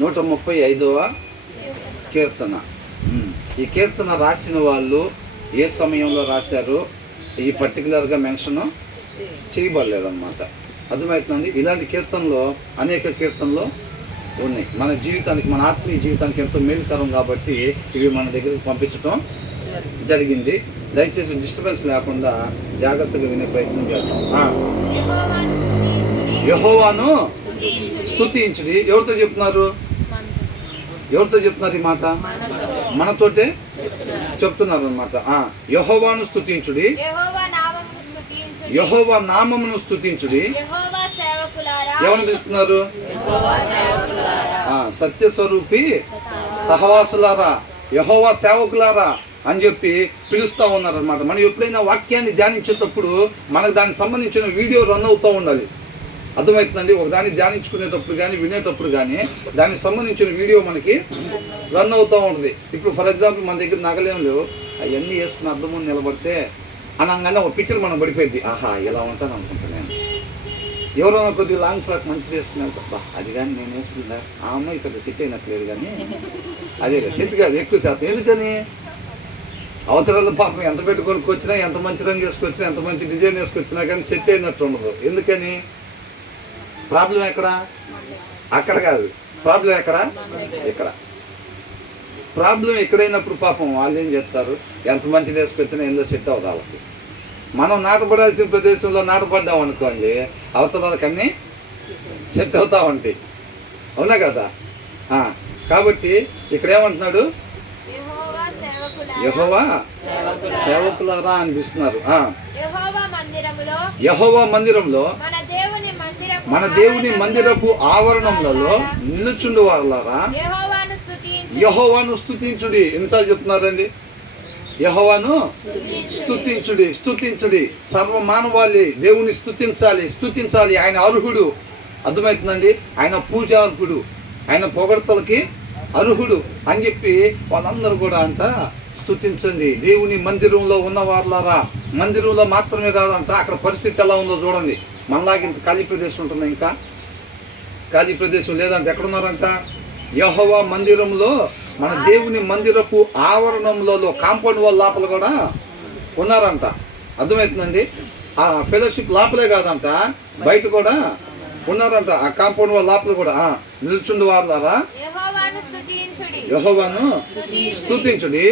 135వ కీర్తన. ఈ కీర్తన రాసిన వాళ్ళు ఏ సమయంలో రాశారో ఈ పర్టికులర్గా మెన్షన్ చేయబడలేదన్నమాట. అర్థమవుతుందండి. ఇలాంటి కీర్తనలో అనేక కీర్తనలు ఉన్నాయి. మన జీవితానికి, మన ఆత్మీయ జీవితానికి ఎంతో మేలుకరం కాబట్టి ఇవి మన దగ్గరికి పంపించడం జరిగింది. దయచేసి డిస్టర్బెన్స్ లేకుండా జాగ్రత్తగా వినే ప్రయత్నం చేద్దాం. యెహోవాను స్తుతించుడి. ఎవరితో చెప్తున్నారు? ఎవరితో చెప్తున్నారు ఈ మాట? మనతోటే చెప్తున్నారు అన్నమాట. యెహోవాను స్తుతించుడి, యెహోవా నామమును స్తుతించుడి. ఎవరిని పిలుస్తున్నారు? సత్యస్వరూపి సహవాసులారా, యెహోవా సేవకులారా అని చెప్పి పిలుస్తూ ఉన్నారనమాట. మనం ఎప్పుడైనా వాక్యాన్ని ధ్యానించేటప్పుడు మనకు దానికి సంబంధించిన వీడియో రన్ అవుతూ ఉండాలి. అర్థమవుతుందండి. ఒక దాన్ని ధ్యానించుకునేటప్పుడు కానీ వినేటప్పుడు కానీ దానికి సంబంధించిన వీడియో మనకి రన్ అవుతూ ఉంటుంది. ఇప్పుడు ఫర్ ఎగ్జాంపుల్ మన దగ్గర నగలేం లేవు, అవన్నీ వేసుకుని అర్థం ముందు నిలబడితే అనగానే ఒక పిక్చర్ మనం పడిపోయింది. ఆహా ఇలా ఉంటాను అనుకుంటున్నాను. ఎవరో కొద్దిగా లాంగ్ ఫ్రాక్ మంచిగా వేసుకున్నారు తప్ప అది కానీ నేను వేసుకుందా ఆ అమ్మాయి పెద్ద సెట్ అయినట్లేదు. కానీ అదే సెట్ కాదు, ఎక్కువ శాతం. ఎందుకని? అవసరాలు పాపం ఎంత పెట్టి కొనుక్కొచ్చినా, ఎంత మంచి రంగు వేసుకొచ్చినా, ఎంత మంచి డిజైన్ వేసుకొచ్చినా కానీ సెట్ అయినట్టు ఉండదు. ఎందుకని? ప్రాబ్లం ఎక్కడ? అక్కడ కాదు. ప్రాబ్లం ఎక్కడ? ఇక్కడ. ప్రాబ్లం ఎక్కడైనప్పుడు పాపం వాళ్ళు ఏం చేస్తారు, ఎంత మంచిది వేసుకొచ్చినా ఏందో సెట్ అవుతుంది వాళ్ళకి. మనం నాటపడాల్సిన ప్రదేశంలో నాటపడ్డాం అనుకోండి, అవతలకన్నీ సెట్ అవుతూ ఉంటాయి. అవునా కదా? కాబట్టి ఇక్కడ ఏమంటున్నాడు? యెహోవా సేవకులారా అనిపిస్తున్నారు. యెహోవా మందిరంలో, మన దేవుని మందిరపు ఆవరణములలో నిలుచుండు వారులారా యెహోవాను స్తుతించుడి. ఎన్నిసార్లు చెప్తున్నారండి? యెహోవాను స్తుతించుడి, స్తుతించుడి. సర్వమానవాళి దేవుని స్తుతించాలి. ఆయన అర్హుడు. అర్థమవుతుందండి. ఆయన పూజార్హుడు, ఆయన పొగడ్తలకి అర్హుడు అని చెప్పి వాళ్ళందరూ కూడా అంట స్తుతించండి. దేవుని మందిరంలో ఉన్న వారులారా. మందిరంలో మాత్రమే కాదంట, అక్కడ పరిస్థితి ఎలా ఉందో చూడండి. మనలాగా ఇంత ఖాళీ ప్రదేశం ఉంటుంది, ఇంకా ఖాళీ ప్రదేశం లేదంట. ఎక్కడున్నారంట? యెహోవా మందిరంలో, మన దేవుని మందిరపు ఆవరణంలో, కాంపౌండ్ వాళ్ళ లోపల కూడా ఉన్నారంట. అర్థమవుతుందండి. ఆ ఫెలోషిప్ లోపలే కాదంట, బయట కూడా ఉన్నారంట. ఆ కాంపౌండ్ వాళ్ళ లోపల కూడా నిల్చుండు వారులారా యెహోవాను స్తుతించుడి.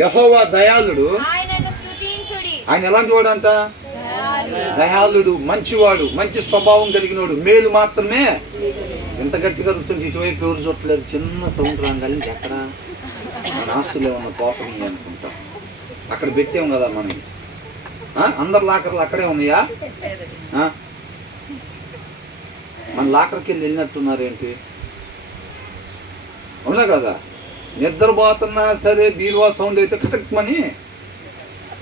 యెహోవా దయాళుడు. ఆయన ఎలాంటి వాడు అంట? దయాళుడు, మంచివాడు, మంచి స్వభావం కలిగినవాడు, మేలు మాత్రమే. ఎంత గట్టిగా రుతుంటే ఇటువైపు ఎవరు చూడలేదు. చిన్న సౌండ్ రాగాలి ఎక్కడ మన ఆస్తులు ఏమన్నా పోపని అనుకుంటాం. అక్కడ పెట్టాం కదా మనం. అందరు లాకర్లు అక్కడే ఉన్నాయా? మన లాకర్కి వెళ్ళినట్టున్నారేంటి? అవునా కదా? నిద్రపోతున్నా సరే బీరువా సౌండ్ అయితే కటక్మని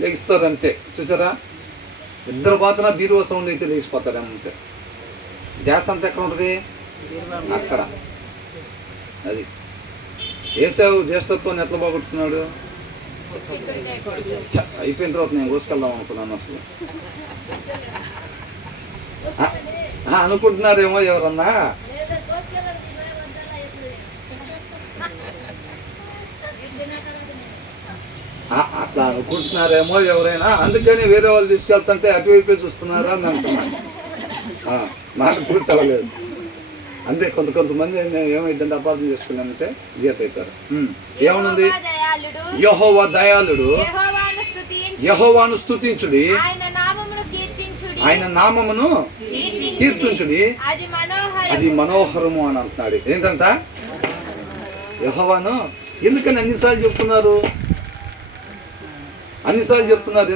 లెగిస్తారు అంతే. చూసారా? నిద్రపోతున్నా బీరువా సౌండ్ అయితే లేచిపోతారు అంతే. గ్యాస్ అంతా ఎక్కడ ఉంటుంది? అక్కడ. అది వేసావు జ్యేష్ఠత్వాన్ని ఎట్లా బాగొట్టుకున్నాడు? అయిపోయిన తర్వాత నేను కోసుకెళ్దాం అనుకున్నాను. అసలు అనుకుంటున్నారేమో ఎవరన్నా. అట్లా అనుకుంటున్నారేమో ఎవరైనా, అందుకని వేరే వాళ్ళు తీసుకెళ్తుంటే అటువైపే చూస్తున్నారా అని అంటున్నాను. నాకు పూర్తి అవ్వలేదు అంతే. కొంతమంది ఏమైందంటే అపార్థం చేసుకున్నానంటే రిజెక్ట్ అవుతారు. ఏమనుంది? యెహోవా దయాళుడు, యెహోవాను స్తుతించుడి, ఆయన నామమును కీర్తించుడి, అది మనోహరము అని అంటున్నాడు. ఏంటంట? యెహోవాను. ఎందుకని అన్నిసార్లు చెప్తున్నారు?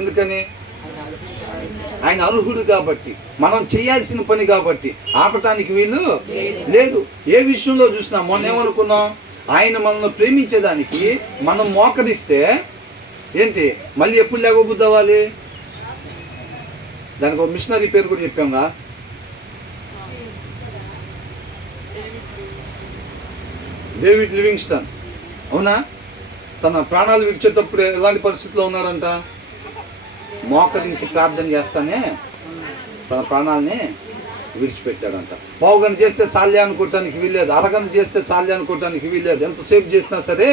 ఎందుకని? ఆయన అర్హుడు కాబట్టి, మనం చేయాల్సిన పని కాబట్టి. ఆపటానికి వీలు లేదు. ఏ విషయంలో చూసినా మొన్న ఏమనుకున్నాం? ఆయన మనల్ని ప్రేమించేదానికి మనం మోకరిస్తే ఏంటి, మళ్ళీ ఎప్పుడు లేకపోబుద్ధి అవ్వాలి? దానికి ఒక మిషనరీ పేరు కూడా చెప్పాంగా. David Livingstone. అవునా? తన ప్రాణాలు విడిచేటప్పుడు ఎలాంటి పరిస్థితిలో ఉన్నాడంట? మోకరించి ప్రార్థన చేస్తానే తన ప్రాణాలని విడిచిపెట్టాడంట. పావుగంట చేస్తే చాలే అనుకోవటానికి వీల్లేదు, అరగంట చేస్తే చాలే అనుకోవటానికి వీల్లేదు. ఎంతసేపు చేసినా సరే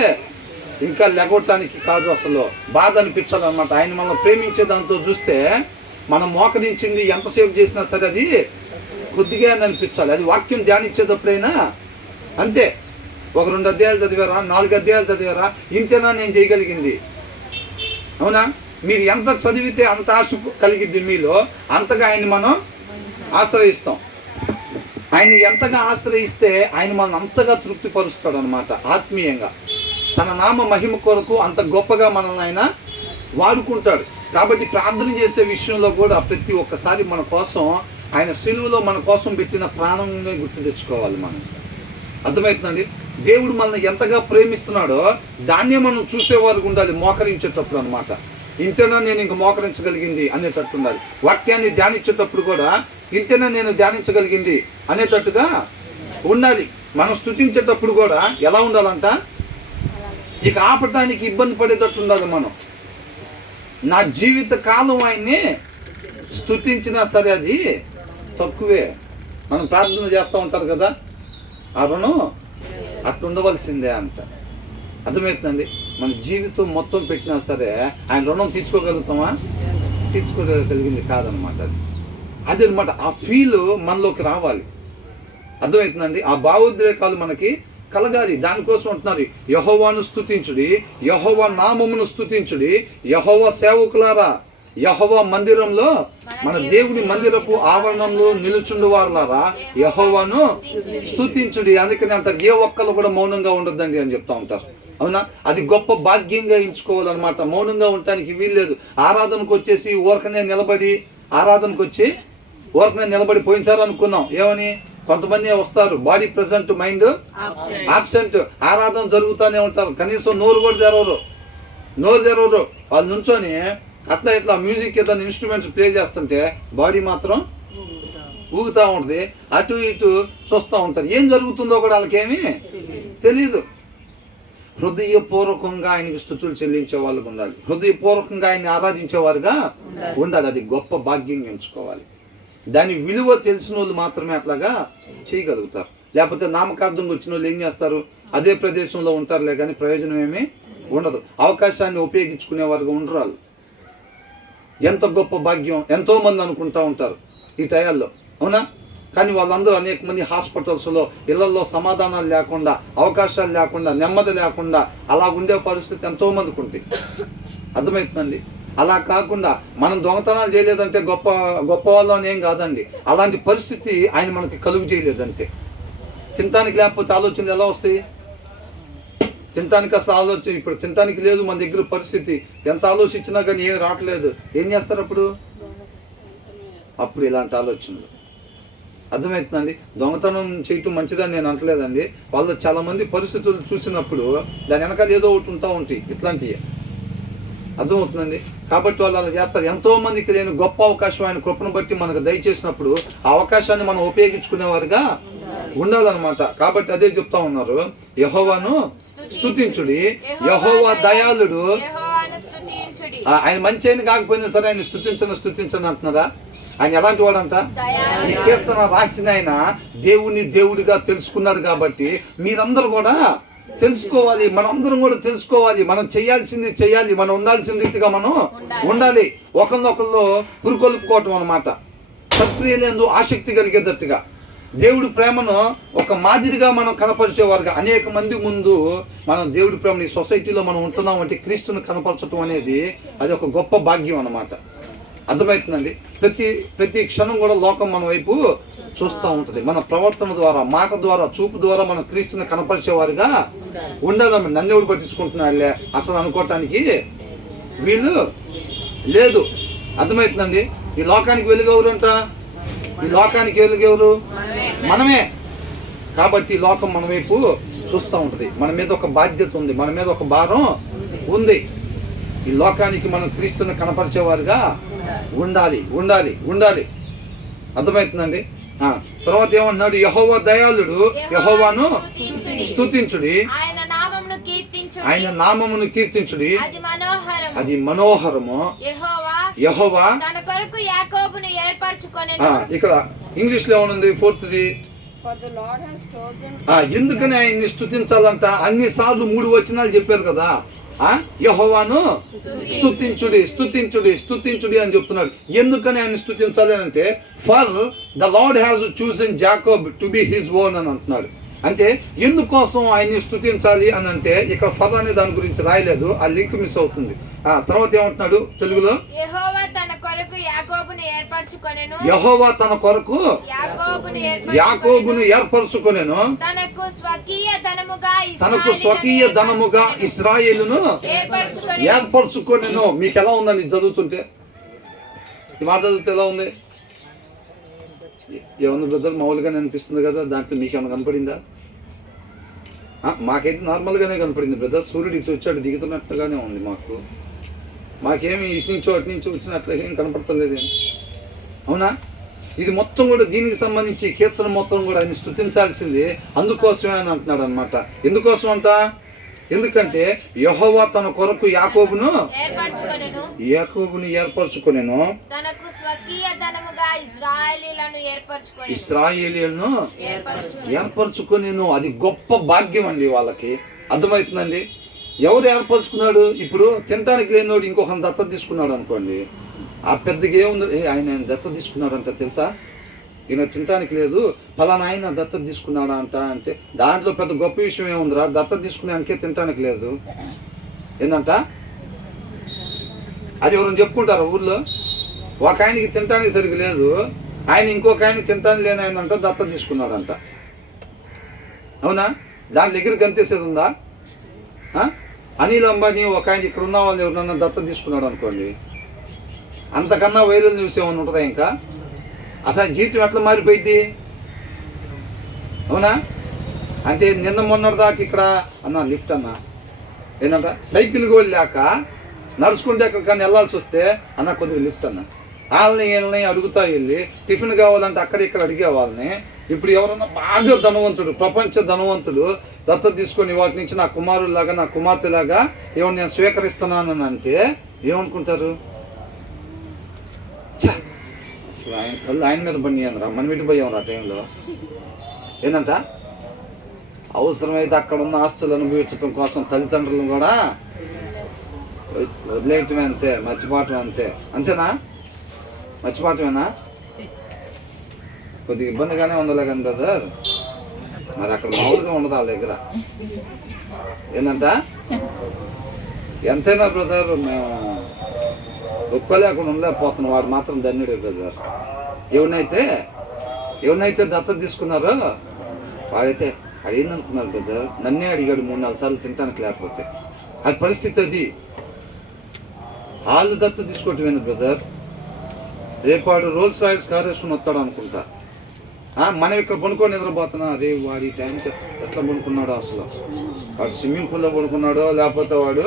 ఇంకా లెగొట్టడానికి కాదు, అసలు బాధ అనిపించాలన్నమాట. ఆయన మనం ప్రేమించే దాంతో చూస్తే మనం మోకరించింది ఎంతసేపు చేసినా సరే అది కొద్దిగా అనిపించాలి. అది వాక్యం ధ్యానించేటప్పుడైనా అంతే. ఒక 2 అధ్యాయాలు చదివారా, 4 అధ్యాయాలు చదివారా, ఇంతేనా నేను చేయగలిగింది? అవునా? మీరు ఎంత చదివితే అంత ఆశ కలిగిద్ది మీలో, అంతగా ఆయన్ని మనం ఆశ్రయిస్తాం. ఆయన ఎంతగా ఆశ్రయిస్తే ఆయన మనం అంతగా తృప్తిపరుస్తాడు అనమాట. ఆత్మీయంగా తన నామ మహిమ కొరకు అంత గొప్పగా మనల్ని ఆయన వాడుకుంటాడు. కాబట్టి ప్రార్థన చేసే విషయంలో కూడా ప్రతి ఒక్కసారి మన కోసం ఆయన సిలువలో మన కోసం పెట్టిన ప్రాణంగా గుర్తు తెచ్చుకోవాలి మనం. అర్థమవుతుందండి? దేవుడు మనల్ని ఎంతగా ప్రేమిస్తున్నాడో దాన్నే మనం చూసేవారు ఉండాలి మోకరించేటప్పుడు అనమాట. ఇంతేనా నేను ఇంక మోకరించగలిగింది అనేటట్టు ఉండాలి. వాక్యాన్ని ధ్యానించేటప్పుడు కూడా ఇంతేనా నేను ధ్యానించగలిగింది అనేటట్టుగా ఉండాలి. మనం స్తుతించేటప్పుడు కూడా ఎలా ఉండాలంట, ఇక ఆపటానికి ఇబ్బంది పడేటట్టు ఉండాలి మనం. నా జీవిత కాలం ఆయన్ని స్తుతించినా సరే అది తక్కువే. మనం ప్రార్థన చేస్తూ ఉంటారు కదా, ఆ రుణం అట్లా ఉండవలసిందే అంట. అర్థమవుతుందండి? మన జీవితం మొత్తం పెట్టినా సరే ఆయన రుణం తీర్చుకోగలుగుతామా? తీర్చుకోగలిగింది కాదనమాట. అది అనమాట. ఆ ఫీల్ మనలోకి రావాలి. అర్థమవుతుందండి? ఆ భావోద్రేకాలు మనకి కలగాలి. దానికోసం అంటున్నారు, యెహోవాను స్తుతించుడి, యెహోవా నామమును స్తుతించుడి, యెహోవా సేవకులారా, యెహోవా మందిరంలో మన దేవుని మందిరపు ఆవరణంలో నిలుచుండు వారులారా యెహోవాను స్తుతించుడి. అందుకని అంటారు, ఏ ఒక్కరు కూడా మౌనంగా ఉండొద్దండి అని చెప్తా ఉంటారు. అవునా? అది గొప్ప భాగ్యంగా ఎంచుకోవాలన్నమాట. మౌనంగా ఉండటానికి వీల్లేదు. ఆరాధనకు వచ్చేసి ఊరకనే నిలబడి పోయినసారి అనుకున్నాం ఏమని, కొంతమంది వస్తారు బాడీ ప్రెసెంట్ మైండ్ ఆబ్సెంట్. ఆరాధన జరుగుతూనే ఉంటారు, కనీసం నోరు తెరవరు. వాళ్ళు నుంచొని అట్లా ఇట్లా మ్యూజిక్ ఏదైనా ఇన్స్ట్రుమెంట్స్ ప్లే చేస్తుంటే బాడీ మాత్రం ఊగుతూ ఉంటుంది, అటు ఇటు చూస్తూ ఉంటారు. ఏం జరుగుతుందో కూడా వాళ్ళకేమీ తెలియదు. హృదయపూర్వకంగా ఆయనకి స్తుతులు చెల్లించే వాళ్ళకు ఉండాలి. హృదయపూర్వకంగా ఆయన్ని ఆరాధించేవారుగా ఉండాలి. అది గొప్ప భాగ్యం ఎంచుకోవాలి. దాని విలువ తెలిసిన వాళ్ళు మాత్రమే అట్లాగా చేయగలుగుతారు. లేకపోతే నామకార్థంగా వచ్చిన వాళ్ళు ఏం చేస్తారు, అదే ప్రదేశంలో ఉంటారులే కానీ ప్రయోజనం ఏమీ ఉండదు. అవకాశాన్ని ఉపయోగించుకునే వారుగా ఉండరు. ఎంత గొప్ప భాగ్యం ఎంతోమంది అనుకుంటూ ఉంటారు ఈ టయాల్లో, అవునా? కానీ వాళ్ళందరూ అనేక మంది హాస్పిటల్స్లో, ఇళ్లలో సమాధానాలు లేకుండా, అవకాశాలు లేకుండా, నెమ్మది లేకుండా అలా ఉండే పరిస్థితి ఎంతోమందికి ఉంటుంది. అర్థమవుతుందండి? అలా కాకుండా మనం దొంగతనాలు చేయలేదంటే గొప్ప వాళ్ళు అని ఏం కాదండి. అలాంటి పరిస్థితి ఆయన మనకి కలుగు చేయలేదంటే. తినటానికి లేకపోతే ఆలోచనలు ఎలా వస్తాయి? తినటానికి అసలు ఆలోచన ఇప్పుడు తినటానికి లేదు మన దగ్గర పరిస్థితి. ఎంత ఆలోచించినా కానీ ఏం రావట్లేదు. ఏం చేస్తారు అప్పుడు ఇలాంటి ఆలోచనలు. అర్థమవుతుందండి? దొంగతనం చేయటం మంచిదని నేను అంటలేదండి. వాళ్ళు చాలామంది పరిస్థితులు చూసినప్పుడు దాని వెనకాల ఏదో ఒకటి ఉంటాయి ఇట్లాంటివి. అర్థమవుతుందండి? కాబట్టి వాళ్ళు అలా చేస్తారు. ఎంతోమందికి లేని గొప్ప అవకాశం ఆయన కృపను బట్టి మనకు దయచేసినప్పుడు ఆ అవకాశాన్ని మనం ఉపయోగించుకునేవారుగా ఉండాలన్నమాట. కాబట్టి అదే చెప్తా ఉన్నారు, యెహోవాను స్తుతించుడి, యెహోవా దయాళుడు. ఆయన మంచి అయిన కాకపోయినా సరే ఆయన స్తుతించను అంటున్నారా? ఆయన ఎలాంటి వాడంట? ఈ కీర్తన రాసిన ఆయన దేవుడిగా తెలుసుకున్నాడు. కాబట్టి మీరందరూ కూడా తెలుసుకోవాలి, మనందరం కూడా తెలుసుకోవాలి. మనం చేయాల్సింది చేయాలి, మనం ఉండాల్సిన రీతిగా మనం ఉండాలి. ఒకరినొకళ్ళు పురుకొల్పుకోవటం అనమాట. సత్క్రియలందు ఆసక్తి కలిగేటట్టుగా దేవుడి ప్రేమను ఒక మాదిరిగా మనం కనపరిచేవారుగా అనేక మంది ముందు మనం దేవుడి ప్రేమని సొసైటీలో మనం ఉంటున్నాం అంటే క్రీస్తుని కనపరచడం అనేది అది ఒక గొప్ప భాగ్యం అన్నమాట. అర్థమవుతుందండి? ప్రతి క్షణం కూడా లోకం మన వైపు చూస్తూ ఉంటుంది. మన ప్రవర్తన ద్వారా, మాట ద్వారా, చూపు ద్వారా మనం క్రీస్తుని కనపరిచేవారుగా ఉండాలని నన్ను పట్టించుకుంటున్నాడులే అసలు అనుకోవటానికి వీళ్ళు లేదు. అర్థమవుతుందండి? ఈ లోకానికి వెలుగెవరంట? ఈ లోకానికి వెలుగెవరు? మనమే. కాబట్టి ఈ లోకం మన వైపు చూస్తూ ఉంటుంది. మన మీద ఒక బాధ్యత ఉంది, మన మీద ఒక భారం ఉంది. ఈ లోకానికి మనం క్రీస్తుని కనపరిచేవారుగా ఉండాలి. అర్థమవుతుందండి? తర్వాత ఏమన్నాడు? యెహోవా దయాళుడు, యెహోవాను స్తుతించుడి, ఆయన నామమును కీర్తించుడి, అది మనోహరము. యెహోవా ఇక్కడ ఇంగ్లీష్లో ఏమనుంది ఫోర్త్ది? For the Lord has chosen. ఎందుకని ఆయన్ని స్తుతించాలంట? అన్నిసార్లు 3 వచనాలు చెప్పారు కదా, యెహోవాను స్తుతించుడి స్తుతించుడి స్తుతించుడి అని చెప్తున్నాడు. ఎందుకని ఆయన స్తుతించాలి అని అంటే, for the lord has chosen Jacob to be his own అని అంటున్నాడు. అంటే ఎందుకోసం ఆయన్ని స్తుతించాలి అని అంటే, ఇక్కడ ఫర్ అనే దాని గురించి రాయలేదు, ఆ లింక్ మిస్ అవుతుంది. తర్వాత ఏమంటున్నాడు తెలుగులో? యెహోవా తన కొరకు యాకోబును ఏర్పరచుకొనెను. యెహోవా తన కొరకు యాకోబును ఏర్పరచుకొనెను. తనకు స్వకీయ ధనముగా ఇశ్రాయేలును ఏర్పరచుకొనెను. మీకు ఎలా ఉందండి చదువుతుంటే? ఈ మాట చదివితే ఎలా ఉంది? ఏమన్నా బ్రదర్ మామూలుగానే అనిపిస్తుంది కదా, దాంట్లో మీకు ఏమైనా కనపడిందా? మాకైతే నార్మల్గానే కనపడింది బ్రదర్. సూర్యుడు ఇటు వచ్చాడు దిగుతున్నట్టుగానే ఉంది మాకేమి ఇటు నుంచో అటు నుంచో వచ్చినట్లు ఏం కనపడతలేదు. అవునా? ఇది మొత్తం కూడా దీనికి సంబంధించి కీర్తన మొత్తం కూడా ఆయన స్తుతించాల్సింది అందుకోసమే అని అంటున్నాడు అనమాట. ఎందుకోసం అంట? ఎందుకంటే యెహోవా తన కొరకు యాకోబును ఏర్పరచుకొనెను. ఇశ్రాయేలీయులను ఏర్పరచుకొనెను. అది గొప్ప భాగ్యం అండి వాళ్ళకి. అర్థమవుతుందండి? ఎవరు ఏర్పరచుకున్నాడు? ఇప్పుడు తినడానికి లేనివాడు ఇంకొక దత్తత తీసుకున్నాడు అనుకోండి, ఆ పెద్దగా ఏముంది, ఆయన దత్తత తీసుకున్నాడంట తెలుసా, ఈయన తినడానికి లేదు, ఫలానా ఆయన దత్తత తీసుకున్నాడా అంట అంటే, దాంట్లో పెద్ద గొప్ప విషయం ఏముందిరా? దత్తత తీసుకునేందుకే తినడానికి లేదు ఏంటంట? అది ఎవరైనా చెప్పుకుంటారా ఊర్లో? ఒక ఆయనకి తినడానికి సరిగ్గా లేదు, ఆయన ఇంకొక ఆయనకి తినడానికి లేని ఆయన అంట దత్తత తీసుకున్నాడంట. అవునా? దాని దగ్గర గంతేసేది ఉందా? అనిల్ అంబానీ ఒక ఆయన ఇక్కడ ఉన్న వాళ్ళు ఎవరన్నా దత్తత తీసుకున్నాడు అనుకోండి, అంతకన్నా వైరల్ న్యూస్ ఏమైనా ఉంటుందా? ఇంకా అసలు జీవితం ఎట్లా మారిపోయింది? అవునా? అంటే నిన్న మొన్నటి దాకా ఇక్కడ అన్న లిఫ్ట్ అన్న ఏంటంట, సైకిల్ కూడా లేక నడుచుకుంటే ఎక్కడికన్నా వెళ్ళాల్సి వస్తే అన్న కొద్దిగా లిఫ్ట్ అన్న, వీళ్ళని అడుగుతా వెళ్ళి టిఫిన్ కావాలంటే అక్కడ ఇక్కడ అడిగే వాళ్ళని. ఇప్పుడు ఎవరన్నా బాగా ధనవంతుడు, ప్రపంచ ధనవంతుడు దత్తత తీసుకొని వాటి నుంచి నా కుమారులాగా నా కుమార్తెలాగా ఏమన్నా నేను స్వీకరిస్తున్నానని అంటే ఏమనుకుంటారు? అసలు ఆయన కళ్ళు ఆయన మీద బండి అందరా, మన వీటి పోయాం ఆ టైంలో. ఏంటంట, అవసరమైతే అక్కడ ఉన్న ఆస్తులు అనుభవించడం కోసం తల్లిదండ్రులను కూడా వదిలేయటమే, అంతే, మర్చిపోవటం అంతే. అంతేనా? మర్చిపోవటమేనా? కొద్దిగా ఇబ్బందిగానే ఉండాలి కానీ బ్రదర్, మరి అక్కడ మామూలుగా ఉండదు వాళ్ళ దగ్గర. ఏంటంట, ఎంతైనా బ్రదర్ మేము ఒప్పుకోలేకుండా ఉండలేకపోతున్నాం. వాడు మాత్రం ధన్యుడే బ్రదర్. ఎవరినైతే దత్తత తీసుకున్నారో వాడైతే అడిగిందంటున్నారు బ్రదర్, నన్నే అడిగాడు 3-4 సార్లు తినడానికి, లేకపోతే అది పరిస్థితి. అది వాళ్ళు దత్తత తీసుకోవటమేనా బ్రదర్? రేపాడు రోల్స్ రాయల్స్ కార్ వేసుకుని వస్తాడు అనుకుంటా, మనం ఇక్కడ పడుకొని నిద్రపోతున్నా. అదే వాడి టైంకి ఎట్లా పడుకున్నాడో అసలు, వాడు స్విమ్మింగ్ పూల్లో పడుకున్నాడో లేకపోతే వాడు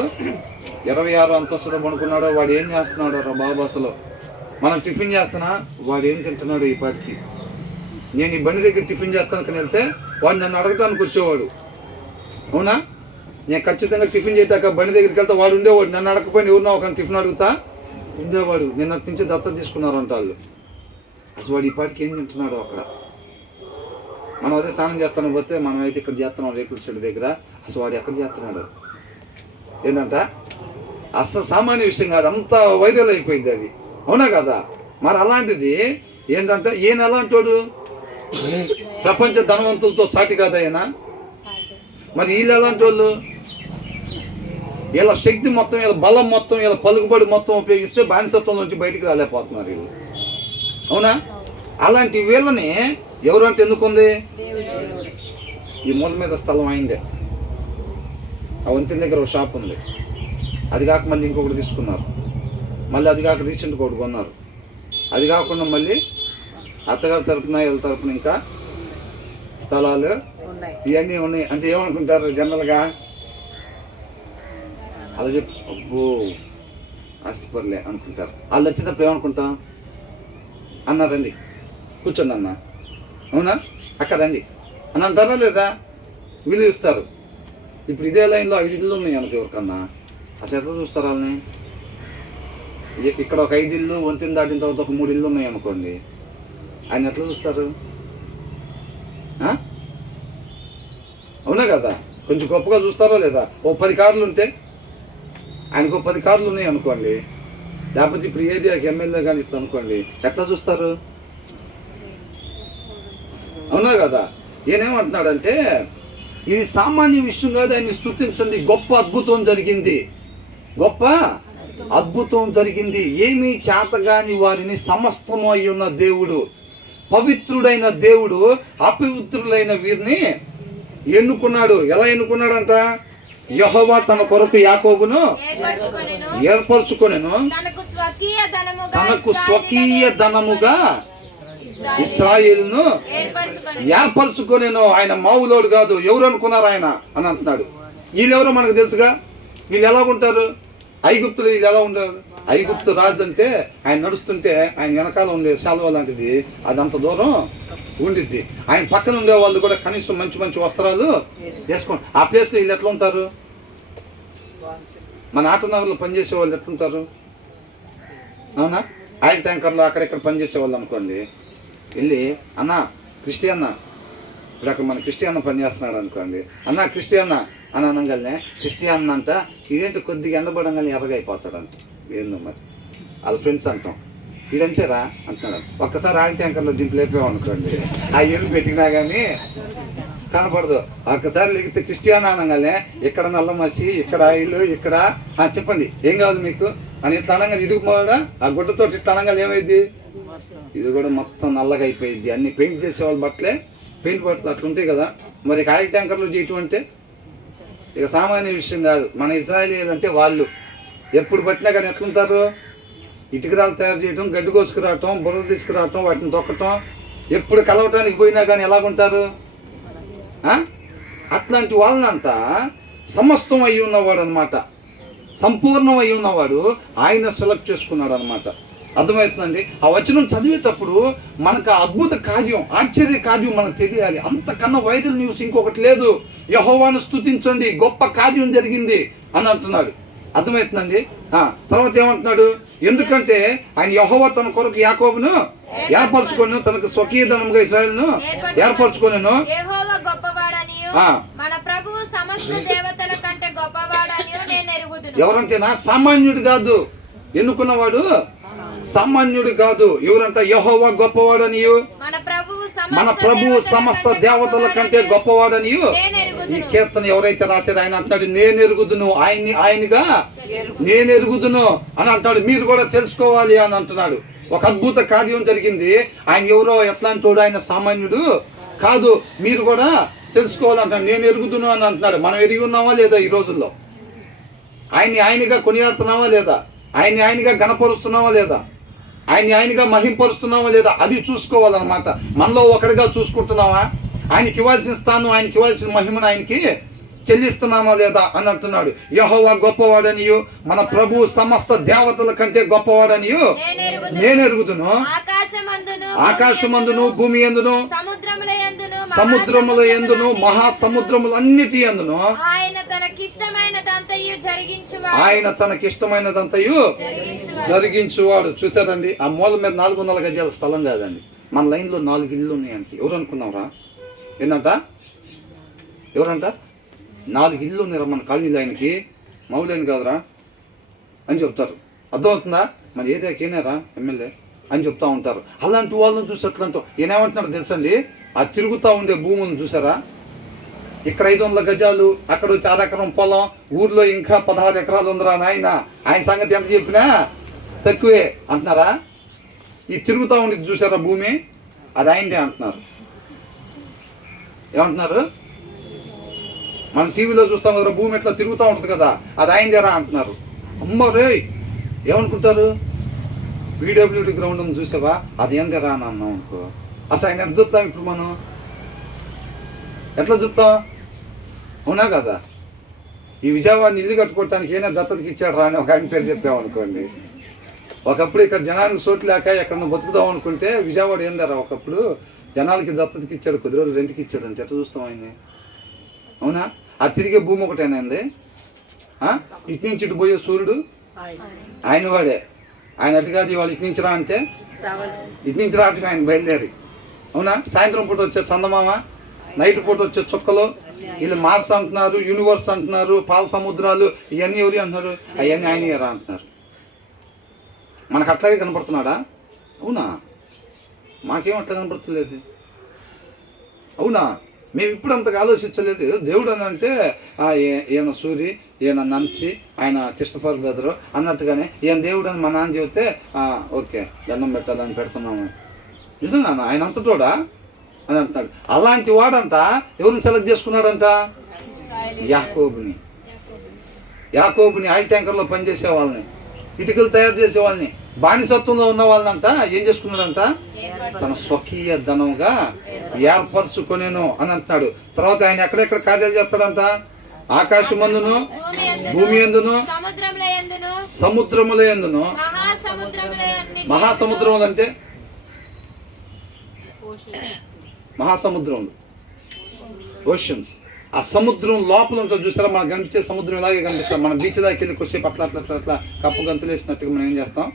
26వ అంతస్తులో పడుకున్నాడో, వాడు ఏం చేస్తున్నాడో రా బాబు అసలు. మనం టిఫిన్ చేస్తున్నా, వాడు ఏం తింటున్నాడు ఈ పాటికి. నేను ఈ బండి దగ్గర టిఫిన్ చేస్తాను కానీ వెళ్తే వాడు నన్ను అడగటానికి వచ్చేవాడు. అవునా? నేను ఖచ్చితంగా టిఫిన్ చేశాక బండి దగ్గరికి వెళ్తే వాడు ఉండేవాడు, నన్ను అడగకపోయినా ఎవరినో ఒక టిఫిన్ అడుగుతా ఉండేవాడు. నిన్నటి నుంచి దత్తత తీసుకున్నారంట వాళ్ళు. అసలు వాడు ఈ పాటికి ఏం తింటున్నాడు అక్కడ. మనం అదే స్నానం చేస్తాను పోతే, మనం అయితే ఇక్కడ చేస్తున్నాం రేకుల చెట్టు దగ్గర, అసలు వాడు ఎక్కడ చేస్తున్నాడు ఏంటంట. అసలు సామాన్య విషయం కాదు, అంత వైరల్ అయిపోయింది అది. అవునా కదా? మరి అలాంటిది ఏంటంటే ఈయన ఎలాంటి వాడు? ప్రపంచ ధనవంతులతో సాటి కాదు ఆయన. మరి వీళ్ళు ఎలాంటి వాళ్ళు? వీళ్ళ శక్తి మొత్తం, వీళ్ళ బలం మొత్తం, వీళ్ళ పలుకుబడి మొత్తం ఉపయోగిస్తే బానిసత్వం నుంచి బయటికి రాలేకపోతున్నారు వీళ్ళు. అవునా? అలాంటి వీళ్ళని ఎవరు అంటే ఎందుకుంది? ఈ మూల మీద స్థలం అయిందే, ఆ వంతెన దగ్గర ఒక షాప్ ఉంది, అది కాక మళ్ళీ ఇంకొకటి తీసుకున్నారు, మళ్ళీ అది కాక రీసెంట్గా ఒకటి కొన్నారు, అది కాకుండా మళ్ళీ అత్తగారి తరపున వీళ్ళ తరపున ఇంకా స్థలాలు ఇవన్నీ ఉన్నాయి. అంటే ఏమనుకుంటారు జనరల్గా? అలా చెప్పి అబ్బో ఆస్తిపరులే అనుకుంటారు. వాళ్ళు వచ్చేటప్పుడు ఏమనుకుంటాం? అన్న రండి కూర్చోండి అన్న, అవునా అక్క రండి అని అంటారా లేదా? వీళ్ళు ఇస్తారు. ఇప్పుడు ఇదే లైన్లో 5 ఇళ్ళు ఉన్నాయి అనుకో ఎవరికన్నా, అసలు ఎట్లా చూస్తారు వాళ్ళని? ఇక్కడ ఒక 5 ఇళ్ళు, వంతెన దాటిన తర్వాత ఒక 3 ఇళ్ళు ఉన్నాయి అనుకోండి, ఆయన ఎట్లా చూస్తారు? అవునా కదా? కొంచెం గొప్పగా చూస్తారో లేదా? ఓ 10 కార్లు ఉంటే ఆయనకు 10 కార్లు ఉన్నాయి అనుకోండి, లేకపోతే ఇప్పుడు ఏరియాకి ఎమ్మెల్యే కానీ ఇస్తాను అనుకోండి, ఎట్లా చూస్తారు? అవునా కదా? ఈయనేమంటున్నాడంటే ఇది సామాన్య విషయం కాదు, ఆయన్ని స్తుతించండి, గొప్ప అద్భుతం జరిగింది, గొప్ప అద్భుతం జరిగింది. ఏమీ చేతగాని వారిని సమస్తము అయి ఉన్న దేవుడు, పవిత్రుడైన దేవుడు అపవిత్రులైన వీరిని ఎన్నుకున్నాడు. ఎలా ఎన్నుకున్నాడంట? యెహోవా తన కొరకు యాకోబును ఏర్పరచుకొనెను, తనకు స్వకీయ ధనముగా ఇశ్రాయేలును ఏర్పరచుకొనెను. ఆయన మావులోడు కాదు. ఎవరు అనుకున్నారు ఆయన అని అంటున్నాడు. వీళ్ళెవరో మనకు తెలుసుగా. వీళ్ళు ఎలా ఉంటారు? ఐగుప్తులు వీళ్ళు ఎలా ఉంటారు? ఐగుప్తు రాజు అంటే ఆయన నడుస్తుంటే ఆయన వెనకాల ఉండే శాలువ లాంటిది అదంత దూరం ఉండిద్ది. ఆయన పక్కన ఉండే వాళ్ళు కూడా కనీసం మంచి మంచి వస్త్రాలు వేసుకోండి. ఆ ప్లేస్లో వీళ్ళు ఎట్లా ఉంటారు? మన ఆటోనగర్లో పనిచేసే వాళ్ళు ఎట్లుంటారు? అవునా? ఆయిల్ ట్యాంకర్లో అక్కడెక్కడ పనిచేసే వాళ్ళు అనుకోండి, వెళ్ళి అన్న క్రిస్టియన్న, ఇప్పుడు అక్కడ మన క్రిస్టియన్న పనిచేస్తున్నాడు అనుకోండి, అన్న క్రిస్టియన్న అని అనగానే క్రిస్టియన్ అంట ఇదేంటి కొద్దిగా ఎండబడంగానే ఎర్రగైపోతాడంట. ఏందో మరి వాళ్ళ ఫ్రెండ్స్ అంటాం, వీడంతేరా అంటున్నాడు. ఒక్కసారి ఆయిల్ ట్యాంకర్లో దింపు లేపామనుకోండి, ఆ ఎరుపు వెతికినా కానీ కనపడదు. ఒక్కసారి లేకపోతే క్రిస్టియన్ అనగానే ఇక్కడ నల్ల మసి, ఇక్కడ ఆయిల్, ఇక్కడ చెప్పండి ఏం కావాలి మీకు అని ఇట్లా అనగానే ఇదిగుపోడా ఆ గుడ్డతో ఇట్లా అనగానే ఏమైంది? ఇది కూడా మొత్తం నల్లగా అయిపోయింది. అన్ని పెయింట్ చేసేవాళ్ళు బట్టలే, పెయింట్ బట్టలు అట్లా ఉంటాయి కదా. మరి ఆయిల్ ట్యాంకర్లో చేయటం అంటే ఇక సామాన్య విషయం కాదు. మన ఇజ్రాయేలీలు అంటే వాళ్ళు ఎప్పుడు పట్టినా కానీ ఎట్లుంటారు? ఇటుకరాలు తయారు చేయటం, గడ్డి కోసుకురావటం, బుర్ర తీసుకురావటం, వాటిని తొక్కటం, ఎప్పుడు కలవటానికి పోయినా కానీ ఎలాగుంటారు? అట్లాంటి వాళ్ళనంతా సమస్తం అయి ఉన్నవాడు అనమాట, సంపూర్ణం అయి ఉన్నవాడు ఆయన సెలెక్ట్ చేసుకున్నాడు అనమాట. అర్థమవుతుందండి? ఆ వచనం చదివేటప్పుడు మనకు ఆ అద్భుత కార్యం, ఆశ్చర్య కార్యం మనకు తెలియాలి. అంతకన్నా వైరల్ న్యూస్ ఇంకొకటి లేదు. యెహోవాను స్తుతించండి, గొప్ప కార్యం జరిగింది అని అంటున్నాడు. అర్థమవుతుందండి? తర్వాత ఏమంటున్నాడు? ఎందుకంటే ఆయన యెహోవా తన కొరకు యాకోబును ఏర్పరచుకొనెను, తనకు స్వకీయ ధనముగా ఇశ్రాయేలును ఏర్పరచుకొనెను. ఎవరంటేనా? సామాన్యుడు కాదు ఎన్నుకున్నవాడు, సామాన్యుడు కాదు. ఎవరంట? యెహోవా గొప్పవాడనియు, మన ప్రభువు సమస్త దేవతల కంటే గొప్పవాడనియు. ఈ కీర్తన ఎవరైతే రాశారో ఆయన అంటున్నాడు, నేను ఎరుగుదును, ఆయనగా నేను ఎరుగుదును అని అంటాడు. మీరు కూడా తెలుసుకోవాలి అని అంటున్నాడు. ఒక అద్భుత కార్యం జరిగింది. ఆయన ఎవరో ఎట్లాంటి వాడు? ఆయన సామాన్యుడు కాదు. మీరు కూడా తెలుసుకోవాలంటాడు. నేను ఎరుగుదును అని అంటున్నాడు. మనం ఎరిగి ఉన్నామా లేదా? ఈ రోజుల్లో ఆయనగా కొనియాడుతున్నావా లేదా? ఆయనగా గణపరుస్తున్నావా లేదా? ఆయనగా మహింపరుస్తున్నావా లేదా? అది చూసుకోవాలన్నమాట. మనలో ఒకటిగా చూసుకుంటున్నావా? ఆయనకి ఇవ్వాల్సిన స్థానం, ఆయనకి ఇవ్వాల్సిన మహిమను ఆయనకి చెల్లిస్తున్నామా లేదా అని అంటున్నాడు. యెహోవా గొప్పవాడనియు, మన ప్రభు సమస్త దేవతల కంటే గొప్పవాడనియు నేను ఎరుగుదును. ఆకాశమందును భూమి యందును సముద్రముల యందును మహాసముద్రములన్నిటి యందును ఆయన తనకిష్టమైనదంతయు జరిగించువాడు. చూసారండి? ఆ మూల మీద 400 గజాల స్థలం కాదండి, మన లైన్లో 4 ఇళ్ళు ఉన్నాయంటే ఎవరు అనుకున్నావురా? ఏంటంట? ఎవరంట? 4 ఇళ్ళు ఉన్నారా మన కాలనీలో? ఆయనకి మౌలేని కాదురా అని చెప్తారు. అర్థమవుతుందా? మన ఏరియాకి ఏనారా ఎమ్మెల్యే అని చెప్తా ఉంటారు. అలాంటి వాళ్ళని చూసి అట్లంటూ ఈయనేమంటున్నాడు తెలుసండి? ఆ తిరుగుతూ ఉండే భూములను చూసారా? ఇక్కడ 500 గజాలు, అక్కడ వచ్చి 6 ఎకరం పొలం, ఊర్లో ఇంకా 16 ఎకరాలు ఉందిరా నాయన. ఆయన సంగతి ఎంత చెప్పినా తక్కువే అంటున్నారా? ఈ తిరుగుతూ ఉండేది చూసారా భూమి? అది ఆయనదే అంటున్నారు. ఏమంటున్నారు? మనం టీవీలో చూస్తాం కదా, భూమి ఎట్లా తిరుగుతూ ఉంటుంది కదా, అది ఆయనదేరా అంటున్నారు. అమ్మ రే, ఏమనుకుంటారు? పీడబ్ల్యూడి గ్రౌండ్ ఉంది చూసావా, అది ఏందేరా అని అన్నాం అనుకో, అసలు ఆయన ఎట్లా చూస్తాం? ఇప్పుడు మనం ఎట్లా చూస్తాం? అవునా కదా? ఈ విజయవాడని ఇల్లు కట్టుకోవటానికి ఏమైనా దత్తతకి ఇచ్చాడు రా అని ఒక ఆయన పేరు చెప్పామనుకోండి, ఒకప్పుడు ఇక్కడ జనానికి చోటు లేక ఎక్కడ బతుకుదాం అనుకుంటే విజయవాడ ఏందారా ఒకప్పుడు జనాలకి దత్తతకి ఇచ్చాడు, కొద్ది రోజులు రెంట్కి ఇచ్చాడు అంటే ఎట్లా చూస్తాం ఆయన్ని? అవునా? ఆ తిరిగే భూమి ఒకటేనండి. ఇటు నుంచి ఇటు పోయే సూర్యుడు ఆయన వాడే. ఆయన అటు కాదు ఇవాళ ఇటు నుంచి రా అంటే ఇటు నుంచి రావటం ఆయన బయలుదేరి అవునా? సాయంత్రం పూట వచ్చే చందమామ, నైట్ పూట వచ్చే చుక్కలు, వీళ్ళు మార్స్ అంటున్నారు, యూనివర్స్ అంటున్నారు, పాల సముద్రాలు, ఇవన్నీ ఎవరి అంటున్నారు? అవన్నీ ఆయన ఎరా అంటున్నారు. మనకు అట్లాగే కనపడుతున్నాడా? అవునా? మాకేం అట్లా కనపడతలేదు. అవునా? మేము ఇప్పుడు అంతగా ఆలోచించలేదు. దేవుడు అని అంటే ఈయన సూరి, ఈయన నన్సి, ఆయన క్రిస్టఫర్ బ్రదరు అన్నట్టుగానే ఈయన దేవుడు అని మా నాన్న చెబితే ఓకే దండం పెట్టాలని పెడుతున్నాము. నిజంగా ఆయన అంతటోడా అని అంటున్నాడు. అలాంటి వాడంట ఎవరిని సెలెక్ట్ చేసుకున్నాడంట? యాకోబుని ఆయిల్ ట్యాంకర్లో పనిచేసే వాళ్ళని, ఇటుకలు తయారు చేసే వాళ్ళని, బానిసత్వంలో ఉన్న వాళ్ళంతా ఏం చేసుకున్నాడంట? తన స్వకీయ ధనంగా ఏర్పరచుకొనేను అని అంటున్నాడు. తర్వాత ఆయన ఎక్కడెక్కడ కార్యాలు చేస్తాడంట? ఆకాశమందును, భూమి యందును, సముద్రముల యందును. మహాసముద్రములు అంటే మహాసముద్రములు, ఓషన్స్. ఆ సముద్రం లోపల ఉంటుంది చూసారా? మనకు కనిపించే సముద్రం ఇలాగే కనిపిస్తాం. మన బీచ్ దాకా వెళ్ళి కొద్దిసేపు అట్లా అట్లా అట్లా అట్లా కప్పు గంతులు వేసినట్టుగా మనం ఏం చేస్తాం?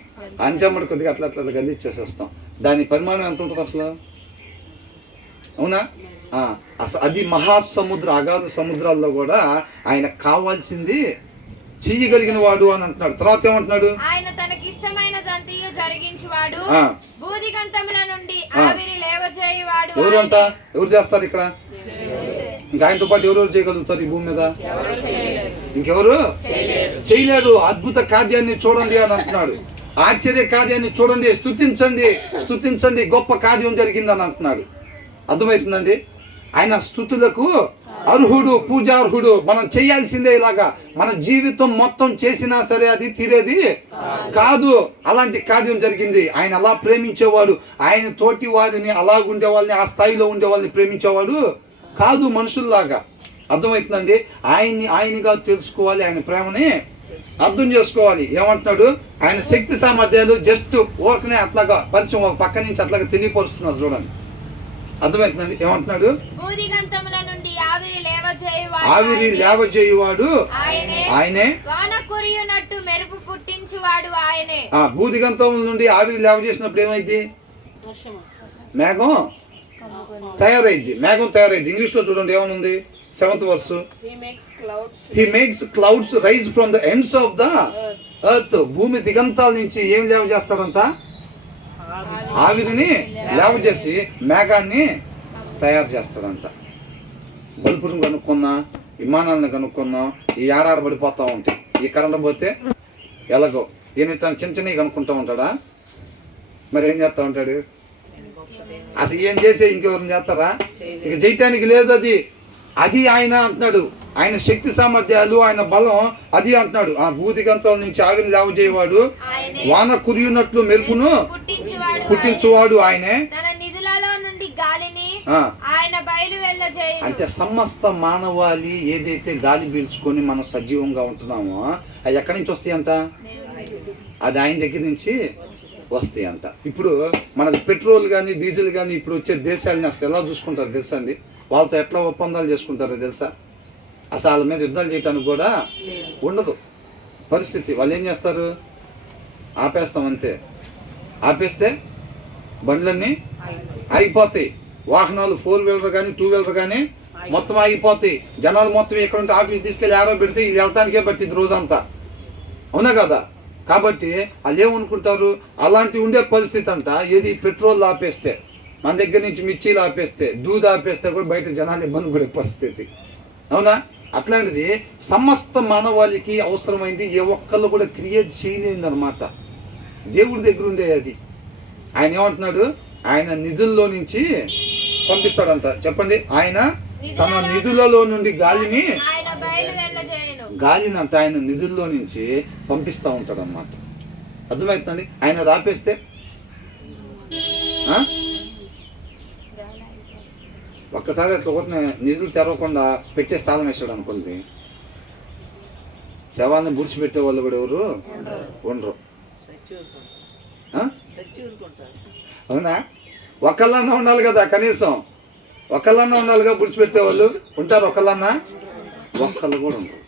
అంచమ్మడి కొద్దిగా అట్లా అట్లా గందిచ్చేసి వస్తాం. దాని పరిమాణం ఎంత ఉంటుంది అసలు? అవునా? అసలు అది మహాసముద్ర, అగాధ సముద్రాల్లో కూడా ఆయన కావాల్సింది చెయ్యగలిగిన వాడు అని అంటున్నాడు. తర్వాత ఏమంటున్నాడు? ఆయన తనకిష్టమైనదంతయు జరిగించువాడు, భూదిగంతముల నుండి ఆవిరి లేవజేయువాడు. ఎవరంట? ఎవరు చేస్తారు ఇక్కడ? ఇంకా ఆయనతో పాటు ఎవరెవరు చేయగలుగుతారు ఈ భూమి మీద? ఇంకెవరు చేయలేరు. అద్భుత కార్యాన్ని చూడండి అని అంటున్నాడు. ఆశ్చర్య కార్యాన్ని చూడండి, స్తుతించండి, స్తుతించండి, గొప్ప కార్యం జరిగిందని అంటున్నాడు. అర్థమవుతుందండి? ఆయన స్తుతులకు అర్హుడు, పూజార్హుడు. మనం చేయాల్సిందే. ఇలాగా మన జీవితం మొత్తం చేసినా సరే అది తీరేది కాదు. అలాంటి కార్యం జరిగింది. ఆయన అలా ప్రేమించేవాడు. ఆయన తోటి వారిని, అలాగుండే వాళ్ళని, ఆ స్థాయిలో ఉండే వాళ్ళని ప్రేమించేవాడు కాదు మనుషుల్లాగా. అర్థమవుతుందండి? ఆయనగా తెలుసుకోవాలి, ఆయన ప్రేమని అర్థం చేసుకోవాలి. ఏమంటున్నాడు? ఆయన శక్తి సామర్థ్యాలు జస్ట్ ఓర్కనే అట్లాగా పరిచయం ఒక పక్క నుంచి అట్లాగా తెలియపరుస్తున్నారు. చూడండి, అర్థమవుతుందండి? ఏమంటున్నాడు? ఆవిరి లేవజేయువాడు ఆయనే, భూదిగంతం నుండి ఆవిరి లేవజేసినప్పుడు ఏమైంది? మేఘం తయారైంది. మేఘం తయారైంది. ఇంగ్లీష్ లో చూడండి ఏమనుంది? 7th verse. He makes clouds rise from the ends of the earth. భూమి దిగంతాల నుంచి ఏం లేవ చేస్తాడంట? ఆవిరిని లేవ చేసి మేఘాన్ని తయారు చేస్తాడంట. బల్బులను కనుక్కున్నా, విమానాలను కనుక్కున్నా, ఈ ఏడాడ పడిపోతా ఉంటాయి. ఈ కరెంట్ పోతే ఎలాగో ఈయన చిన్న చిన్నవి కనుక్కుంటూ ఉంటాడా? మరి ఏం చేస్తా ఉంటాడు? అసలు ఏం చేసే ఇంకెవరిని చేస్తారా? ఇక చేయటానికి లేదు. అది ఆయన అంటున్నాడు. ఆయన శక్తి సామర్థ్యాలు, ఆయన బలం అది అంటున్నాడు. ఆ భూదిగంతాల నుంచి ఆవిరిని లేవ చేయవాడు, వాన కురియున్నట్లు మెరుపును పుట్టించువాడు ఆయనే. అంటే సమస్త మానవాళి ఏదైతే గాలి పీల్చుకొని మనం సజీవంగా ఉంటున్నామో అది ఎక్కడి నుంచి వస్తాయంట? అది ఆయన దగ్గర నుంచి వస్తాయంట. ఇప్పుడు మనది పెట్రోల్ కానీ, డీజిల్ కానీ ఇప్పుడు వచ్చే దేశాలని అసలు ఎలా చూసుకుంటారు తెలుసా అండి? వాళ్ళతో ఎట్లా ఒప్పందాలు చేసుకుంటారో తెలుసా? అసలు వాళ్ళ మీద యుద్ధాలు చేయడానికి కూడా ఉండదు పరిస్థితి. వాళ్ళు ఏం చేస్తారు? ఆపేస్తాం అంతే. ఆపేస్తే బండ్లన్నీ ఆగిపోతాయి. వాహనాలు 4 వీలర్ కానీ 2 వీలర్ కానీ మొత్తం ఆగిపోతాయి. జనాలు మొత్తం ఎక్కడ ఉంటే ఆఫీస్ తీసుకెళ్ళి ఆడో పెడితే ఇది వెళ్తానికే పట్టింది రోజంతా. అవునా కదా? కాబట్టి వాళ్ళు ఏమనుకుంటారు? అలాంటి ఉండే పరిస్థితి అంట. ఏది పెట్రోల్ ఆపేస్తే, మన దగ్గర నుంచి మిర్చీలు ఆపేస్తే, దూద్ ఆపేస్తే కూడా బయట జనాలు ఇబ్బంది పడే పరిస్థితి. అవునా? అట్లాంటిది సమస్త మానవాళికి అవసరమైంది. ఏ ఒక్కళ్ళు కూడా క్రియేట్ చేయలేదు అనమాట. దేవుడి దగ్గర ఉండే అది. ఆయన ఏమంటున్నాడు? ఆయన నిధుల్లో నుంచి పంపిస్తాడంట. చెప్పండి. ఆయన తన నిధులలో నుండి గాలిని అంట ఆయన నిధుల్లో నుంచి పంపిస్తూ ఉంటాడు అన్నమాట. అర్థమవుతుందండి? ఆయన రాపేస్తే ఒక్కసారి అట్లా ఒకటి నిధులు తెరవకుండా పెట్టే స్థానం వేసాడు అనుకోండి, శవాన్ని బుడిచిపెట్టే వాళ్ళు కూడా ఎవరు ఉండరు. అవునా? ఒకళ్ళన్నా ఉండాలి కదా, కనీసం ఒకళ్ళన్నా ఉండాలిగా. బుడిచిపెట్టే వాళ్ళు ఉంటారు. ఒకళ్ళన్నా ఒక్కళ్ళు కూడా ఉండరు.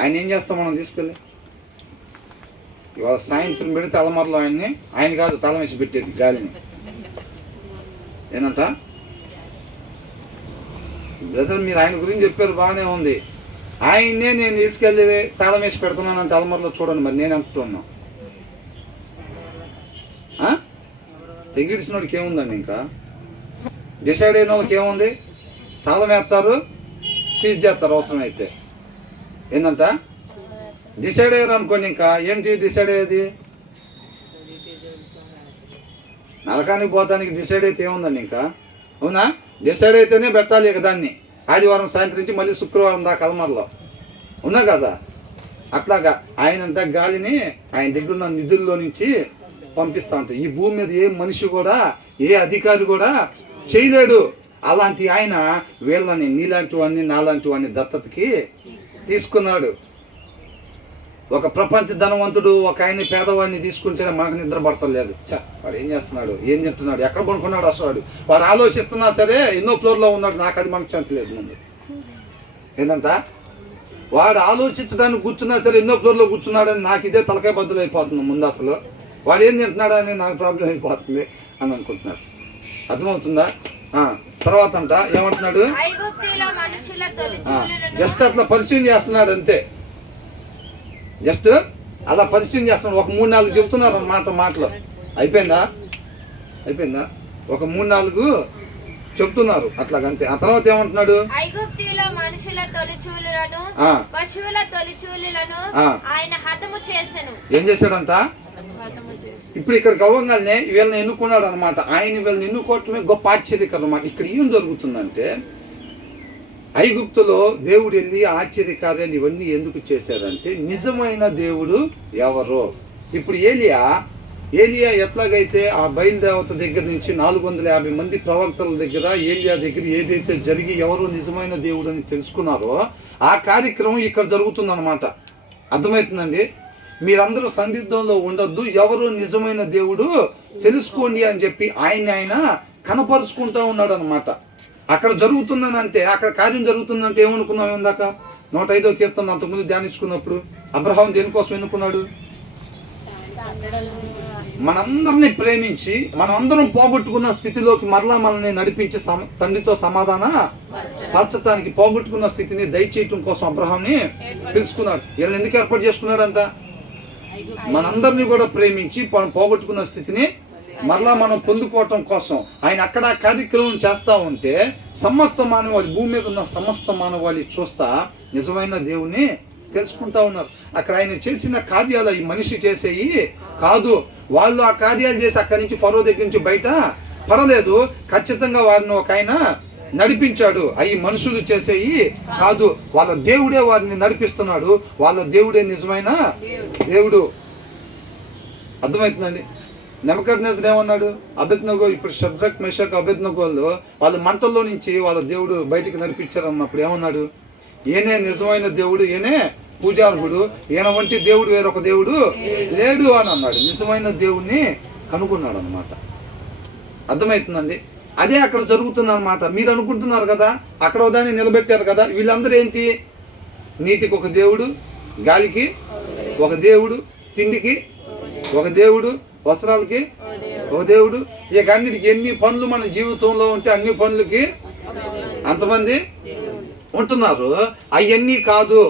ఆయన ఏం చేస్తాం మనం తీసుకెళ్ళి? ఇవాళ సాయంత్రం పెడితే అలమరలో ఆయన కాదు తాళం వేసి పెట్టేది గాలిని. ఏనంట బ్రదర్, మీరు ఆయన గురించి చెప్పారు, బాగానే ఉంది. ఆయన్నే నేను తీసుకెళ్ళి తాళం వేసి పెడుతున్నానంటే అలమరలో చూడండి, మరి నేను ఎంత ఉన్నాను. తెగిడిచినోడికి ఏముందండి, ఇంకా డిసైడ్ అయిన వాళ్ళకి ఏముంది? తాళం వేస్తారు, సీజ్ చేస్తారు అవసరమైతే. ఏంటంట డిసైడ్ అయ్యారు అనుకోండి, ఇంకా ఏంటి డిసైడ్ అయ్యేది? నరకానికి పోతానికి డిసైడ్ అయితే ఏముందండి ఇంకా? అవునా? డిసైడ్ అయితేనే పెట్టాలి ఇక దాన్ని. ఆదివారం సాయంత్రం నుంచి మళ్ళీ శుక్రవారం దాకా అలమరలో ఉన్నా కదా. అట్లాగా ఆయనంట గాలిని ఆయన దగ్గర ఉన్న నిధుల్లో నుంచి పంపిస్తూ ఉంటాయి. ఈ భూమి మీద ఏ మనిషి కూడా, ఏ అధికారి కూడా చేయలేడు. అలాంటి ఆయన వీళ్ళని, నీలాంటి వాడిని నాలాంటి వాడిని దత్తతకి తీసుకున్నాడు. ఒక ప్రపంచ ధనవంతుడు ఒక ఆయన పేదవాడిని తీసుకుంటేనే మనకు నిద్ర పడతలేదు. వాడు ఏం చేస్తున్నాడు, ఏం తింటున్నాడు, ఎక్కడ కొనుక్కున్నాడు అసలు వాడు ఆలోచిస్తున్నా సరే ఎన్నో ఫ్లోర్లో ఉన్నాడు, నాకు అది మనకు చెంతలేదు ముందు. ఏంటంట వాడు ఆలోచించడానికి కూర్చున్నా సరే ఎన్నో ఫ్లోర్లో కూర్చున్నాడని నాకు ఇదే తలకాయ బద్దలు అయిపోతుంది ముందు. అసలు వాడు ఏం తింటున్నాడు అని నాకు ప్రాబ్లం అయిపోతుంది అని అనుకుంటున్నాడు. అర్థమవుతుందా? తర్వాత అంట ఏమంటున్నాడు, జస్ట్ అట్లా పరిచయం చేస్తున్నాడు అంతే. జస్ట్ అలా పరిచయం చేస్తున్నాడు. ఒక 3-4 చెప్తున్నారు అన్నమాట మాటలు. అయిపోయిందా? ఒక 3-4 చెప్తున్నారు అట్లాగంతే. ఆ తర్వాత ఏమంటున్నాడు, ఐగుప్తులో మనుషుల తొలిచూలులను పశువుల తొలిచూలులను ఆయన హతము చేసెను. ఏం చేశాడంట? ఇప్పుడు ఇక్కడికి అవ్వగానే వీళ్ళని ఎన్నుకున్నాడు అనమాట. ఆయన వీళ్ళని ఎన్నుకోవటమే గొప్ప ఆశ్చర్యకరం అన్నమాట. ఇక్కడ ఏం జరుగుతుందంటే, ఐగుప్తులో దేవుడు వెళ్ళి ఆశ్చర్యకార్యాలు ఇవన్నీ ఎందుకు చేశారంటే, నిజమైన దేవుడు ఎవరో. ఇప్పుడు ఏలియా ఎట్లాగైతే ఆ బయలుదేవత దగ్గర నుంచి 450 మంది ప్రవక్తల దగ్గర ఏలియా దగ్గర ఏదైతే జరిగి ఎవరో నిజమైన దేవుడు అని తెలుసుకున్నారో ఆ కార్యక్రమం ఇక్కడ జరుగుతుందన్నమాట. అర్థమవుతుందండి? మీరందరూ సందిగ్ధంలో ఉండొద్దు, ఎవరు నిజమైన దేవుడు తెలుసుకోండి అని చెప్పి ఆయన కనపరుచుకుంటూ ఉన్నాడు అనమాట. అక్కడ జరుగుతుందనంటే, అక్కడ కార్యం జరుగుతుందంటే ఏమనుకున్నాం ఇందాక 105వ కీర్తన అంతకుముందు ధ్యానించుకున్నప్పుడు, అబ్రహాం దేనికోసం ఎన్నుకున్నాడు? మనందరినీ ప్రేమించి మనందరం పోగొట్టుకున్న స్థితిలోకి మరలా మనల్ని నడిపించి తండ్రితో సమాధాన పరచటానికి పోగొట్టుకున్న స్థితిని దయచేయటం కోసం అబ్రహాంని పిలుచుకున్నాడు. వీళ్ళని ఎందుకు ఏర్పాటు చేసుకున్నాడంట? మనందరినీ కూడా ప్రేమించి పోగొట్టుకున్న స్థితిని మరలా మనం పొందుకోవటం కోసం ఆయన అక్కడ కార్యక్రమం చేస్తూ ఉంటే సమస్త మానవాళి, భూమి మీద ఉన్న సమస్త మానవాళి చూస్తా నిజమైన దేవుని తెలుసుకుంటా ఉన్నారు. అక్కడ ఆయన చేసిన కార్యాలు ఈ మనిషి చేసేవి కాదు. వాళ్ళు ఆ కార్యాలు చేసి అక్కడి నుంచి ఫరో దగ్గర నుంచి బయట పడలేదు. ఖచ్చితంగా వారిని ఒక ఆయన నడిపించాడు. అవి మనుషులు చేసేవి కాదు, వాళ్ళ దేవుడే వారిని నడిపిస్తున్నాడు. వాళ్ళ దేవుడే నిజమైన దేవుడు. అర్థమవుతుందండి? నెబుకద్నెజర్ ఏమన్నాడు? అబేద్నెగో, ఇప్పుడు షద్రక్ మెషక్ అబేద్నెగోలు వాళ్ళ మంటల్లో నుంచి వాళ్ళ దేవుడు బయటికి నడిపించారన్నప్పుడు ఏమన్నాడు? ఈయనే నిజమైన దేవుడు, ఈయనే పూజార్హుడు, ఈయన వంటి దేవుడు వేరొక దేవుడు లేడు అని అన్నాడు. నిజమైన దేవుణ్ణి కనుగొన్నాడు అన్నమాట. అర్థమవుతుందండి? అదే అక్కడ జరుగుతుంది అన్నమాట. మీరు అనుకుంటున్నారు కదా, అక్కడ దాన్ని నిలబెట్టారు కదా. వీళ్ళందరూ ఏంటి? నీటికి ఒక దేవుడు, గాలికి ఒక దేవుడు, తిండికి ఒక దేవుడు, వస్త్రాలకి ఒక దేవుడు. ఇక అన్నిటికి ఎన్ని పనులు మన జీవితంలో ఉంటే అన్ని పనులకి అంతమంది ఉంటున్నారు. అవన్నీ కాదు,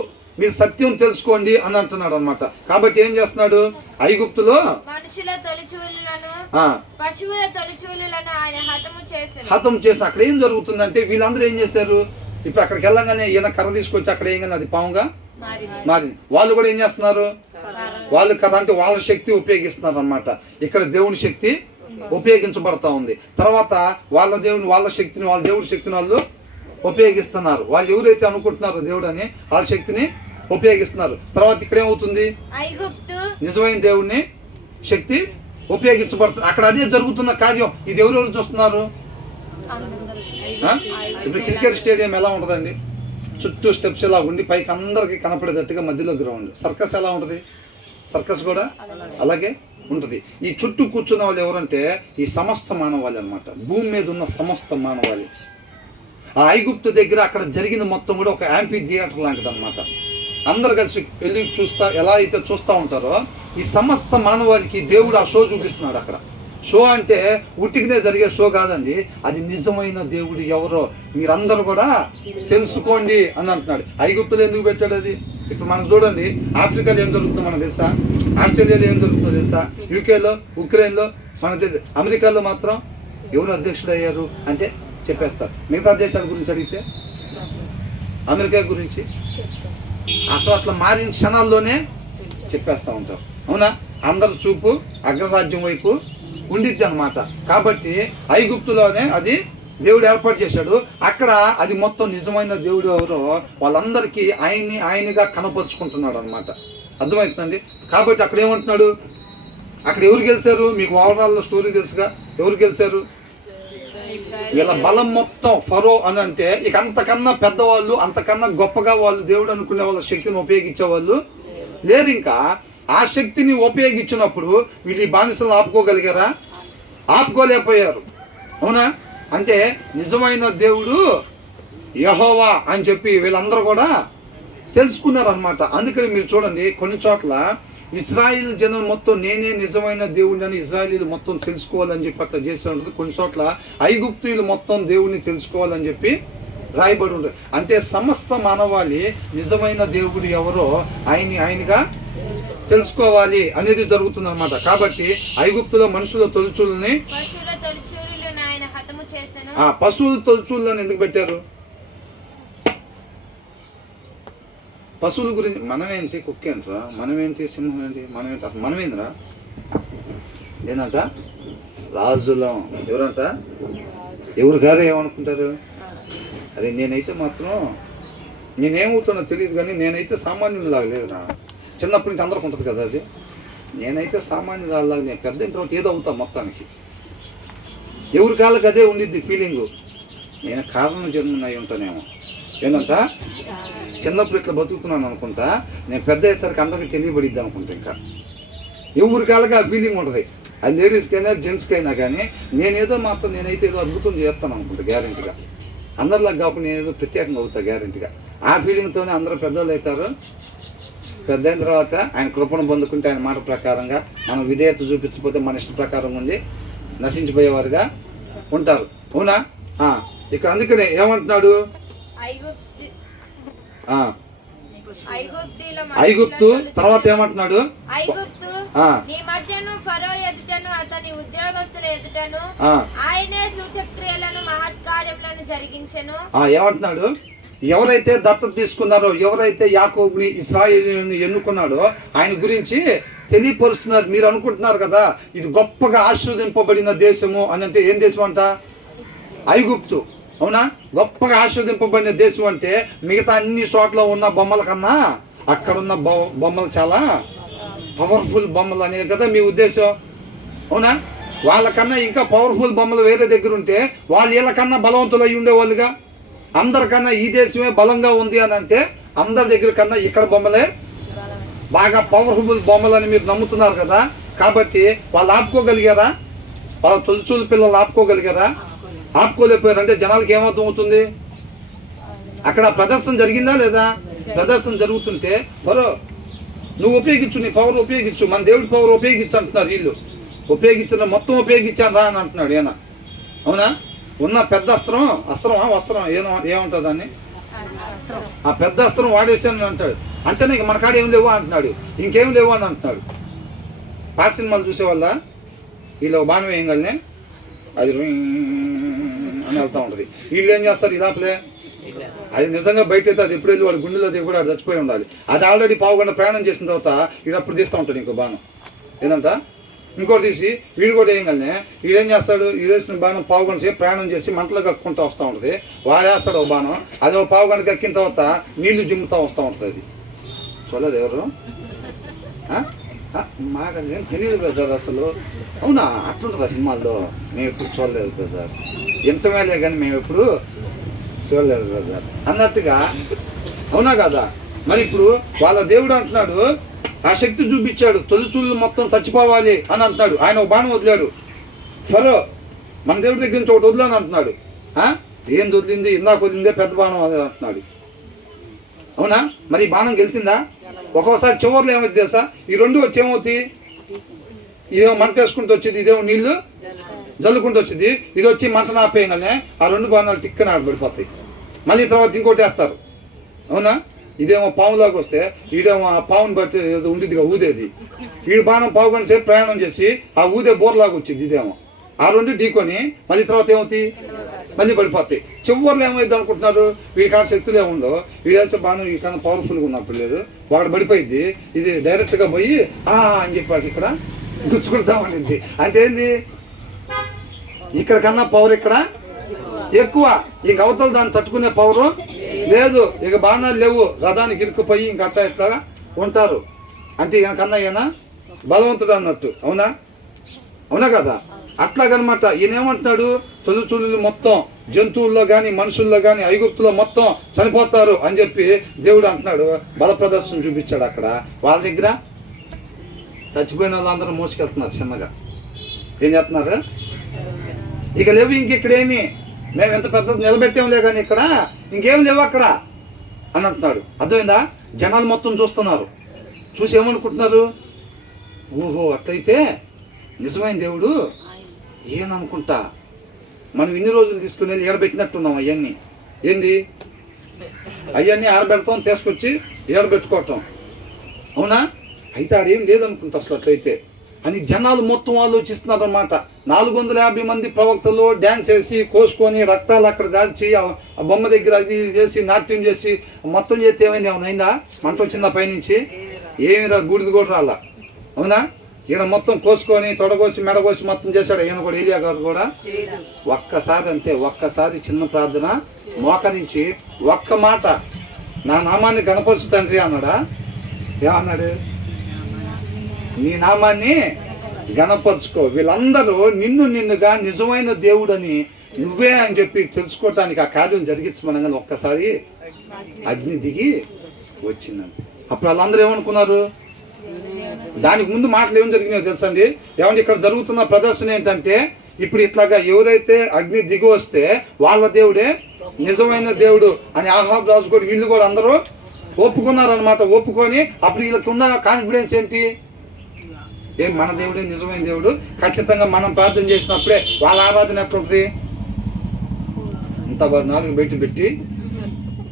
మీరు సత్యం తెలుసుకోండి అని అంటున్నాడు అనమాట. కాబట్టి ఏం చేస్తున్నాడు? ఐగుప్తులో మనుషుల తొలిచూలులను పశువుల తొలిచూలులను ఆయన హతం చేసి అక్కడ ఏం జరుగుతుందంటే వీళ్ళందరూ ఏం చేశారు? ఇప్పుడు అక్కడికి వెళ్ళగానే ఈయన కర్ర తీసుకొచ్చి అక్కడ ఏం అది పాముగా మారింది. వాళ్ళు కూడా ఏం చేస్తున్నారు? వాళ్ళు కర్ర అంటే వాళ్ళ శక్తి ఉపయోగిస్తున్నారు అన్నమాట. ఇక్కడ దేవుని శక్తి ఉపయోగించబడతా ఉంది. తర్వాత వాళ్ళ దేవుని, వాళ్ళ శక్తిని, వాళ్ళ దేవుడి శక్తిని వాళ్ళు ఉపయోగిస్తున్నారు. వాళ్ళు ఎవరైతే అనుకుంటున్నారో దేవుడు అని వాళ్ళ శక్తిని ఉపయోగిస్తున్నారు. తర్వాత ఇక్కడ ఏమవుతుంది? నిజమైన దేవుడిని శక్తి ఉపయోగించబడుతుంది. అక్కడ అదే జరుగుతున్న కార్యం. ఇది ఎవరెవరు చూస్తున్నారు? ఇప్పుడు క్రికెట్ స్టేడియం ఎలా ఉంటుందండి? చుట్టూ స్టెప్స్ ఎలా ఉండి పైకి అందరికి కనపడేటట్టుగా మధ్యలో గ్రౌండ్. సర్కస్ ఎలా ఉంటుంది? సర్కస్ కూడా అలాగే ఉంటుంది. ఈ చుట్టూ కూర్చున్న వాళ్ళు ఎవరంటే ఈ సమస్త మానవాళి అన్నమాట. భూమి మీద ఉన్న సమస్త మానవాళి. ఆ ఐగుప్తు దగ్గర అక్కడ జరిగిన మొత్తం కూడా ఒక యాంపీ థియేటర్ లాంటిది అనమాట. అందరు కలిసి వెళ్ళి చూస్తా, ఎలా అయితే చూస్తూ ఉంటారో ఈ సమస్త మానవాళికి దేవుడు ఆ షో చూపిస్తున్నాడు. అక్కడ షో అంటే ఉట్టికినే జరిగే షో కాదండి, అది నిజమైన దేవుడు ఎవరో మీరందరూ కూడా తెలుసుకోండి అని అంటున్నాడు. ఐగుప్తులు ఎందుకు పెట్టాడు అది? ఇప్పుడు మనం చూడండి, ఆఫ్రికాలో ఏం జరుగుతుందో మనకు తెలుసా? ఆస్ట్రేలియాలో ఏం జరుగుతుందో తెలుసా? యూకేలో, ఉక్రెయిన్లో మనకు తెలుసు. అమెరికాలో మాత్రం ఎవరు అధ్యక్షుడు అయ్యారు అంటే చెప్పేస్తారు. మిగతా దేశాల గురించి అడిగితే అమెరికా గురించి అసలు అట్లా మారిన క్షణాల్లోనే చెప్పేస్తూ ఉంటారు. అవునా? అందరు చూపు అగ్రరాజ్యం వైపు ఉండిద్ది అనమాట. కాబట్టి ఐగుప్తులోనే అది దేవుడు ఏర్పాటు చేశాడు. అక్కడ అది మొత్తం నిజమైన దేవుడు ఎవరో వాళ్ళందరికీ ఆయనగా కనపరుచుకుంటున్నాడు అనమాట. అర్థమవుతుందండి? కాబట్టి అక్కడ ఏమంటున్నాడు? అక్కడ ఎవరు గెలిచారు? మీకు ఓవరాల్లో స్టోరీ తెలుసుగా. ఎవరు గెలిచారు? వీళ్ళ బలం మొత్తం ఫరో అని అంటే ఇక అంతకన్నా పెద్దవాళ్ళు, అంతకన్నా గొప్పగా వాళ్ళు దేవుడు అనుకునే వాళ్ళ శక్తిని ఉపయోగించే వాళ్ళు లేరు. ఇంకా ఆ శక్తిని ఉపయోగించినప్పుడు వీళ్ళు ఈ బానిసలను ఆపుకోగలిగారా? ఆపుకోలేకపోయారు. అవునా? అంటే నిజమైన దేవుడు యెహోవా అని చెప్పి వీళ్ళందరూ కూడా తెలుసుకున్నారనమాట. అందుకని మీరు చూడండి, కొన్ని చోట్ల ఇశ్రాయేల్ జనం మొత్తం నేనే నిజమైన దేవుడిని అని ఇశ్రాయేలీలు మొత్తం తెలుసుకోవాలని చెప్పి అట్లా చేసి ఉంటుంది. కొన్ని చోట్ల ఐగుప్తీయులు మొత్తం దేవుడిని తెలుసుకోవాలని చెప్పి రాయబడి ఉంటుంది. అంటే సమస్త మానవాళి నిజమైన దేవుడు ఎవరో ఆయనగా తెలుసుకోవాలి అనేది జరుగుతుంది అనమాట. కాబట్టి ఐగుప్తులో మనుషుల తొలిచూలని పశువుల తొలిచూళ్ళని ఎందుకు పెట్టారు? పశువుల గురించి మనమేంటి? కుక్క ఏంట్రా? మనమేంటి? సింహం ఏంటి? మనమేంటి? అసలు మనమేంద్రా? ఏంటంట? రాజులం. ఎవరంట? ఎవరు గారు ఏమనుకుంటారు? అరే నేనైతే మాత్రం నేనేమవుతున్నా తెలియదు, కానీ నేనైతే సామాన్యులాగా లేదురా. చిన్నప్పటి నుంచి అందరికి ఉంటుంది కదా అది. నేనైతే సామాన్యులాగా, నేను పెద్ద అయిన తర్వాత ఏదో అవుతా మొత్తానికి. ఎవరి కాళ్ళకి అదే ఉండిద్ది ఫీలింగు. నేను కారణం జన్మనై ఉంటానేమో. ఏంటంట? చిన్నప్పుడు ఇట్లా బతుకుతున్నాను అనుకుంటా, నేను పెద్ద అయ్యేసరికి అందరికీ తెలియబడిద్ది అనుకుంటా. ఇంకా ఎవరి కాళ్ళకి ఆ ఫీలింగ్ ఉంటుంది. అది లేడీస్కి అయినా జెంట్స్కి అయినా కానీ నేనేదో మాత్రం నేనైతే ఏదో అద్భుతం చేస్తాను అనుకుంటా గ్యారెంటీగా. అందరిలాగా కాకుండా నేనేదో ప్రత్యేకంగా అవుతా గ్యారెంటీగా. ఆ ఫీలింగ్తోనే అందరూ పెద్దోళ్ళు అవుతారు. పెద్ద అయిన తర్వాత ఆయన కృపను పొందుకుంటే ఆయన మాట ప్రకారంగా మనం విధేయత చూపించకపోతే మన ఇష్ట ప్రకారం ఉండి నశించిపోయేవారుగా ఉంటారు. అవునా? ఇక్కడ అందుకనే ఏమంటున్నాడు? ఐగుప్తు తర్వాత ఏమంటున్నాడు? ఏమంటున్నాడు? ఎవరైతే దత్తత తీసుకున్నారో, ఎవరైతే యాకోబుని ఇశ్రాయేలుని ఎన్నుకున్నాడో ఆయన గురించి తెలియపరుస్తున్నారు. మీరు అనుకుంటున్నారు కదా ఇది గొప్పగా ఆశీర్వదింపబడిన దేశము అని. అంటే ఏం దేశం అంట? ఐగుప్తు. అవునా? గొప్పగా ఆశీర్వదింపబడిన దేశం అంటే మిగతా అన్ని చోట్ల ఉన్న బొమ్మల కన్నా అక్కడున్న బొమ్మలు చాలా పవర్ఫుల్ బొమ్మలు అనేది కదా మీ ఉద్దేశం. అవునా? వాళ్ళకన్నా ఇంకా పవర్ఫుల్ బొమ్మలు వేరే దగ్గర ఉంటే వాళ్ళు వీళ్ళకన్నా బలవంతులు అయి ఉండేవాళ్ళుగా. అందరికన్నా ఈ దేశమే బలంగా ఉంది అని అంటే అందరి దగ్గర కన్నా ఇక్కడ బొమ్మలే బాగా పవర్ఫుల్ బొమ్మలు అని మీరు నమ్ముతున్నారు కదా. కాబట్టి వాళ్ళు ఆపుకోగలిగారా? వాళ్ళ తొలిచూలు పిల్లలు ఆపుకోగలిగారా? ఆపుకోలేకపోయారంటే జనాలకి ఏమర్థం అవుతుంది? అక్కడ ప్రదర్శన జరిగిందా లేదా? ప్రదర్శన జరుగుతుంటే పరో నువ్వు ఉపయోగించు, నీ పవర్ ఉపయోగించు, మన దేవుడి పవర్ ఉపయోగించు అంటున్నారు వీళ్ళు. ఉపయోగించిన మొత్తం ఉపయోగించాను రా అని అంటున్నాడు ఈయన. అవునా? ఉన్న పెద్ద వస్త్రం ఏమంటారు దాన్ని? ఆ పెద్ద అస్త్రం వాడేసాను అంటాడు. అంటేనే ఇక మన కాడ ఏం లేవు అంటున్నాడు, ఇంకేం లేవు అని అంటున్నాడు. పాత సినిమాలు చూసేవాళ్ళ వీళ్ళు బాణం వేయగలనే అది అని వెళ్తూ ఉంటుంది. వీళ్ళు ఏం చేస్తారు? ఇలాపలే అది నిజంగా బయట అయితే అది ఎప్పుడు వెళ్ళి వాడు గుండెలో దిగుబడి అది చచ్చిపోయి ఉండాలి. అది ఆల్రెడీ పావుగంట ప్రయాణం చేసిన తర్వాత వీడప్పుడు తీస్తూ ఉంటాడు ఇంకో బాణం. ఏంటంట? ఇంకోటి తీసి వీడు కూడా వేయగలనే. వీడేం చేస్తాడు? వీడు వేసిన బాణం పావుగంట సేపు ప్రయాణం చేసి మంటలో కక్కుంటూ వస్తూ ఉంటుంది. వాడు వేస్తాడు ఒక బాణం, అది ఒక పావుగంట కక్కిన తర్వాత నీళ్లు జిమ్ముతూ వస్తూ ఉంటుంది. అది చూడలేదు ఎవరు? మాకు అది ఏం తెలియదు బ్రదర్ అసలు. అవునా? అట్లుంటుంది ఆ సినిమాల్లో. మేము ఎప్పుడు చూడలేదు బ్రదర్. ఇంతమేలే కానీ మేము ఎప్పుడు చూడలేదు బ్రదర్ అన్నట్టుగా. అవునా కదా? మరి ఇప్పుడు వాళ్ళ దేవుడు అంటున్నాడు ఆ శక్తి చూపించాడు, తొలిచూళ్ళు మొత్తం చచ్చిపోవాలి అని అంటున్నాడు. ఆయన ఒక బాణం వదిలాడు. ఫరో మన దేవుడి దగ్గర నుంచి ఒకటి వదిలేని అంటున్నాడు. ఏం వదిలింది? ఇందాక వదిలిందే పెద్ద బాణం అది అంటున్నాడు. అవునా? మరి ఈ బాణం గెలిచిందా? ఒక్కోసారి చివర్లో ఏమవుతుంది తెలుసా? ఈ రెండు వచ్చి ఏమవుతాయి? ఇదేమో మంట వేసుకుంటూ వచ్చేది, ఇదేమో నీళ్లు జల్లుకుంటూ వచ్చింది. ఇది వచ్చి మంట ఆపేయగానే ఆ 2 బాణాలు తిక్కన ఆడబడిపోతాయి. మళ్ళీ తర్వాత ఇంకోటి వేస్తారు. అవునా? ఇదేమో పావులాగా వస్తే ఈడేమో ఆ పావుని బట్టి ఏదో ఉండిద్దిగా ఊదేది. వీడు బాణం పావు గంట సేపు ప్రయాణం చేసి ఆ ఊదే బోర్లాగా వచ్చింది. ఇదేమో ఆ 2 ఢీకొని మళ్ళీ తర్వాత ఏమవుతాయి, మళ్ళీ పడిపోతాయి. చివరిలో ఏమైంది అనుకుంటున్నారు, వీడి కాడ శక్తులు ఏముందో వీడేస్తే బాణం ఈ కన్నా పవర్ఫుల్గా ఉన్నప్పుడు లేదు, వాడు పడిపోయింది. ఇది డైరెక్ట్గా పోయి అని చెప్పాడు ఇక్కడ గుచ్చుకుంటామనింది. అంటే ఏంది, ఇక్కడ కన్నా పవర్ ఇక్కడ ఎక్కువ. ఇంక అవతల దాన్ని తట్టుకునే పవరు లేదు. ఇక బాణాలు లేవు, రథానికి ఇరుక్కుపోయి ఇంక అట్లా ఇట్లా ఉంటారు. అంటే ఈయన కన్నా ఈయన బలవంతుడు అన్నట్టు. అవునా? అవునా కదా? అట్లాగనమాట. ఈయన ఏమంటున్నాడు, తొలిచూలు మొత్తం జంతువుల్లో కానీ మనుషుల్లో కానీ ఐగుప్తులో మొత్తం చనిపోతారు అని చెప్పి దేవుడు అంటున్నాడు. బల ప్రదర్శన చూపించాడు అక్కడ. వాళ్ళ దగ్గర చచ్చిపోయిన వాళ్ళందరూ మోసుకెళ్తున్నారు చిన్నగా. ఏం చేస్తున్నారు, ఇక లేవు ఇంకెక్కడేమి, మేము ఎంత పెద్ద నిలబెట్టాంలే కానీ ఇక్కడ ఇంకేం లేవు అక్కడ అని అంటున్నాడు. అర్థమైందా? జనాలు మొత్తం చూస్తున్నారు. చూసి ఏమనుకుంటున్నారు, ఓహో అట్లయితే నిజమైన దేవుడు ఏననుకుంటా, మనం ఇన్ని రోజులు తీసుకుని వెళ్ళి ఏడబెట్టినట్టున్నాం. అవన్నీ ఏంది, అవన్నీ ఆడబెడతాం, తీసుకొచ్చి ఏడబెట్టుకోవటం. అవునా? అయితే ఆడేం లేదనుకుంటా అసలు అట్లయితే అని జనాలు మొత్తం ఆలోచిస్తున్నారు అన్నమాట. 450 మంది ప్రవక్తలు డ్యాన్స్ వేసి కోసుకొని రక్తాలు అక్కడ దాల్చి ఆ బొమ్మ దగ్గర అది చేసి నాట్యం చేసి మొత్తం చేస్తే ఏమైంది, ఏమైనా మంట వచ్చిందా పైనుంచి? ఏమి రా, బూడిద కూడా రాలా. అవునా? ఈయన మొత్తం కోసుకొని తొడగోసి మెడగోసి మొత్తం చేశాడు. ఈయన కూడా, ఏలియా గారు కూడా ఒక్కసారి అంతే, ఒక్కసారి చిన్న ప్రార్థన మోకరించి ఒక్క మాట, నా నామాన్ని గణపరచు తండ్రి అన్నాడా? ఏమన్నాడు? నీ నామాన్ని గణపరుచుకో. వీళ్ళందరూ నిన్నుగా నిజమైన దేవుడని నువ్వే అని చెప్పి తెలుసుకోవటానికి ఆ కార్యం జరిగించమనగానే ఒక్కసారి అగ్ని దిగి వచ్చిందండి. అప్పుడు వాళ్ళందరూ ఏమనుకున్నారు, దానికి ముందు మాటలు ఏం జరిగినాయో తెలుసండి. ఏమంటే ఇక్కడ జరుగుతున్న ప్రదర్శన ఏంటంటే, ఇప్పుడు ఇట్లాగా ఎవరైతే అగ్ని దిగి వస్తే వాళ్ళ దేవుడే నిజమైన దేవుడు అని ఆహాబ్ రాజు కూడా వీళ్ళు కూడా అందరూ ఒప్పుకున్నారనమాట. ఒప్పుకొని అప్పుడు వీళ్ళకి ఉన్న కాన్ఫిడెన్స్ ఏంటి, ఏం మన దేవుడే నిజమైన దేవుడు, ఖచ్చితంగా మనం ప్రార్థన చేసినప్పుడే వాళ్ళ ఆరాధన ఎట్లుంటుంది, ఇంత 4 బయట పెట్టి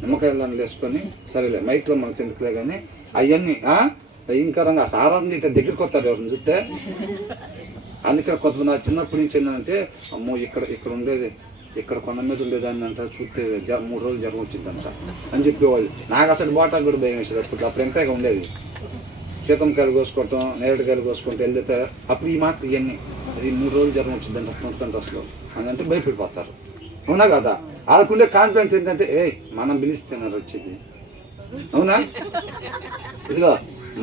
నిమ్మకాయలను వేసుకొని, సరేలే మైక్లో మనకు ఎందుకులే కానీ అవన్నీ భయంకరంగా ఆరాధన అయితే దగ్గరికి వస్తారు ఎవరిని చూస్తే. అందుకని కొంత నా చిన్నప్పటి నుంచి ఏంటంటే, అమ్మో ఇక్కడ ఉండేది, ఇక్కడ కొండ మీద ఉండేదాన్ని అంట చూస్తే 3 రోజులు జ్వరం వచ్చిందంట అని చెప్పేవాళ్ళు. నాకు అసలు బాటా కూడా భయం వేసేది అప్పుడు ఎంతగా ఉండేది. సీతంకాయలు కోసుకోవటం, నేరేడుకాయలు కోసుకుంటూ వెళ్తే అప్పుడు ఈ మాట ఇవన్నీ, అది 3 రోజులు జ్వరం వచ్చిందంట వస్తుందంట అసలు అని అంటే భయపడిపోతారు. అవునా కదా? వాళ్ళకుండే కాన్ఫిడెన్స్ ఏంటంటే, మనం పిలిస్తేనే వచ్చేది. అవునా? ఇదిగో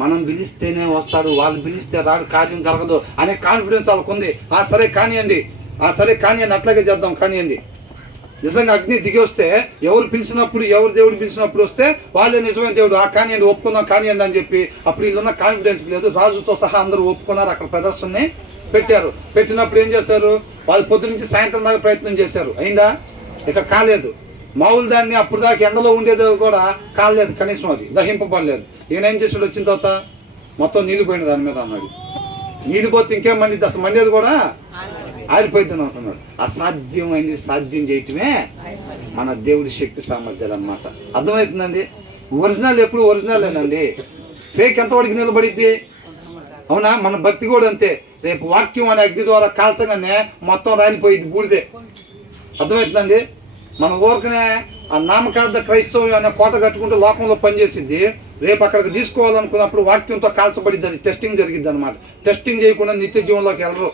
మనం పిలిస్తేనే వస్తాడు, వాళ్ళు పిలిస్తే రాడు, కార్యం జరగదు అనే కాన్ఫిడెన్స్ వాళ్ళకు ఉంది. సరే కానివ్వండి, సరే కానివ్వండి, అట్లాగే చేద్దాం కానివ్వండి. నిజంగా అగ్ని దిగి వస్తే ఎవరు పిలిచినప్పుడు, ఎవరు దేవుడు పిలిచినప్పుడు వస్తే వాళ్ళే నిజమైన దేవుడు, కానివ్వండి ఒప్పుకుందాం కానివ్వండి అని చెప్పి అప్పుడు వీళ్ళున్న కాన్ఫిడెన్స్ లేదు. రాజుతో సహా అందరూ ఒప్పుకున్నారు. అక్కడ ప్రదర్శనని పెట్టారు. పెట్టినప్పుడు ఏం చేశారు, వాళ్ళు పొద్దు నుంచి సాయంత్రం దాకా ప్రయత్నం చేశారు. అయిందా? ఇక కాలేదు. మామూలు దాన్ని అప్పుడు దాకా ఎండలో ఉండేది కూడా కాలేదు, కనీసం అది దహింపబడలేదు. ఈయన ఏం చేసాడు, వచ్చిన తర్వాత మొత్తం నీళ్ళు పోయిన దాని మీద అన్నాడు. నీళ్ళు పోతే ఇంకేం మండిద్ది, అసలు మండేది కూడా ఆరిపోయిందని అంటున్నాడు. అసాధ్యమైంది సాధ్యం చేయటమే మన దేవుడి శక్తి సామర్థ్యాలు అన్నమాట. అర్థమవుతుందండి? ఒరిజినల్ ఎప్పుడు ఒరిజినలేనండి, ఫేక్ ఎంతవరకు నిలబడిద్ది. అవునా? మన భక్తి కూడా అంతే. రేపు వాక్యం అనే అగ్ని ద్వారా కాల్చగానే మొత్తం రాలిపోయింది, బూడిదే. అర్థమవుతుందండి? మన ఊరికనే ఆ నామకార్థ క్రైస్తవం అనే కోట కట్టుకుంటూ లోకంలో పనిచేసిద్ది. రేపు అక్కడికి తీసుకోవాలనుకున్నప్పుడు వాక్యంతో కాల్చబడిద్ది, అది టెస్టింగ్ జరిగిద్ది అనమాట. టెస్టింగ్ చేయకుండా నిత్య జీవంలోకి వెళ్ళరు.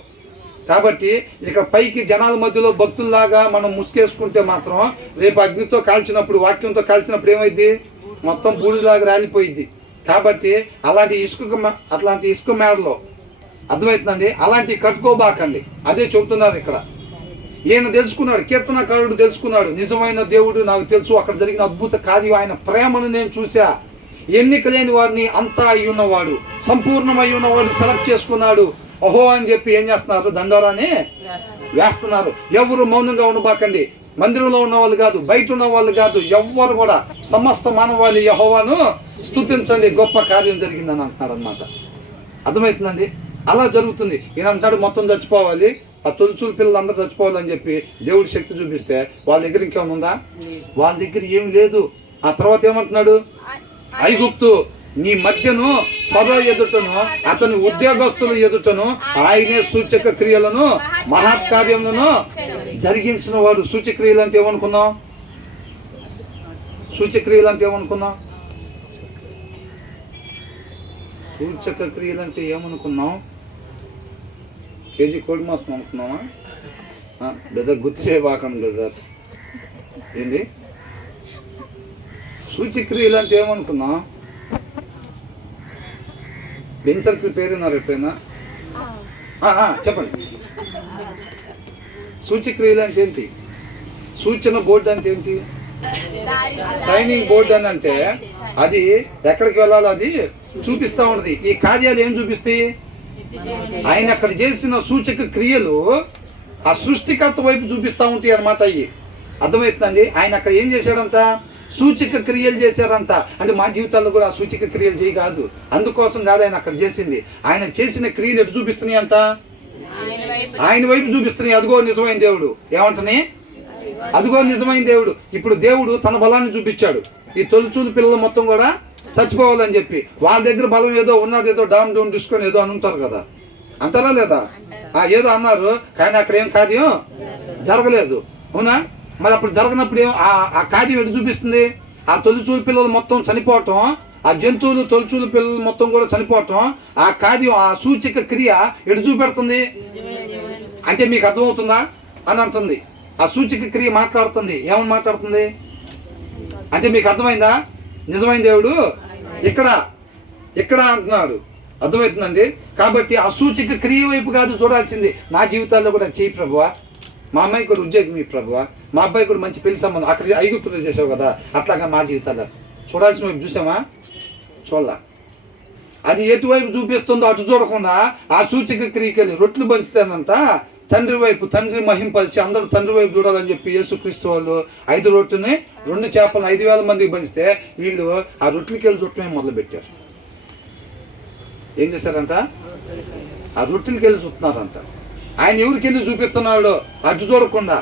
కాబట్టి ఇక పైకి జనాల మధ్యలో భక్తుల్లాగా మనం ముసుకేసుకుంటే మాత్రం రేపు అగ్నితో కాల్చినప్పుడు, వాక్యంతో కాల్చినప్పుడు ఏమైంది, మొత్తం బూడిలాగా రాలిపోయిద్ది. కాబట్టి అలాంటి ఇసుక మేడలో, అర్థమవుతుందండి, అలాంటివి కట్టుకోబాకండి. అదే చెబుతున్నారు ఇక్కడ. ఈయన తెలుసుకున్నాడు, కీర్తనకారుడు తెలుసుకున్నాడు, నిజమైన దేవుడు నాకు తెలుసు, అక్కడ జరిగిన అద్భుత కార్యం, ఆయన ప్రేమను నేను చూసా, ఎన్నిక లేని వారిని అంతా అయి ఉన్నవాడు, సంపూర్ణమై ఉన్నవాడు సెలెక్ట్ చేసుకున్నాడు. ఓహో అని చెప్పి ఏం చేస్తున్నారు, దండోరాని వేస్తున్నారు. ఎవరు మౌనంగా ఉండబాకండి. మందిరంలో ఉన్న వాళ్ళు కాదు, బయట ఉన్న వాళ్ళు కాదు, ఎవ్వరు కూడా సమస్త మానవాళి యెహోవాను స్తుతించండి, గొప్ప కార్యం జరిగిందని అంటున్నాడు అనమాట. అర్థమవుతుందండి? అలా జరుగుతుంది. ఈయన అంటాడు మొత్తం చచ్చిపోవాలి, ఆ తొలిచూలు పిల్లలు అందరూ చచ్చిపోవాలని చెప్పి దేవుడు శక్తి చూపిస్తే వాళ్ళ దగ్గర ఇంకేమైనా ఉందా? వాళ్ళ దగ్గర ఏం లేదు. ఆ తర్వాత ఏమంటున్నాడు? ఐగుప్తు నీ మధ్యను ఫరో ఎదుటను అతని ఉద్యోగస్తులు ఎదుటను ఆయనే సూచక క్రియలను మహత్కార్యములను జరిగించిన వాడు. సూచక్రియలు అంటే ఏమనుకున్నాం? సూచక్రియలు అంటే ఏమనుకున్నాం? సూచక క్రియలు అంటే ఏమనుకున్నాం? కేజీ కోడి మాసం అనుకున్నామా? బ్రదర్ గుర్తు చేయబాకండి బ్రదర్. ఏంటి సూచక్రియలు అంటే ఏమనుకున్నాం? పెన్ సర్కిల్ పేరున్నారు ఎప్పుడైనా? చెప్పండి. సూచక్రియలు అంటే ఏంటి? సూచన బోర్డు అంటే ఏంటి? సైనింగ్ బోర్డు అని అంటే అది ఎక్కడికి వెళ్ళాలో అది చూపిస్తూ ఉన్నది. ఈ కార్యాలు ఏం చూపిస్తాయి? ఆయన అక్కడ చేసిన సూచక క్రియలు ఆ సృష్టికర్త వైపు చూపిస్తూ ఉంటాయి అన్నమాట. అయ్యి అర్థమవుతుందండి. ఆయన అక్కడ ఏం చేశాడంట? సూచక క్రియలు చేశారంట. అంటే మా జీవితాల్లో కూడా ఆ సూచక క్రియలు చేయి కాదు, అందుకోసం కాదు ఆయన అక్కడ చేసింది. ఆయన చేసిన క్రియలు ఎటు చూపిస్తున్నాయి అంట? ఆయన వైపు చూపిస్తున్నాయి. అదిగో నిజమైన దేవుడు. ఏమంటని? అదిగో నిజమైన దేవుడు. ఇప్పుడు దేవుడు తన బలాన్ని చూపించాడు. ఈ తొలిచూలు పిల్లలు మొత్తం కూడా చచ్చిపోవాలని చెప్పి వాళ్ళ దగ్గర బలం ఏదో ఉన్నది, ఏదో డామ్ డౌన్ తీసుకొని ఏదో అని ఉంటారు కదా, అంటారా లేదా? ఏదో అన్నారు కానీ అక్కడ ఏం కార్యం జరగలేదు. అవునా? మరి అప్పుడు జరగనప్పుడు ఆ కార్యం ఎటు చూపిస్తుంది? ఆ తొలిచూలు పిల్లలు మొత్తం చనిపోవటం, ఆ జంతువులు తొలిచూలు పిల్లలు మొత్తం కూడా చనిపోవటం, ఆ కార్యం ఆ సూచక క్రియ ఎటు చూపెడుతుంది అంటే మీకు అర్థమవుతుందా అని అంటుంది. ఆ సూచక క్రియ మాట్లాడుతుంది. ఏమని మాట్లాడుతుంది అంటే మీకు అర్థమైందా? నిజమైన దేవుడు ఇక్కడ ఇక్కడ అంటున్నాడు. అర్థమవుతుందండి. కాబట్టి ఆ సూచక క్రియ వైపు కాదు చూడాల్సింది. నా జీవితాల్లో కూడా చెయ్యి ప్రభువా, మా అమ్మాయి కూడా ఉద్యోగం ఈ ప్రభువా, మా అబ్బాయి కూడా మంచి పెళ్లి సంబంధం అక్కడ ఐగుప్తులో చేసావు కదా, అట్లాగా మా జీవితాల్లో చూడాల్సిన వైపు చూసామా? చూడాల. అది ఎటువైపు చూపిస్తుందో అటు చూడకుండా ఆ సూచక క్రియకెళ్ళి రొట్లు పంచుతానంట తండ్రి వైపు, తండ్రి మహింపరిచి అందరూ తండ్రి వైపు చూడాలని చెప్పి యేసుక్రీస్తు వాళ్ళు 5 రొట్టెని 2 చేపలను 5,000 మందికి పంచితే వీళ్ళు ఆ రొట్టెలకి వెళ్ళి చుట్టమే మొదలు పెట్టారు. ఏం చేశారంట? ఆ రొట్టెలకి వెళ్ళి చూస్తున్నారంట. ఆయన ఎవరికి వెళ్ళి చూపిస్తున్నాడు అటు చూడకుండా.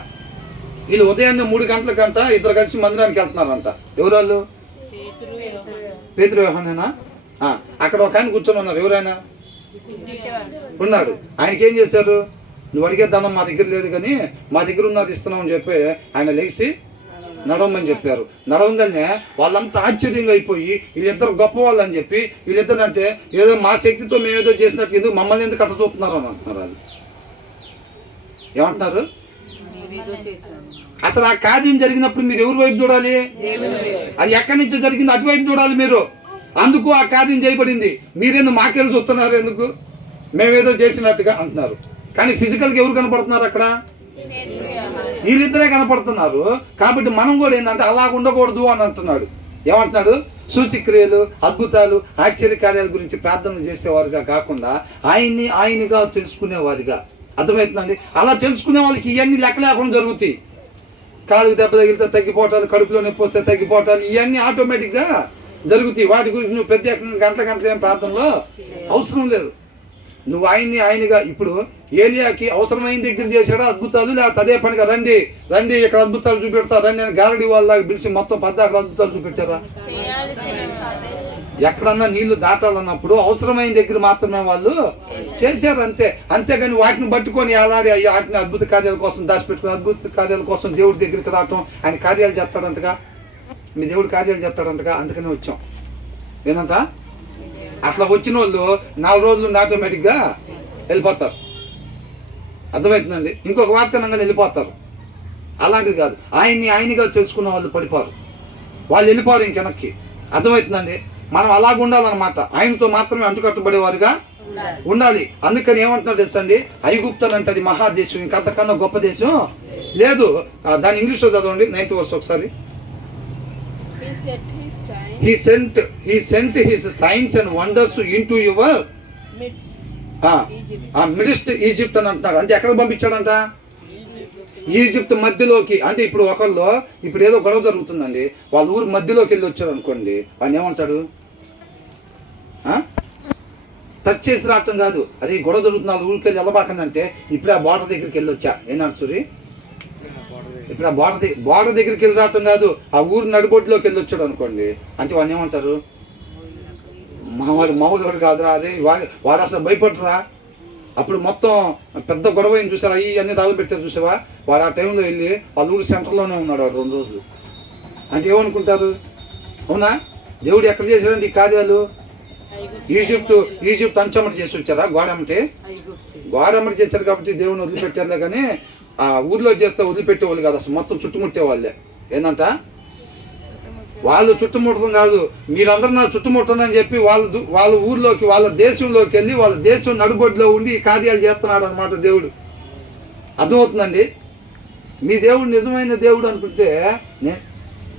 వీళ్ళు ఉదయాన్నే 3 గంటలకంట ఇద్దరు కలిసి మందిరానికి వెళ్తున్నారంట. ఎవరు వాళ్ళు? పేతురు యోహానేనా? అక్కడ ఒక ఆయన కూర్చొని ఉన్నారు. ఎవరైనా ఉన్నాడు. ఆయనకి ఏం చేశారు? నువ్వు అడిగే ధనం మా దగ్గర లేదు కానీ మా దగ్గర ఉన్నది ఇస్తున్నావు అని చెప్పి ఆయన లేచి నడవమని చెప్పారు. నడవగానే వాళ్ళంతా ఆశ్చర్యంగా అయిపోయి వీళ్ళిద్దరు గొప్ప వాళ్ళు అని చెప్పి వీళ్ళిద్దరు అంటే ఏదో మా శక్తితో మేము ఏదో చేసినట్టు ఎందుకు మమ్మల్ని ఎందుకు అట్ట చూపుతున్నారు అని అంటున్నారు. అది ఏమంటున్నారు? అసలు ఆ కార్యం జరిగినప్పుడు మీరు ఎవరి వైపు చూడాలి? అది ఎక్కడి నుంచి జరిగింది అటువైపు చూడాలి మీరు. అందుకు ఆ కార్యం చేయబడింది. మీరేందుకు మాకెళ్ళి చూస్తున్నారు? ఎందుకు మేమేదో చేసినట్టుగా అంటున్నారు. కానీ ఫిజికల్గా ఎవరు కనపడుతున్నారు అక్కడ? వీళ్ళిద్దరే కనపడుతున్నారు. కాబట్టి మనం కూడా ఏంటంటే అలా ఉండకూడదు అని అంటున్నాడు. ఏమంటున్నాడు? సూచక్రియలు, అద్భుతాలు, ఆశ్చర్యకార్యాల గురించి ప్రార్థన చేసేవారుగా కాకుండా ఆయనగా తెలుసుకునేవారుగా. అర్థమవుతుందండి. అలా తెలుసుకునే వాళ్ళకి ఇవన్నీ లెక్క లేకుండా జరుగుతాయి. కాలుకు దెబ్బ తగిలితే తగ్గిపోవటాలు, కడుపులో నొప్పి వస్తే తగ్గిపోవటాలు, ఇవన్నీ ఆటోమేటిక్గా జరుగుతాయి. వాటి గురించి నువ్వు ప్రత్యేకంగా గంటలు ఏం ప్రార్థనలో అవసరం లేదు. నువ్వు ఆయనగా ఇప్పుడు ఏలియాకి అవసరమైన దగ్గర చేశాడా అద్భుతాలు, లేకపోతే అదే పనిగా రండి రండి ఇక్కడ అద్భుతాలు చూపెడతా రండి అని గారడి వాళ్ళకి పిలిచి మొత్తం 14 అద్భుతాలు చూపెట్టారా? ఎక్కడన్నా నీళ్లు దాటాలన్నప్పుడు అవసరమైన దగ్గర మాత్రమే వాళ్ళు చేశారు అంతే. అంతేగాని వాటిని పట్టుకొని అలాడి వాటిని అద్భుత కార్యాల కోసం దాచిపెట్టుకుని అద్భుత కార్యాల కోసం దేవుడి దగ్గరికి రావటం. ఆయన కార్యాలు చేస్తాడంతగా, మీ దేవుడు కార్యాలు చేస్తాడంతగా. అందుకనే వచ్చాం. ఏంటంట అట్లా వచ్చిన వాళ్ళు 4 రోజులు ఆటోమేటిక్గా వెళ్ళిపోతారు. అర్థమవుతుందండి. ఇంకొక వార్త అనగానే వెళ్ళిపోతారు. అలాంటిది కాదు. ఆయనగా తెలుసుకున్న వాళ్ళు పడిపోరు, వాళ్ళు వెళ్ళిపోరు ఇంకెనక్కి. అర్థమవుతుందండి. మనం అలాగ ఉండాలన్నమాట. ఆయనతో మాత్రమే అంటుకట్టుబడేవారుగా ఉండాలి. అందుకని ఏమంటున్నారు తెలుసండి? ఐగుప్తు అంటే అది మహాదేశం, ఇంకంతకన్నా గొప్ప దేశం లేదు. దాని ఇంగ్లీష్లో చదవండి 9th verse ఒకసారి. He sent his signs and wonders into your midst Egypt అని అంటున్నారు. అంటే ఎక్కడ పంపించాడంట? ఈజిప్ట్ మధ్యలోకి. అంటే ఇప్పుడు ఒకళ్ళు ఇప్పుడు ఏదో గొడవ జరుగుతుందండి, వాళ్ళ ఊరు మధ్యలోకి వెళ్ళి వచ్చారు అనుకోండి, వాళ్ళు ఏమంటాడు? టచ్ చేసి రావటం కాదు. అరే గొడవ జరుగుతున్నారు ఊరికి వెళ్ళి వెళ్ళబాకండి అంటే ఇప్పుడు ఆ బోర్డర్ దగ్గరికి వెళ్ళి వచ్చా. ఏనాడు సూరి ఇప్పుడు ఆ బోర్డర్ దగ్గరికి వెళ్ళి రావటం కాదు, ఆ ఊరు నడిబొడ్లోకి వెళ్ళి వచ్చాడు అనుకోండి అంటే వాడిని ఏమంటారు, మామూలు కాదురా, అరే వాడు అసలు భయపడరా. అప్పుడు మొత్తం పెద్ద గొడవ అయింది చూసారా, అన్నీ తగలబెట్టారు చూసావా. వాడు ఆ టైంలో వెళ్ళి వాళ్ళ ఊరు సెంటర్లోనే ఉన్నాడు వాడు 2 రోజులు అంటే ఏమనుకుంటారు. అవునా, దేవుడు ఎక్కడ చేశాడంటే ఈ కార్యాలు? ఈజిప్ట్ అంచమటి చేసి వచ్చారా, గోడమ్మటి చేశారు కాబట్టి దేవుని వదిలిపెట్టారులే. కానీ ఆ ఊర్లో చేస్తే వదిలిపెట్టేవాళ్ళు కాదు, అసలు మొత్తం చుట్టుముట్టే వాళ్ళే. ఏంటంట వాళ్ళు చుట్టుముట్టడం కాదు, మీరందరూ నా చుట్టుముట్టనని చెప్పి వాళ్ళ ఊర్లోకి వాళ్ళ దేశంలోకి వెళ్ళి వాళ్ళ దేశం నడుబొడ్లో ఉండి ఈ కార్యాలు చేస్తున్నాడు అనమాట దేవుడు. అర్థమవుతుందండి. మీ దేవుడు నిజమైన దేవుడు అనుకుంటే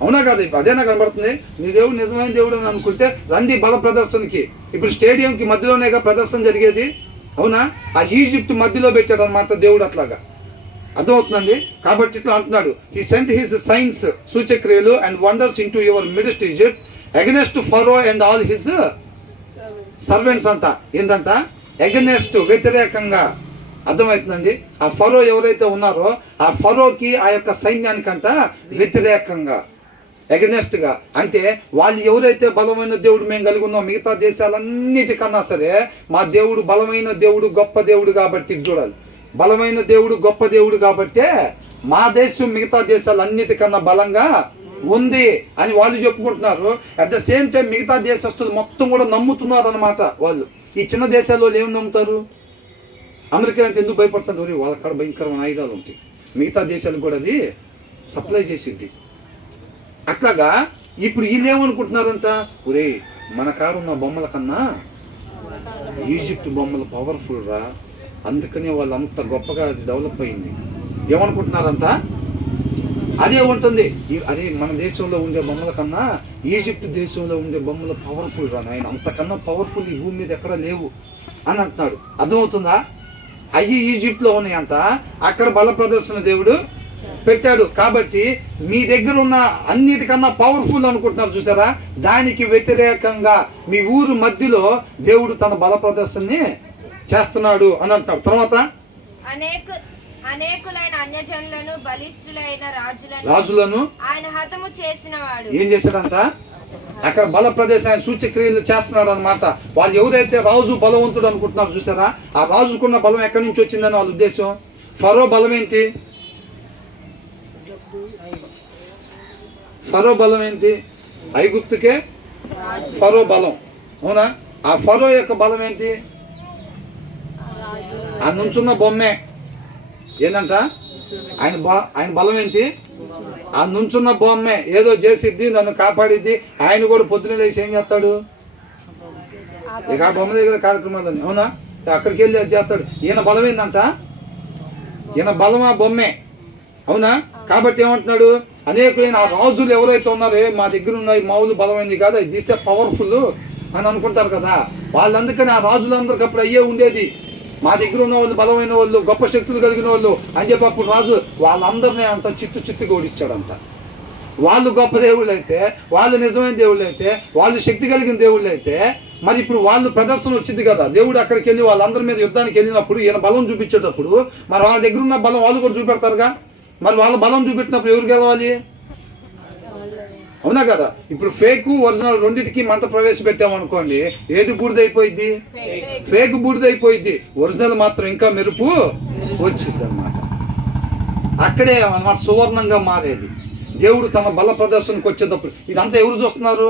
అవునా కాదు, అదేనా కనబడుతుంది. మీ దేవుడు నిజమైన దేవుడు అని అనుకుంటే రండి బల ప్రదర్శనకి. ఇప్పుడు స్టేడియంకి మధ్యలోనేగా ప్రదర్శన జరిగేది. అవునా, ఆ ఈజిప్ట్ మధ్యలో పెట్టాడు అనమాట దేవుడు. అట్లాగా అర్థమవుతుందండి. కాబట్టి ఇట్లా అంటున్నాడు, హీ సెంట్ హిస్ సైన్స్ సూచక్రియలు and wonders into your midst Egypt against Pharaoh and all his servants అంట. ఏంటంట, అగెనెస్ట్ వ్యతిరేకంగా. అర్థమవుతుందండి. ఆ ఫరో ఎవరైతే ఉన్నారో ఆ ఫరోకి ఆ యొక్క సైన్యానికంట వ్యతిరేకంగా, అగెనెస్ట్గా. అంటే వాళ్ళు ఎవరైతే బలమైన దేవుడు మేము కలిగి ఉన్నాం, మిగతా దేశాలన్నిటికన్నా సరే మా దేవుడు బలమైన దేవుడు, గొప్ప దేవుడు కాబట్టి చూడాలి. బలమైన దేవుడు, గొప్ప దేవుడు కాబట్టే మా దేశం మిగతా దేశాలన్నిటికన్నా బలంగా ఉంది అని వాళ్ళు చెప్పుకుంటున్నారు. అట్ ద సేమ్ టైం మిగతా దేశస్తులు మొత్తం కూడా నమ్ముతున్నారు అనమాట. వాళ్ళు ఈ చిన్న దేశాల్లో ఏమి నమ్ముతారు? అమెరికా అంటే ఎందుకు భయపడుతున్నారు? వాళ్ళ కాడ భయంకరమైన ఆయుధాలు ఉంటాయి, మిగతా దేశాలకు కూడా అది సప్లై చేసిద్ది. అట్లాగా ఇప్పుడు వీళ్ళు ఏమనుకుంటున్నారంట, ఒరే మన కాడ ఉన్న బొమ్మల కన్నా ఈజిప్ట్ బొమ్మలు పవర్ఫుల్ రా, అందుకనే వాళ్ళు అంత గొప్పగా డెవలప్ అయింది. ఏమనుకుంటున్నారంట, అదే ఉంటుంది. అరే మన దేశంలో ఉండే బొమ్మల కన్నా ఈజిప్ట్ దేశంలో ఉండే బొమ్మలు పవర్ఫుల్ రా నాయన, అంతకన్నా పవర్ఫుల్ ఈ భూమి మీద ఎక్కడ లేవు అని అంటున్నాడు. అర్థమవుతుందా? అయ్యి ఈజిప్ట్లో ఉన్నాయంట, అక్కడ బల ప్రదర్శన దేవుడు పెట్టాడు. కాబట్టి మీ దగ్గర ఉన్న అన్నిటికన్నా పవర్ఫుల్ అనుకుంటున్నారు చూసారా, దానికి వ్యతిరేకంగా మీ ఊరు మధ్యలో దేవుడు తన బల ప్రదర్శనని చేస్తున్నాడు అని అంటున్నాడు. తర్వాత అనేకులైన అన్యజనులను బలిష్ఠులైన రాజులను ఆయన హతము చేసినవాడు. ఏం చేశాడంట, అక్కడ బల ప్రదేశాన్ని సూచక్రియలు చేస్తున్నాడు అనమాట. వాళ్ళు ఎవరైతే రాజు బలవంతుడు అనుకుంటున్నారు చూసారా, ఆ రాజుకున్న బలం ఎక్కడి నుంచి వచ్చిందని వాళ్ళ ఉద్దేశం. ఫరో బలం ఏంటి? ఫరో బలం ఏంటి? ఐగుప్తుకే ఫరో బలం. అవునా, ఆ ఫరో యొక్క బలం ఏంటి? ఆ నుంచున్న బొమ్మే. ఏంటంట ఆయన బలం ఏంటి? ఆ నుంచున్న బొమ్మే ఏదో చేసిద్ది, నన్ను కాపాడిద్ది. ఆయన కూడా పొద్దున లేచి ఏం చేస్తాడు, ఇక ఆ బొమ్మ దగ్గర కార్యక్రమాలని. అవునా, అక్కడికి వెళ్ళి అది చేస్తాడు. ఈయన బలం ఏందంట, ఈయన బలమా బొమ్మే. అవునా, కాబట్టి ఏమంటున్నాడు, అనేకులైన ఆ రాజులు ఎవరైతే ఉన్నారో మా దగ్గర ఉన్నాయి మామూలు బలమైనది కాదు, అది తీస్తే పవర్ఫుల్ అని అనుకుంటారు కదా. వాళ్ళందుకని ఆ రాజులందరికీ అప్పుడు అయ్యే ఉండేది, మా దగ్గర ఉన్న వాళ్ళు బలమైన వాళ్ళు, గొప్ప శక్తులు కలిగిన వాళ్ళు అని చెప్పి అప్పుడు రాజు వాళ్ళందరినీ అంత చిత్తుగా ఓడిచ్చాడంట. వాళ్ళు గొప్ప దేవుళ్ళు అయితే, వాళ్ళు నిజమైన దేవుళ్ళు అయితే, వాళ్ళు శక్తి కలిగిన దేవుళ్ళు అయితే, మరి ఇప్పుడు వాళ్ళు ప్రదర్శన వచ్చింది కదా. దేవుడు అక్కడికి వెళ్ళి వాళ్ళందరి మీద యుద్ధానికి వెళ్ళినప్పుడు ఈయన బలం చూపించేటప్పుడు మరి వాళ్ళ దగ్గర ఉన్న బలం వాళ్ళు కూడా చూపెడతారుగా. మరి వాళ్ళ బలం చూపెట్టినప్పుడు ఎవరు గెలవాలి? అవునా కదా. ఇప్పుడు ఫేక్ ఒరిజినల్ రెండింటికి మంట ప్రవేశపెట్టామనుకోండి, ఏది బూడిదైపోయింది? ఫేక్ బూడిదైపోయింది, ఒరిజినల్ మాత్రం ఇంకా మెరుపు వచ్చింది అనమాట. అక్కడే అన్నమాట సువర్ణంగా మారేది. దేవుడు తన బల ప్రదర్శనకు వచ్చేటప్పుడు ఇదంతా ఎవరు చూస్తున్నారు?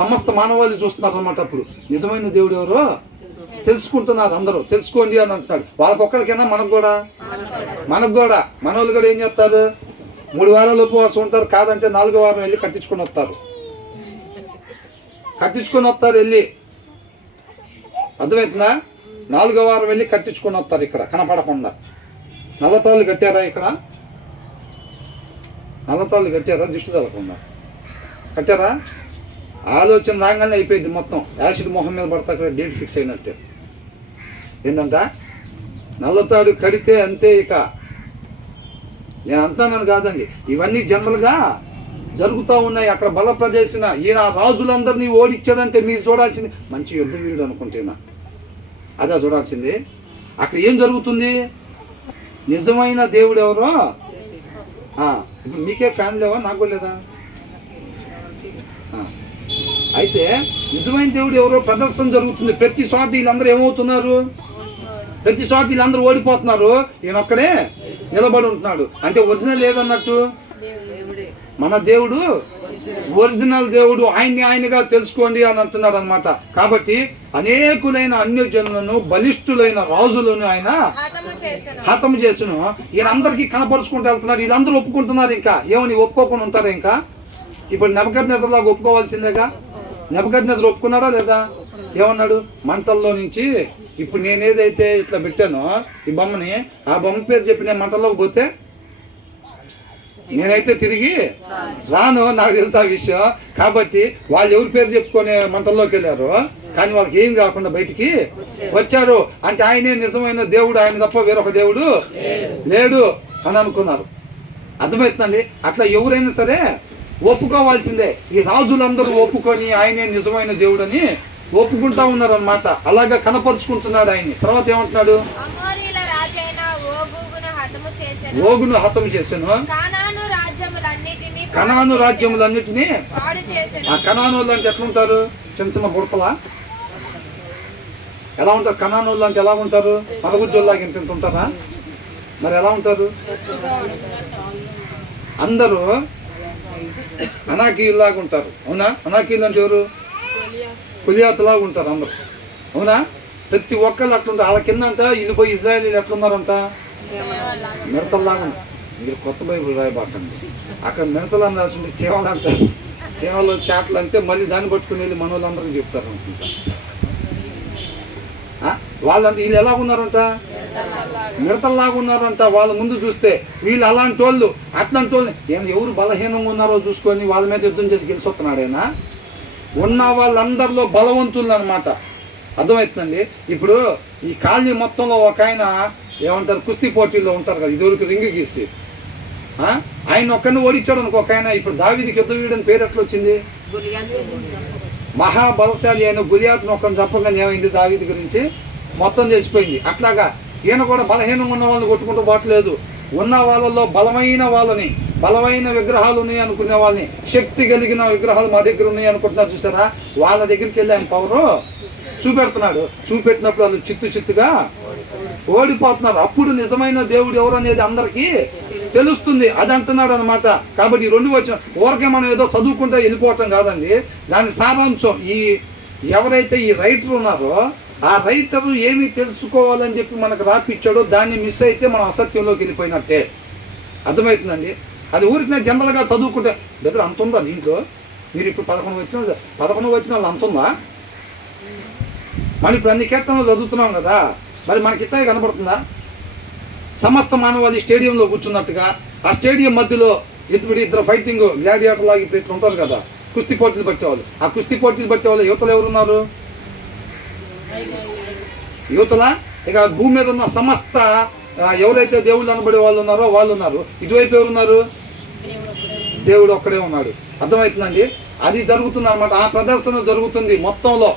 సమస్త మానవాళి చూస్తున్నారు అనమాట. అప్పుడు నిజమైన దేవుడు ఎవరో తెలుసుకుంటున్నారు అందరూ. తెలుసుకోండి అని అంటున్నాడు. వాళ్ళకొక్కరికైనా మనకు కూడా మనోళ్ళు కూడా ఏం చేస్తారు, 3 వారాలు ఉపవాసం ఉంటారు. కాదంటే 4వ వారం వెళ్ళి కట్టించుకొని వస్తారు వెళ్ళి. అర్థమవుతుందా? 4వ వారం వెళ్ళి కట్టించుకొని వస్తారు. ఇక్కడ కనపడకుండా నల్లతాళ్ళు కట్టారా? ఇక్కడ నల్లతాళ్ళు కట్టారా? దిష్టి తగలకుండా కట్టారా? ఆలోచన రాగానే అయిపోయింది మొత్తం. యాసిడ్ మొహం మీద పడతా అక్కడ డేట్ ఫిక్స్ అయినట్టే. ఏంటంట, నల్లతాడు కడితే అంతే. ఇక నేను అంటానని కాదండి, ఇవన్నీ జనరల్గా జరుగుతూ ఉన్నాయి. అక్కడ బల ప్రదర్శన. ఈయన రాజులందరినీ ఓడిచ్చాడంటే మీరు చూడాల్సింది మంచి యుద్ధ వీరుడు అనుకుంటేనా. అదే చూడాల్సింది. అక్కడ ఏం జరుగుతుంది? నిజమైన దేవుడు ఎవరో ఇప్పుడు మీకే ఫ్యాన్ లేవా? నాకు లేదా? అయితే నిజమైన దేవుడు ఎవరో ప్రదర్శన జరుగుతుంది. ప్రతి చోట వీళ్ళందరూ ఏమవుతున్నారు? ప్రతి చోట వీళ్ళందరూ ఓడిపోతున్నారు, ఈయనొక్కడే నిలబడి ఉంటున్నాడు. అంటే ఒరిజినల్ ఏదన్నట్టు? మన దేవుడు ఒరిజినల్ దేవుడు, ఆయనగా తెలుసుకోండి అని అంటున్నాడు అనమాట. కాబట్టి అనేకులైన అన్యజనులను, బలిష్ఠులైన రాజులను ఆయన హతము చేసును. ఈయన అందరికీ కనపరుచుకుంటూ వెళ్తున్నారు. వీళ్ళందరూ ఒప్పుకుంటున్నారు. ఇంకా ఏమని ఒప్పుకోకుండా ఉంటారా? ఇంకా ఇప్పుడు నెబుకద్నెజరులాగా ఒప్పుకోవాల్సిందేగా. నెబుకద్నెజరు ఒప్పుకున్నాడా లేదా? ఏమన్నాడు? మంటల్లో నుంచి ఇప్పుడు నేనేదైతే ఇట్లా పెట్టానో ఈ బొమ్మని, ఆ బొమ్మ పేరు చెప్పి నేను మంటల్లోకి పోతే నేనైతే తిరిగి రాను. నాకు తెలుసు ఆ విషయం. కాబట్టి వాళ్ళు ఎవరి పేరు చెప్పుకొని మంటల్లోకి వెళ్ళారు, కానీ వాళ్ళకి ఏం కాకుండా బయటికి వచ్చారు. అంటే ఆయనే నిజమైన దేవుడు, ఆయన తప్ప వేరొక దేవుడు లేడు అని అనుకున్నారు. అర్థమవుతుందండి? అట్లా ఎవరైనా సరే ఒప్పుకోవాల్సిందే. ఈ రాజులందరూ ఒప్పుకొని ఆయనే నిజమైన దేవుడు అని ఒప్పుకుంటా ఉన్నారు అనమాట. అలాగా కనపరుచుకుంటున్నాడు ఆయన్ని. తర్వాత ఏమంటున్నాడు? ఓగును హతము చేశాను. కనాను రాజ్యములన్నిటినీ. ఆ కనాను వాళ్ళు అంటే ఎట్లా ఉంటారు? చిన్న చిన్న బుడతలా ఎలా ఉంటారు? కనాను వాళ్ళు అంటే ఎలా ఉంటారు? మరుగుజ్జుల్లాగా ఇంత ఉంటారా? మరి ఎలా ఉంటారు? అందరూ అనాకీయుల్లాగా ఉంటారు. అవునా? అనాకీయులు అంటే ఎవరు? కులియాతలాగా ఉంటారు అందరూ. అవునా? ప్రతి ఒక్కళ్ళు అట్లుంటారు. వాళ్ళ కింద అంట ఇల్లు పోయి ఇజ్రాయేలీలు ఎట్లున్నారంట? మిడతల్లాగా. మీరు కొత్త బైబిల్ రాయబాకండి. అక్కడ మిడతలు అని రాసింది చేవలు అంటారు. చేవలు చాట్లు అంటే మళ్ళీ దాన్ని పట్టుకుని వెళ్ళి మన వాళ్ళందరికీ చెప్తారు అనుకుంటా. వాళ్ళంటే వీళ్ళు ఎలా ఉన్నారంట? మిడతల్లాగా ఉన్నారంట. వాళ్ళ ముందు చూస్తే వీళ్ళు అలాంటి వాళ్ళు, అట్లాంటి వాళ్ళు. ఎవరు బలహీనంగా ఉన్నారో చూసుకొని వాళ్ళ మీద యుద్ధం చేసి గెలిచొస్తున్నాడేనా? ఉన్న వాళ్ళందరిలో బలవంతులు అనమాట. అర్థమవుతుందండి? ఇప్పుడు ఈ కాలనీ మొత్తంలో ఒక ఆయన ఏమంటారు, కుస్తీ పోటీల్లో ఉంటారు కదా, ఇదివరకు రింగు గీసి ఆయన ఒక్కరిని ఓడించాడు అనుకో ఒక ఆయన. ఇప్పుడు దావీదుకి యుద్ధ వీడని పేరు ఎట్లా వచ్చింది? మహాబలశాలి అయిన గులియాతును ఒక్కరిని చెప్పగానే ఏమైంది? దావీదు గురించి మొత్తం తెలిసిపోయింది. అట్లాగా ఈయన కూడా బలహీనంగా ఉన్న వాళ్ళని కొట్టుకుంటూ పోవట్లేదు. ఉన్న వాళ్ళల్లో బలమైన వాళ్ళని, బలమైన విగ్రహాలు ఉన్నాయి అనుకునే వాళ్ళని, శక్తి కలిగిన విగ్రహాలు మా దగ్గర ఉన్నాయి అనుకుంటున్నారు చూసారా, వాళ్ళ దగ్గరికి వెళ్ళి ఆయన పవరు చూపెడుతున్నాడు. చూపెట్టినప్పుడు వాళ్ళు చిత్తుగా ఓడిపోతున్నారు. అప్పుడు నిజమైన దేవుడు ఎవరు అనేది అందరికీ తెలుస్తుంది. అది అంటున్నాడు అనమాట. కాబట్టి ఈ రెండు వచ్చిన ఊరకే మనం ఏదో చదువుకుంటే వెళ్ళిపోవటం కాదండి. దాని సారాంశం ఈ ఎవరైతే ఈ రైటర్ ఉన్నారో ఆ రైటరు ఏమి తెలుసుకోవాలని చెప్పి మనకు రాపిచ్చాడో దాన్ని మిస్ అయితే మనం అసత్యంలోకి వెళ్ళిపోయినట్టే. అర్థమవుతుందండి? అది ఊరికి జనరల్గా చదువుకుంటే బెదర్ అంత ఉందా దీంట్లో? మీరు ఇప్పుడు 11 వచ్చిన వాళ్ళు అంత ఉందా? మనం ఇప్పుడు అన్ని కీర్తనలు చదువుతున్నాం కదా, మరి మనకి ఇట్లా కనపడుతుందా? సమస్త మానవాళి స్టేడియంలో కూర్చున్నట్టుగా, ఆ స్టేడియం మధ్యలో ఇద్దరు ఫైటింగ్ గ్లాడియేటర్ లాగా ఇప్పుడు ఇట్లా ఉంటారు కదా, కుస్తీ పోటీలు పట్టేవాళ్ళు. ఆ కుస్తీ పోటీలు పట్టేవాళ్ళు యువతలు ఎవరున్నారు? యువతల ఇక భూమి మీద ఉన్న సమస్త ఎవరైతే దేవుళ్ళు అనబడే వాళ్ళు ఉన్నారో వాళ్ళు ఉన్నారు. ఇటువైపు ఎవరున్నారు? దేవుడు ఒక్కడే ఉన్నాడు. అర్థమవుతుందండి? అది జరుగుతుంది అనమాట. ఆ ప్రదర్శన జరుగుతుంది మొత్తంలో.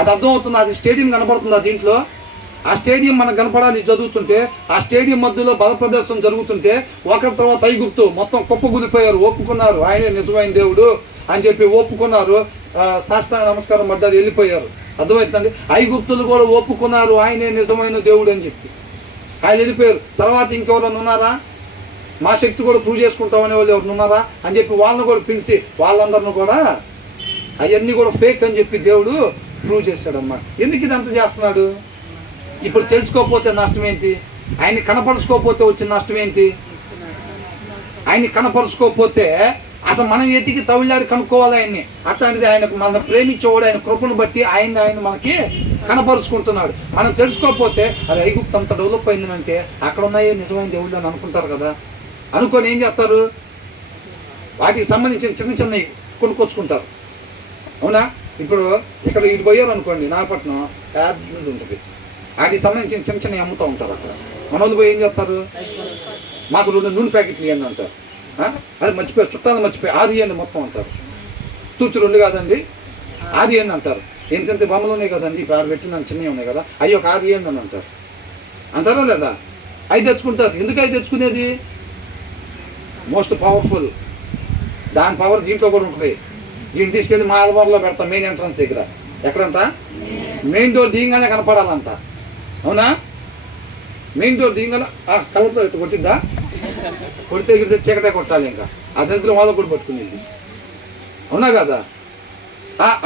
అది అర్థమవుతుంది. అది స్టేడియం కనపడుతుంది. దీంట్లో ఆ స్టేడియం మనకు కనపడాలి చదువుతుంటే. ఆ స్టేడియం మధ్యలో బల ప్రదర్శన జరుగుతుంటే ఒకరి తర్వాత ఐగుప్తు మొత్తం కుప్పగూలిపోయారు. ఒప్పుకున్నారు ఆయనే నిజమైన దేవుడు అని చెప్పి ఒప్పుకున్నారు. సాష్టాంగ నమస్కారం పడ్డారు, వెళ్ళిపోయారు. అర్థమవుతుందండి? ఐగుప్తులు కూడా ఒప్పుకున్నారు ఆయనే నిజమైన దేవుడు అని చెప్పి. ఆయన వెళ్ళిపోయారు. తర్వాత ఇంకెవరన్నా ఉన్నారా? మా శక్తి కూడా ప్రూవ్ చేసుకుంటామనే వాళ్ళు ఎవరు ఉన్నారా అని చెప్పి వాళ్ళని కూడా పిలిచి వాళ్ళందరిని కూడా అవన్నీ కూడా ఫేక్ అని చెప్పి దేవుడు ప్రూవ్ చేశాడు అన్నమాట. ఎందుకు ఇదంతా చేస్తున్నాడు? ఇప్పుడు తెలుసుకోకపోతే నష్టం ఏంటి? ఆయన్ని కనపరుచుకోకపోతే వచ్చిన నష్టం ఏంటి? ఆయన్ని కనపరుచుకోకపోతే అసలు మనం ఎతికి తవిలాడి కనుక్కోవాలి ఆయన్ని. అట్లాంటిది ఆయనకు మనం ప్రేమించేవాడు ఆయన కృపను బట్టి ఆయన మనకి కనపరుచుకుంటున్నాడు. మనం తెలుసుకోకపోతే అది ఐగుప్తు అంత డెవలప్ అయిందంటే అక్కడ ఉన్నాయే నిజమైన దేవుళ్ళు అని అనుకుంటారు కదా. అనుకొని ఏం చేస్తారు? వాటికి సంబంధించిన చిన్న చిన్నవి కొనుక్కొచ్చుకుంటారు. అవునా? ఇప్పుడు ఇక్కడ ఇటు పోయారు అనుకోండి, నాగపట్నం పెద్దది ఉంటుంది, వాటికి సంబంధించిన చిన్న చిన్నవి అమ్ముతూ ఉంటారు. అక్కడ మన వాళ్ళు పోయి ఏం చేస్తారు? మాకు 2 నూనె ప్యాకెట్లు ఇవ్వండి అంటారు. అది మర్చిపోయి చుట్టాలు మర్చిపోయి 6 ఇవ్వండి మొత్తం అంటారు. తూచి 2 కాదండి 6 ఇవ్వండి అంటారు. ఇంత బొమ్మలు ఉన్నాయి కదండి, ఇప్పుడు ఆరు పెట్టిన చిన్నవి ఉన్నాయి కదా, అవి ఒక 6 ఇవ్వండి అని అంటారు. అంటారా లేదా? అవి తెచ్చుకుంటారు. ఎందుకు అవి తెచ్చుకునేది? Most powerful. దాని పవర్ దీంట్లో కూడా ఉంటుంది. దీన్ని తీసుకెళ్ళి మా అల్వార్లో పెడతాం, మెయిన్ ఎంట్రన్స్ దగ్గర. ఎక్కడంట? మెయిన్ డోర్ దిగగానే కనపడాలంట. అవునా? మెయిన్ డోర్ దిగగానే కళ్ళతో ఇటు కొట్టిద్దా? కొడితే గిడితే చీకటే కొట్టాలి. ఇంకా అదంతా మొదలు కూడా పట్టుకునేది. అవునా కదా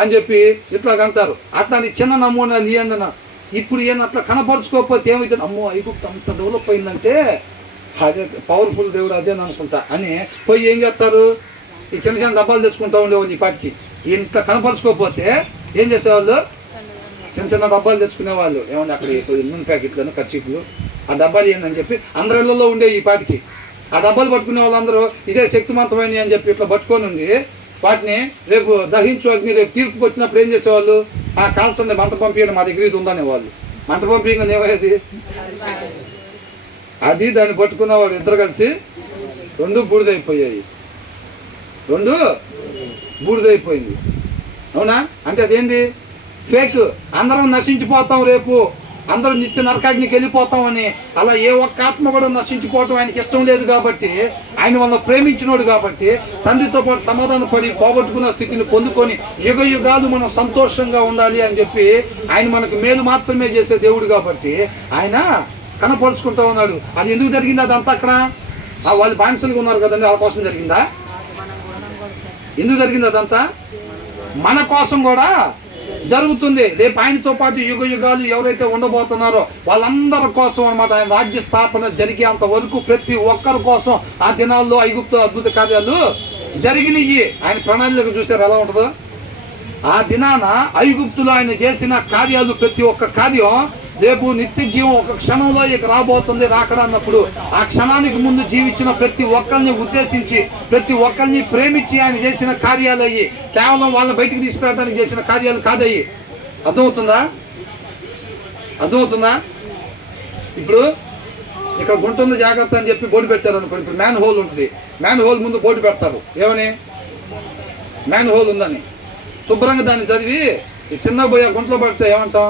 అని చెప్పి ఇట్లా అంటారు. అట్లాంటి చిన్న నమూనాలు ఇవ్వండి అన్న. ఇప్పుడు ఏం అట్లా కనపరుచుకోకపోతే ఏమవుతుంది? అమ్మో ఐగుప్తు అంత డెవలప్ అయిందంటే అదే పవర్ఫుల్ దేవుడు అదే అనుకుంటా అని పోయి ఏం చేస్తారు? ఈ చిన్న చిన్న డబ్బాలు తెచ్చుకుంటా ఉండేవాళ్ళు. ఈ పాటికి ఇంత కనపరుచుకోకపోతే ఏం చేసేవాళ్ళు? చిన్న చిన్న డబ్బాలు తెచ్చుకునేవాళ్ళు. ఏమన్నా అక్కడ నూనె ప్యాకెట్లను, ఖర్చీపులు, ఆ డబ్బాలు ఏంటని చెప్పి అందరి ఇళ్ళల్లో ఉండేవి. ఈ పాటికి ఆ డబ్బాలు పట్టుకునే వాళ్ళందరూ ఇదే శక్తివంతమైనవి అని చెప్పి ఇట్లా పట్టుకొని ఉంది. వాటిని రేపు దహించు అగ్ని, రేపు తీర్పుకి వచ్చినప్పుడు ఏం చేసేవాళ్ళు? ఆ కాల్చండి, మంట పంపించండి, మా దగ్గర ఇది ఉందనే వాళ్ళు. మంట పంపించగానే ఏమయ్యేది? అది దాన్ని పట్టుకున్నవాడు ఇద్దరు కలిసి 2 బూడిదైపోయాయి. 2 బూడిదైపోయింది. అవునా? అంటే అదేంటి? ఫేక్. అందరం నశించిపోతాం, రేపు అందరూ నిత్య నరకాగ్నికి వెళ్ళిపోతామని. అలా ఏ ఒక్క ఆత్మ కూడా నశించిపోవటం ఆయనకి ఇష్టం లేదు కాబట్టి, ఆయన వాళ్ళని ప్రేమించినోడు కాబట్టి, తండ్రితో పాటు సమాధానం పడి పోగొట్టుకున్న స్థితిని పొందుకొని యుగ యుగాలు మనం సంతోషంగా ఉండాలి అని చెప్పి ఆయన మనకు మేలు మాత్రమే చేసే దేవుడు కాబట్టి ఆయన కనపరుచుకుంటూ ఉన్నాడు. అది ఎందుకు జరిగింది? అదంతా అక్కడ వాళ్ళు బానిసలుగా ఉన్నారు కదండి, వాళ్ళ కోసం జరిగిందా? ఎందుకు జరిగింది అదంతా? మన కోసం కూడా జరుగుతుంది. రేపు ఆయనతో పాటు యుగ యుగాలు ఎవరైతే ఉండబోతున్నారో వాళ్ళందరి కోసం అన్నమాట. ఆయన రాజ్య స్థాపన జరిగేంత వరకు ప్రతి ఒక్కరి కోసం ఆ దినాల్లో ఐగుప్తు అద్భుత కార్యాలు జరిగినాయి. ఆయన ప్రణాళిక చూసారు ఎలా ఉంటుందో? ఆ దినాన ఐగుప్తులో ఆయన చేసిన కార్యాలు ప్రతి ఒక్క కార్యం రేపు నిత్య జీవం ఒక క్షణంలో ఇక రాబోతుంది. రాకడా అన్నప్పుడు ఆ క్షణానికి ముందు జీవించిన ప్రతి ఒక్కరిని ఉద్దేశించి, ప్రతి ఒక్కరిని ప్రేమించి ఆయన చేసిన కార్యాలు అయ్యి, కేవలం వాళ్ళని బయటికి తీసుకురావడానికి చేసిన కార్యాలు కాదయ్యి. అర్థమవుతుందా? అర్థమవుతుందా? ఇప్పుడు ఇక్కడ గుంట ఉంది జాగ్రత్త అని చెప్పి బోర్డు పెట్టారు అనుకోండి. ఇప్పుడు మ్యాన్ హోల్ ఉంటుంది, మ్యాన్ హోల్ ముందు బోర్డు పెడతారు. ఏమని? మ్యాన్ హోల్ ఉందని. శుభ్రంగా దాన్ని చదివి తిన్నబోయే గుంటలో పడితే ఏమంటాం?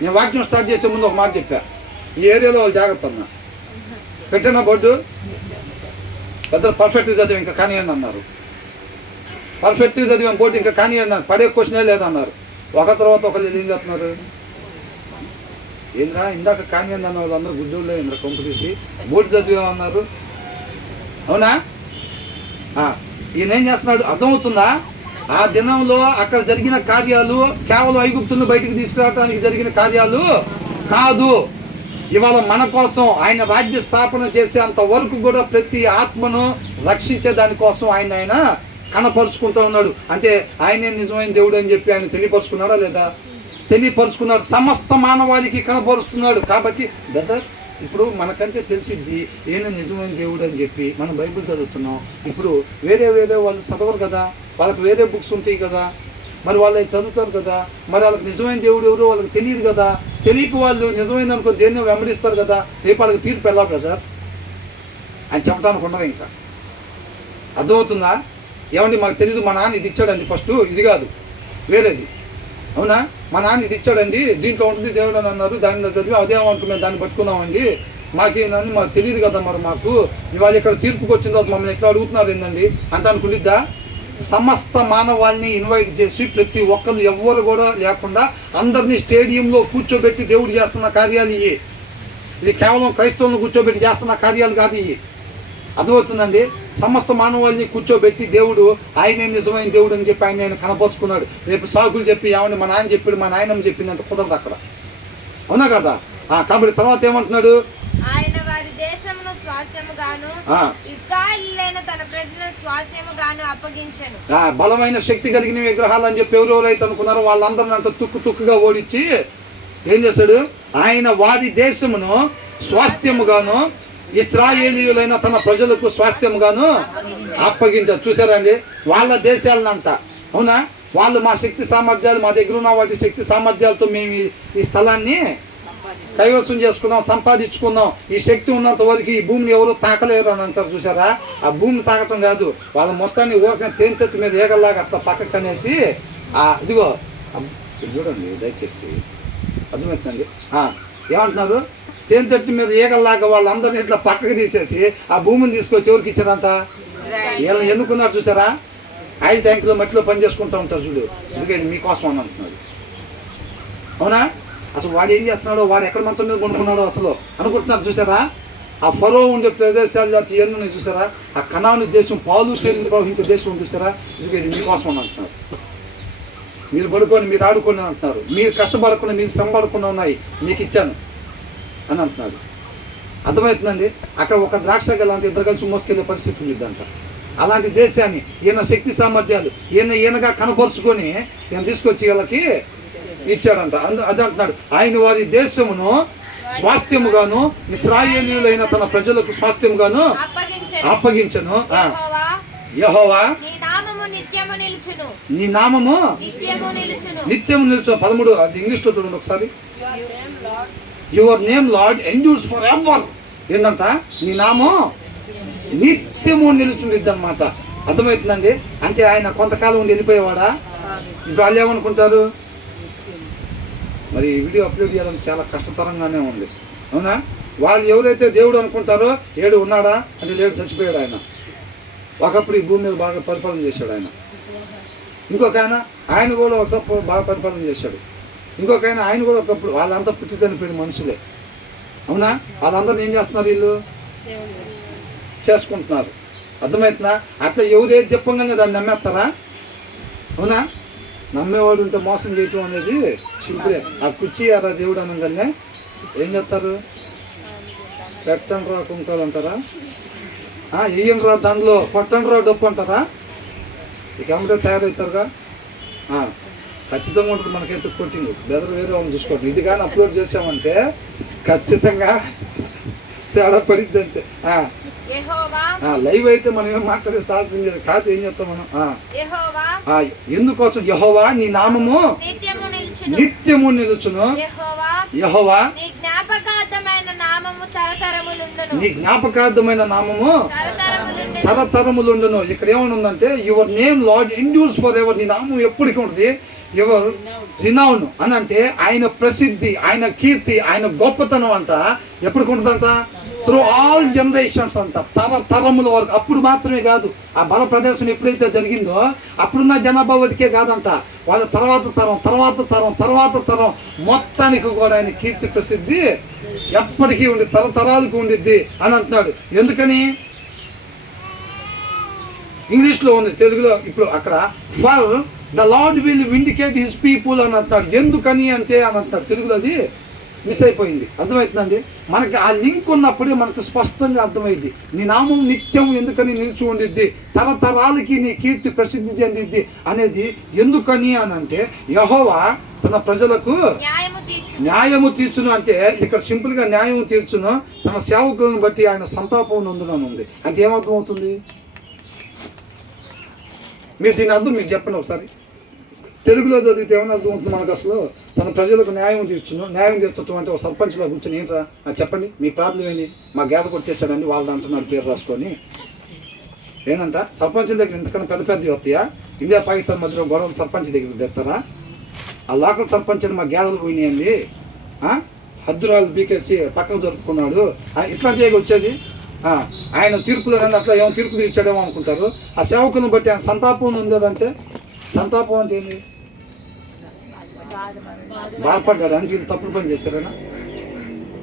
నేను వాక్యం స్టార్ట్ చేసే ముందు ఒక మాట చెప్పా. ఈ ఏరియాలో వాళ్ళు జాగ్రత్త అన్నా. పెట్టిన బోర్డు పెద్దలు పర్ఫెక్ట్గా చదివి ఇంకా కానివ్వండి అన్నారు. పర్ఫెక్ట్గా చదివాం బోర్డు ఇంకా కానివ్వండి అన్నారు. పడే క్వశ్చనే లేదన్నారు. ఒక తర్వాత ఒకళ్ళు ఏం చేస్తున్నారు? ఏంద్రా ఇందాక కానివ్వండి అన్న వాళ్ళందరూ గుడ్డోళ్ళే ఇంద్ర కొంప తీసి బోర్డు చదివామన్నారు. అవునా? ఈయన ఏం చేస్తున్నాడు? అర్థమవుతుందా? ఆ దినంలో అక్కడ జరిగిన కార్యాలు కేవలం ఐగుప్తులను బయటికి తీసుకురావడానికి జరిగిన కార్యాలు కాదు. ఇవాళ మన కోసం ఆయన రాజ్య స్థాపన చేసేంత వరకు కూడా ప్రతి ఆత్మను రక్షించే దానికోసం ఆయన కనపరుచుకుంటూ ఉన్నాడు. అంటే ఆయనే నిజమైన దేవుడు అని చెప్పి ఆయన తెలియపరుచుకున్నాడా లేదా? తెలియపరుచుకున్నాడు. సమస్త మానవాళికి కనపరుస్తున్నాడు. కాబట్టి బెదర్ ఇప్పుడు మనకంటే తెలిసిద్ది ఈయన నిజమైన దేవుడు అని చెప్పి మనం బైబిల్ చదువుతున్నాం. ఇప్పుడు వేరే వాళ్ళు చదవరు కదా, వాళ్ళకి వేరే బుక్స్ ఉంటాయి కదా, మరి వాళ్ళు చదువుతారు కదా, మరి వాళ్ళకి నిజమైన దేవుడు ఎవరో వాళ్ళకి తెలియదు కదా. తెలియక వాళ్ళు నిజమైన అనుకో దేన్ని వెంబడిస్తారు కదా. రేపు వాళ్ళకి తీర్పు ఎలా బ్రదర్ అని చెప్పడానికి ఉండదు. ఇంకా అర్థమవుతుందా? ఏమండి మాకు తెలియదు, మా నాన్న ఇది ఇచ్చాడండి, ఫస్ట్ ఇది కాదు వేరేది. అవునా? మా నాన్న ఇది ఇచ్చాడండి, దీంట్లో ఉంటుంది దేవుడు అని అన్నారు, దాన్ని చదివి అదేమనుకో మేము దాన్ని పట్టుకున్నామండి, మాకేందని మాకు తెలియదు కదా. మరి మాకు ఇవాళ ఇక్కడ తీర్పుకి వచ్చిన తర్వాత మమ్మల్ని ఎట్లా అడుగుతున్నారు ఏందండి అంత అనుకుంటుందా? సమస్త మానవాళ్ళని ఇన్వైట్ చేసి ప్రతి ఒక్కరు ఎవ్వరు కూడా లేకుండా అందరినీ స్టేడియంలో కూర్చోబెట్టి దేవుడు చేస్తున్న కార్యాలు ఇవి. ఇది కేవలం క్రైస్తవులను కూర్చోబెట్టి చేస్తున్న కార్యాలు కాదు ఇవి. అర్థమవుతుందండి? సమస్త మానవాళ్ళని కూర్చోబెట్టి దేవుడు ఆయనే నిజమైన దేవుడు అని చెప్పి ఆయన కనపరుచుకున్నాడు. రేపు సాగులు చెప్పి ఏమని మా నాన్న చెప్పాడు, మా నాయనమ్మ చెప్పిందంటే కుదరదు అక్కడ. అవునా కదా? కాబట్టి తర్వాత ఏమంటున్నాడు? ఆయన వారి దేశమును స్వాస్యముగాను ఇశ్రాయేలీయులైన తన ప్రజలను స్వాస్యముగాను అప్పగించెను. బలమైన శక్తి కలిగిన విగ్రహాలు అని చెప్పి ఎవరెవరైతే అనుకున్నారో వాళ్ళందరినీ అంత తుక్కుగా ఓడించి ఏం చేశాడు? ఆయన వారి దేశమును స్వాస్థ్యముగాను ఇశ్రాయేలీయులైన తన ప్రజలకు స్వాస్థ్యముగాను అప్పగించారు. చూసారండి? వాళ్ళ దేశాలనంట. అవునా? వాళ్ళు మా శక్తి సామర్థ్యాలు, మా దగ్గర ఉన్న వాటి శక్తి సామర్థ్యాలతో మేము ఈ స్థలాన్ని కైవసం చేసుకుందాం, సంపాదించుకుందాం, ఈ శక్తి ఉన్నంత వరకు ఈ భూమిని ఎవరు తాకలేరు అని అంటారు చూసారా. ఆ భూమిని తాకటం కాదు, వాళ్ళ మొత్తాన్ని ఊరికే తేనెతట్టు మీద ఏగల్లాగా అట్లా పక్కకు అనేసి ఇదిగో చూడండి దయచేసి అర్థమవుతుందండి. ఏమంటున్నారు, తేనెతట్టు మీద ఏగల్లాగా వాళ్ళందరినీ ఇట్లా పక్కకు తీసేసి ఆ భూమిని తీసుకొచ్చి ఎవరికి ఇచ్చారంట, వీళ్ళని ఎన్నుకున్నారు చూసారా. ఆయిల్ ట్యాంకులో మట్టిలో పని చేసుకుంటూ ఉంటారు చూడు, ఎందుకంటే మీకోసం అని అంటున్నాడు. అవునా, అసలు వాడు ఏం చేస్తున్నాడో, వాడు ఎక్కడ మంచం మీద కొనుక్కున్నాడో అసలు అనుకుంటున్నారు చూసారా. ఆ ఫరో ఉండే ప్రదేశాలు ఇవన్నీ చూసారా, ఆ కనాను దేశం పాలు తేనెలు ప్రవహించే దేశం చూసారా, ఎందుకంటే మీకోసం అని అంటున్నారు. మీరు పడుకొని మీరు ఆడుకొని అంటున్నారు, మీరు కష్టపడకుండా మీరు సంపడకుండా ఉన్నాయి మీకు ఇచ్చాను అని అంటున్నాడు. అర్థమవుతుందండి. అక్కడ ఒక ద్రాక్ష లాంటి ఇద్దరు కలిసి మోసుకెళ్ళే పరిస్థితి ఉండిద్దంట. అలాంటి దేశాన్ని ఈయన శక్తి సామర్థ్యాలు ఈయనగా కనపరుచుకొని ఈయన తీసుకొచ్చి వీళ్ళకి ఇచ్చాడంట. అదే అంటున్నాడు, ఆయన వారి దేశమును స్వాస్థ్యముగాను ఇశ్రాయేలీయులైన తన ప్రజలకు స్వాస్థ్యముగాను అప్పగించను. యెహోవా నీ నామము నిత్యము నిలుచు. 13 అది ఇంగ్లీష్లో చూడండి ఒకసారి. Your name lord endures for ever. ఏంటంట, నీ నామం నిత్యము నిలుచుండిద్ది అనమాట. అర్థమవుతుందండి. అంటే ఆయన కొంతకాలం ఉండి వెళ్ళిపోయేవాడా? ఇప్పుడు వాళ్ళు ఏమనుకుంటారు, మరి ఈ వీడియో అప్లోడ్ చేయాలని చాలా కష్టతరంగానే ఉంది. అవునా, వాళ్ళు ఎవరైతే దేవుడు అనుకుంటారో, ఏడు ఉన్నాడా అంటే లేడు, చచ్చిపోయాడు ఆయన. ఒకప్పుడు ఈ భూమి మీద బాగా పరిపాలన చేశాడు ఆయన. ఇంకొక ఆయన కూడా ఒకసారి బాగా పరిపాలన చేశాడు. ఇంకొక ఆయన కూడా ఒకప్పుడు, వాళ్ళంతా పుట్టి చనిపోయిన మనుషులే. అవునా, వాళ్ళందరినీ ఏం చేస్తున్నారు, వీళ్ళు చేసుకుంటున్నారు. అర్థమవుతుందా? అట్లా ఎవరేది చెప్పంగానే దాన్ని నమ్మేస్తారా? అవునా, నమ్మేవాడు ఉంటే మోసం చేయటం అనేది సింపులే. ఆ కుర్చీ అరా దేవుడు అనగానే ఏం చెప్తారు, పెట్టండి రా కుంకాలు అంటారా, వెయ్యండి రా దాంట్లో, కొట్టండి రా డప్పు అంటారా. ఇక ఏమంటే తయారవుతారుగా. ఖచ్చితంగా ఉంటుంది మనకైతే కొట్టింగ్ బెదరు వేరే వాళ్ళని చూసుకోండి. ఇది కానీ అప్లోడ్ చేసామంటే ఖచ్చితంగా తేడా పడిద్ది అంతే. లైవ్ అయితే మనం ఏం మాట్లాడే సాల్సింది కాదు. ఏం చెప్తాం మనం, ఎందుకోసం యెహోవా నీ నామము నిత్యము నిలుచును. యెహోవా నీ జ్ఞాపకార్థమైన నామము తరతరములుండును. ఇక్కడ ఏమని ఉందంటే, your name lord endures for ever. నీ నామం ఎప్పటికీ ఉంటుంది. ఎవరు రినౌన్ అని అంటే ఆయన ప్రసిద్ధి, ఆయన కీర్తి, ఆయన గొప్పతనం అంట ఎప్పటికి ఉంటుందంట, త్రూ ఆల్ జనరేషన్స్ అంట, తరముల వరకు. అప్పుడు మాత్రమే కాదు, ఆ బల ప్రదర్శన ఎప్పుడైతే జరిగిందో అప్పుడున్న జనాభా వాటికే కాదంట, వాళ్ళ తర్వాత తరం మొత్తానికి కూడా ఆయన కీర్తి ప్రసిద్ధి ఎప్పటికీ ఉండి తరతరాలకు ఉండిద్ది అని అంటున్నాడు. ఎందుకని ఇంగ్లీష్లో ఉంది, తెలుగులో ఇప్పుడు అక్కడ for the lord will vindicate his people అని అంటున్నాడు. ఎందుకని అంటే అని అంటున్నాడు. తెలుగులో అది మిస్ అయిపోయింది. అర్థమవుతుందండి. మనకి ఆ లింక్ ఉన్నప్పుడే మనకు స్పష్టంగా అర్థమైంది. నీ నామం నిత్యం ఎందుకని నిలిచి ఉండిద్ది, తరతరాలకి నీ కీర్తి ప్రసిద్ధి చెందిద్ది అనేది ఎందుకని అని అంటే, యెహోవా తన ప్రజలకు న్యాయము తీర్చును. అంటే ఇక్కడ సింపుల్గా న్యాయము తీర్చును, తన సేవకులను బట్టి ఆయన సంతాపం నందునని ఉంది. అంటే ఏమర్థం అవుతుంది, మీరు దీని అర్థం మీకు చెప్పండి ఒకసారి. తెలుగులో చదివితే ఏమని అర్థం అవుతుంది మనకు అసలు, తన ప్రజలకు న్యాయం తీర్చును. న్యాయం తీర్చడం అంటే ఒక సర్పంచ్లో కూర్చొని ఏంట్రా చెప్పండి మీ ప్రాబ్లం ఏంటి, మా గేద కొట్టేశాడని వాళ్ళు అంటున్నారు పేరు రాసుకొని. ఏంటంట, సర్పంచుల దగ్గర ఇంతకన్నా పెద్ద వస్తాయా? ఇండియా పాకిస్తాన్ మధ్యలో గొడవలు సర్పంచ్ దగ్గర తెస్తారా? ఆ లోకల్ సర్పంచ్ అని మా గేదలు పోయినాయండి, హద్దురాలు బీకేసి పక్కకు జరుపుకున్నాడు, ఇట్లా చేయక వచ్చేది. ఆయన తీర్పులో అట్లా ఏమో తీర్పు తీర్చాడేమో అనుకుంటారు. ఆ సేవకులను బట్టి ఆయన సంతాపం ఉందంటే, సంతాపం అంటే ఏంటి, బాధపడ్డాడు అని వీళ్ళు తప్పుడు పని చేస్తారేనా?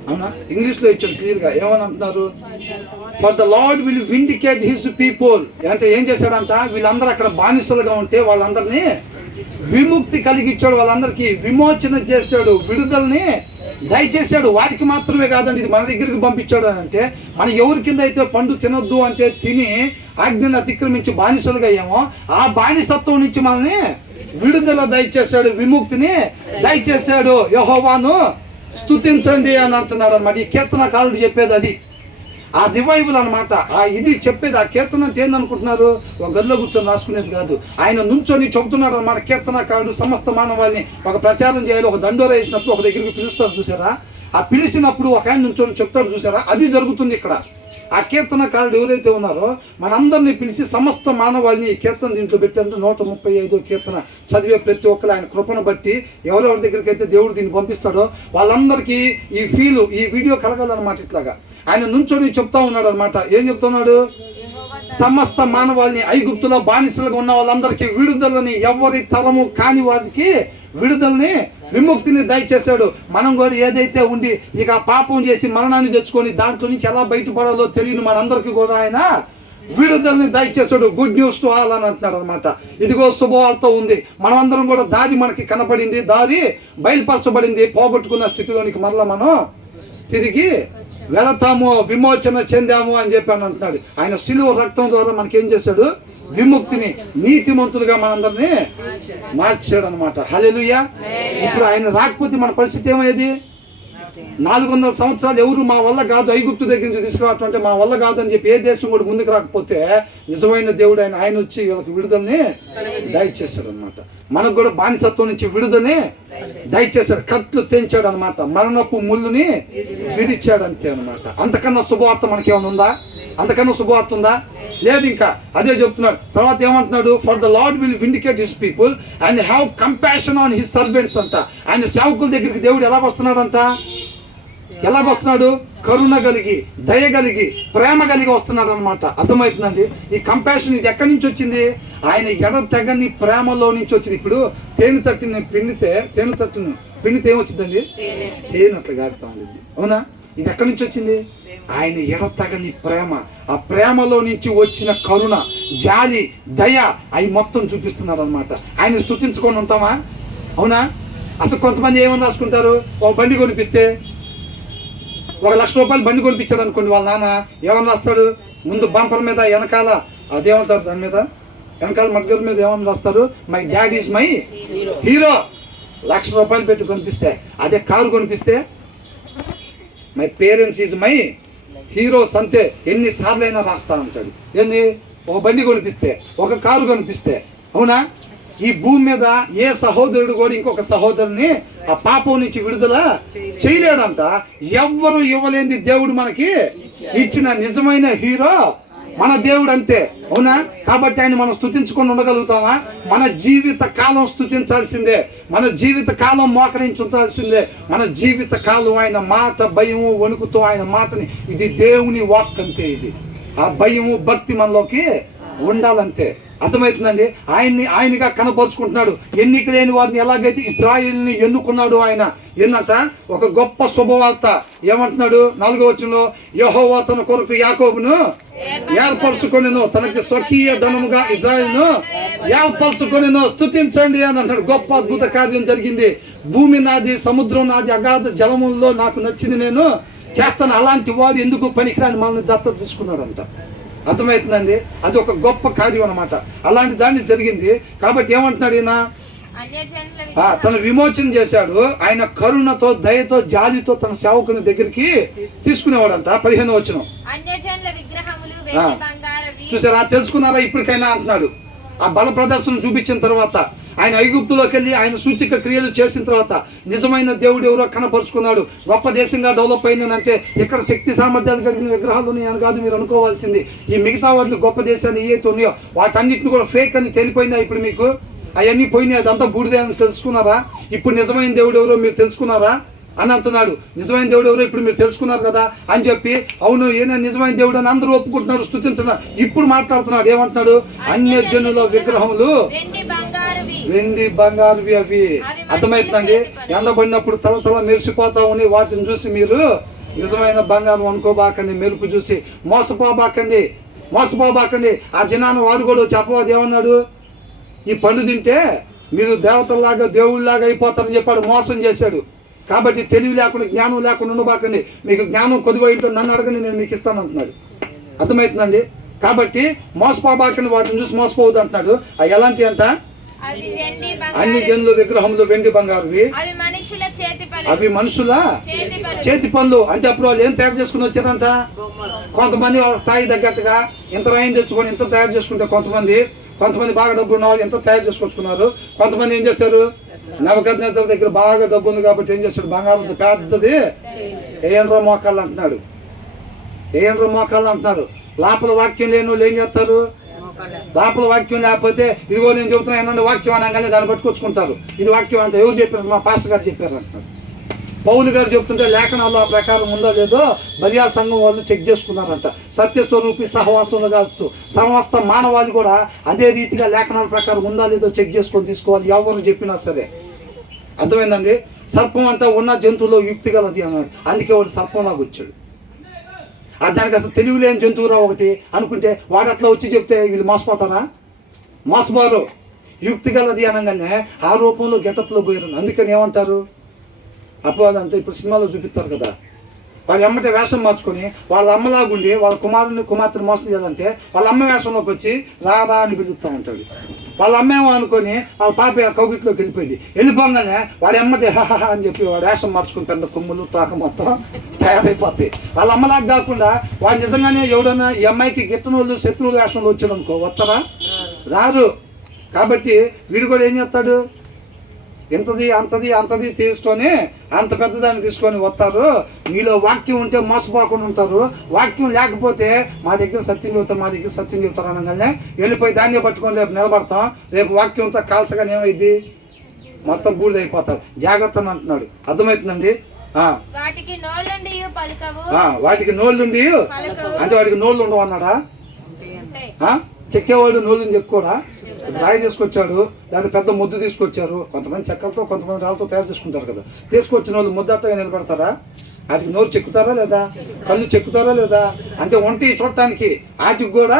అవునా, ఇంగ్లీష్లో ఇచ్చాడు క్లియర్గా. ఏమని అంటున్నారు, for the lord will vindicate his people. అంటే ఏం చేశాడంట, వీళ్ళందరూ అక్కడ బానిసలుగా ఉంటే వాళ్ళందరినీ విముక్తి కలిగించాడు, వాళ్ళందరికీ విమోచన చేశాడు, విడుదలని దయచేశాడు. వారికి మాత్రమే కాదండి, ఇది మన దగ్గరికి పంపించాడు అని అంటే, మనం ఎవరి కింద అయితే పండు తినొద్దు అంటే తిని ఆజ్ఞను అతిక్రమించి బానిసలుగా అయ్యామో, ఆ బానిసత్వం నుంచి మనల్ని విడుదల దయచేశాడు, విముక్తిని దయచేశాడు. యెహోవాను స్తుతించండి అని అంటున్నాడు అనమాట. ఈ కీర్తనకారుడు చెప్పేది అది, ఆ రివైవల్ అనమాట. ఇది చెప్పేది ఆ కీర్తన అంటే ఏందనుకుంటున్నారు, ఒక గదిలో కూర్చొని రాసుకునేది కాదు. ఆయన నుంచొని చెబుతున్నాడు అనమాట. కీర్తనకారుడు సమస్త మానవాళిని ఒక ప్రచారం చేయాలి, ఒక దండోర వేసినప్పుడు ఒక దగ్గరికి పిలుస్తారు చూసారా, ఆ పిలిచినప్పుడు ఒక ఆయన నుంచొని చెప్తాడు చూసారా, అది జరుగుతుంది ఇక్కడ. ఆ కీర్తనకారుడు ఎవరైతే ఉన్నారో మనందరినీ పిలిచి సమస్త మానవాళిని ఈ కీర్తన దీంట్లో పెట్టారంటే 135 కీర్తన చదివే ప్రతి ఒక్కరు ఆయన కృపను బట్టి ఎవరెవరి దగ్గరికి అయితే దేవుడు దీన్ని పంపిస్తాడో వాళ్ళందరికీ ఈ వీడియో కలగాలన్నమాట. ఇట్లాగా ఆయన నుంచొని చెప్తా ఉన్నాడు అనమాట. ఏం చెప్తున్నాడు? సమస్త మానవాళిని, ఐగుప్తులో బానిసలుగా ఉన్న వాళ్ళందరికీ విడుదలని, ఎవరి తరము కాని వారికి విడుదలని, విముక్తిని దయచేశాడు. మనం కూడా ఏదైతే ఉండి ఇక పాపం చేసి మరణాన్ని తెచ్చుకొని దాంట్లో నుంచి ఎలా బయటపడాలో తెలియని మనందరికీ కూడా ఆయన విడుదలని దయచేశాడు. గుడ్ న్యూస్ టు ఆల్ అని అంటున్నాడు అనమాట. ఇదిగో శుభవార్త ఉంది, మనమందరం కూడా దారి మనకి కనపడింది, దారి బయలుపరచబడింది, పోగొట్టుకున్న స్థితిలోనికి మరలా మనం తిరిగి వెళతాము, విమోచన చెందాము అని చెప్పి అంటున్నాడు. ఆయన శిలువ రక్తం ద్వారా మనకి ఏం చేశాడు? విముక్తిని, నీతిమంతులుగా మనందరినీ మార్చాడు అనమాట. హల్లెలూయా. ఇప్పుడు ఆయన రాకపోతే మన పరిస్థితి ఏమయ్యేది? 400 సంవత్సరాలు ఎవరు మా వల్ల కాదు, ఐగుప్తు దగ్గర నుంచి తీసుకురావటం అంటే మా వల్ల కాదు అని చెప్పి ఏ దేశం కూడా ముందుకు రాకపోతే నిజమైన దేవుడు ఆయన వచ్చి వీళ్ళకి విడుదలని దయచేశాడు అనమాట. మనకు కూడా బానిసత్వం నుంచి విడుదలని దయచేశాడు. కట్లు తెంచాడు అనమాట, మరణపు ముళ్ళుని విరిచాడు అంతే అనమాట. అంతకన్నా శుభవార్త మనకి ఏమైనా ఉందా? అంతకన్నా శుభవార్త ఉందా? లేదు. ఇంకా అదే చెప్తున్నాడు. తర్వాత ఏమంటున్నాడు? For the lord will vindicate his people and have compassion on his servants అంట. ఆయన సేవకుల దగ్గరికి దేవుడు ఎలాగొస్తున్నాడంట? ఎలాగొస్తున్నాడు? కరుణ కలిగి, దయ కలిగి, ప్రేమ కలిగి వస్తున్నాడు అనమాట. అర్థమవుతుందండి? ఈ కంపాషన్ ఇది ఎక్కడి నుంచి వచ్చింది? ఆయన ఎడతెగని ప్రేమలో నుంచి వచ్చింది. ఇప్పుడు తేనె తట్టిని పిండితే ఏమొచ్చిందండి? తేనె అట్లా గాడుతూ ఉండేది, అవునా? ఇది ఎక్కడి నుంచి వచ్చింది? ఆయన ఎడతగని ప్రేమ, ఆ ప్రేమలో నుంచి వచ్చిన కరుణ, జాలి, దయ అవి మొత్తం చూపిస్తున్నాడు అనమాట. ఆయన స్తుతించుకొని ఉంటామా? అవునా? అసలు కొంతమంది ఏమని రాసుకుంటారు? ఒక బండి కొనిపిస్తే, 1,00,000 రూపాయలు బండి కొనిపించాడు అనుకోండి, వాళ్ళ నాన్న ఏమని రాస్తాడు? ముందు బంపర్ మీద వెనకాల అదేమంటారు, దాని మీద వెనకాల మగ్గల మీద ఏమని రాస్తారు? My dad is my hero. 1,00,000 రూపాయలు పెట్టి కొనిపిస్తే, అదే కారు కొనిపిస్తే my parents is my heroes అంతే. ఎన్నిసార్లు అయినా రాస్తానంటాడు. ఏంది? ఒక బండి కొనిపిస్తే, ఒక కారు కొనిపిస్తే, అవునా? ఈ భూమి మీద ఏ సహోదరుడు కూడా ఇంకొక సహోదరుని ఆ పాపం నుంచి విడుదల చేయలేడంట. ఎవ్వరు ఇవ్వలేని దేవుడు మనకి ఇచ్చిన నిజమైన హీరో మన దేవుడు అంతే, అవునా? కాబట్టి ఆయన మనం స్తుతించుకొని ఉండగలుగుతామా? మన జీవిత కాలం స్తుతించాల్సిందే, మన జీవిత కాలం మోకరించాల్సిందే, మన జీవిత కాలం ఆయన మాట భయము వణుకుతో ఆయన మాటని, ఇది దేవుని వాక్ అంతే. ఇది ఆ భయము భక్తి మనలోకి ఉండాలంతే. అర్థమవుతుందండి? ఆయనగా కనపరుచుకుంటున్నాడు. ఎన్నిక లేని వారిని ఎలాగైతే ఇశ్రాయేలుని ఎన్నుకున్నాడు ఆయన. ఏంటంట? ఒక గొప్ప శుభవార్త. ఏమంటున్నాడు? 4వ వచనంలో, యెహోవా తన కొరకు యాకోబును ఏర్పరచుకొనెను, తనకి స్వకీయ ధనముగా ఇశ్రాయేలును ఏర్పరచుకొనెను. స్తుతించండి అని అంటాడు. గొప్ప అద్భుత కార్యం జరిగింది. భూమి నాది, సముద్రం నాది, అగాధ జలముల్లో నాకు నచ్చింది నేను చేస్తాను. అలాంటి వాడు ఎందుకు పనికిరాని మనల్ని దత్తత తీసుకున్నాడంట. అర్థమవుతుందండి? అది ఒక గొప్ప కార్యం అనమాట. అలాంటి దాన్ని జరిగింది. కాబట్టి ఏమంటున్నాడు ఈయన? తన విమోచన చేశాడు. ఆయన కరుణతో, దయతో, జాలితో తన సేవకుని దగ్గరికి తీసుకునేవాడంట. 15వ వచనం చూసారా? తెలుసుకున్నారా ఇప్పటికైనా అంటున్నాడు. ఆ బల ప్రదర్శన చూపించిన తర్వాత, ఆయన ఐగుప్తులోకి వెళ్ళి ఆయన సూచిక క్రియలు చేసిన తర్వాత నిజమైన దేవుడు ఎవరో కనపరుచుకున్నాడు. గొప్ప దేశంగా డెవలప్ అయిందని అంటే ఇక్కడ శక్తి సామర్థ్యాలు కలిగిన విగ్రహాలు ఉన్నాయని కాదు మీరు అనుకోవాల్సింది. ఈ మిగతా వాటిని గొప్ప దేశాన్ని ఏవైతే ఉన్నాయో వాటన్నిటిని కూడా ఫేక్ అని తెలిపోయిందా ఇప్పుడు మీకు? అవన్నీ పోయినాయి, అదంతా బూడిదే అని తెలుసుకున్నారా? ఇప్పుడు నిజమైన దేవుడు ఎవరో మీరు తెలుసుకున్నారా అని అంటున్నాడు. నిజమైన దేవుడు ఎవరో ఇప్పుడు మీరు తెలుసుకున్నారు కదా అని చెప్పి, అవును ఈయన నిజమైన దేవుడు అని అందరూ ఒప్పుకుంటున్నారు, స్తుతించున్నారు. ఇప్పుడు మాట్లాడుతున్నాడు. ఏమంటున్నాడు? అన్యజనుల విగ్రహములు వెండి బంగారువి అవి. అర్థమవుతుందండి? ఎండబడినప్పుడు తల మెరిసిపోతా ఉని వాటిని చూసి మీరు నిజమైన బంగారం అనుకోబాకండి. మెరుపు చూసి మోసపోబాకండి. ఆ దినాన్ని వాడు కూడా చెప్పవాది ఏమన్నాడు? ఈ పండు తింటే మీరు దేవతల్లాగా దేవుళ్ళలాగా అయిపోతారని చెప్పాడు. మోసం చేశాడు. కాబట్టి తెలివి లేకుండా, జ్ఞానం లేకుండా ఉండబాకండి. మీకు జ్ఞానం కొద్దిగా నన్ను అడగండి, నేను మీకు ఇస్తాను అంటున్నాడు. అర్థమవుతుందండి? కాబట్టి మోసపోబాకండి, వాటిని చూసి మోసపోవద్దు అంటున్నాడు. అవి ఎలాంటి అంట? అన్ని జనుల విగ్రహములు వెండి బంగారువి, అవి మనుషుల చేతి పనులు. అంటే అప్పుడు వాళ్ళు ఏం తయారు చేసుకుని వచ్చారంట? కొంతమంది వాళ్ళ స్థాయి తగ్గట్టుగా ఇంత రాయిని తెచ్చుకొని ఇంత తయారు చేసుకుంటే, కొంతమంది బాగా డబ్బు ఉన్న వాళ్ళు ఎంత తయారు చేసుకొచ్చుకున్నారు. కొంతమంది ఏం చేశారు? నెబుకద్నెజరు దగ్గర బాగా డబ్బు ఉంది కాబట్టి ఏం చేస్తాడు, బంగారం పెద్దది ఏయండ్రా మోకాళ్ళు అంటున్నాడు. ఏయండ్రా మోకాళ్ళు అంటున్నారు. లోపల వాక్యం లేని వాళ్ళు ఏం చేస్తారు? లోపల వాక్యం లేకపోతే ఇదిగో నేను చెబుతున్నా ఏమన్నా వాక్యం అనగానే దాన్ని పట్టుకొచ్చుకుంటారు. ఇది వాక్యం అంటే ఎవరు చెప్పారు? మా పాస్టర్ గారు చెప్పారు అంటున్నారు. పౌలు గారు చెప్తుంటే లేఖనాల్లో ఆ ప్రకారం ఉందో లేదో బలియా సంఘం వాళ్ళు చెక్ చేసుకున్నారంట. సత్యస్వరూపి సహవాసంలో కావచ్చు సమస్త మానవాళి కూడా అదే రీతిగా లేఖనాల ప్రకారం ఉందా లేదో చెక్ చేసుకొని తీసుకోవాలి, ఎవరు చెప్పినా సరే. అర్థమైందండి? సర్పం అంతా ఉన్న జంతువులో యుక్తి గలది అన్నాడు. అందుకే వాడు సర్పంలాగా వచ్చాడు. దానికి అసలు తెలివి లేని జంతువురా ఒకటి అనుకుంటే వాడు అట్లా వచ్చి చెప్తే వీళ్ళు మోసపోతారా? మోసపోరు. యుక్తి గలది అనగానే ఆ రూపంలో గెటప్లో పోయారు. అందుకని ఏమంటారు? అపవాదంతా ఇప్పుడు సినిమాలో చూపిస్తారు కదా, వాడు ఎమ్మటే వేషం మార్చుకొని వాళ్ళ అమ్మలాగుండి వాళ్ళ కుమార్తెను మోసం చేయాలంటే వాళ్ళ అమ్మ వేషంలోకి వచ్చి రా అని పిలుస్తూ ఉంటాడు. వాళ్ళ అమ్మేమో అనుకొని వాళ్ళ పాప కౌగిట్లోకి వెళ్ళిపోయింది. వెళ్ళిపోగానే వాడు ఎమ్మటే హహ అని చెప్పి వాడు వేషం మార్చుకుని పెద్ద కొమ్ములు తోక మొత్తం తయారైపోతాయి. వాళ్ళ అమ్మలాగా కాకుండా వాడు నిజంగానే ఎవడన్నా ఈ అమ్మాయికి గిట్టని వాళ్ళు శత్రువుల వేషంలో వచ్చాడు అనుకో, వస్తారా? రారు. కాబట్టి వీడు కూడా ఏం చేస్తాడు? ఇంతది అంతది తీసుకొని అంత పెద్దదాన్ని తీసుకొని వస్తారు. మీలో వాక్యం ఉంటే మోసపోకుండా ఉంటారు. వాక్యం లేకపోతే మా దగ్గర సత్యం చెబుతారు అనగానే వెళ్ళిపోయి దాన్ని పట్టుకొని రేపు నిలబడతాం. రేపు వాక్యంతో కాల్చగానే ఏమైంది? మొత్తం బూడిదైపోతారు. జాగ్రత్త అంటున్నాడు. అర్థమవుతుందండి? వాటికి నోళ్ళుండి అంటే వాడికి నోళ్ళు ఉండవు అన్నాడా? చెక్కేవాడు నోళ్ళని చెప్పుకోడా? రాయి తీసుకొచ్చాడు, దాని పెద్ద ముద్దు తీసుకొచ్చారు. కొంతమంది చెక్కలతో కొంతమంది రాళ్ళతో తయారు చేసుకుంటారు కదా. తీసుకొచ్చిన వాళ్ళు ముద్దట్టగా నిలబెడతారా? వాటికి నోరు చెక్కుతారా లేదా? కళ్ళు చెక్కుతారా లేదా? అంటే ఒంటి చూడటానికి వాటికి కూడా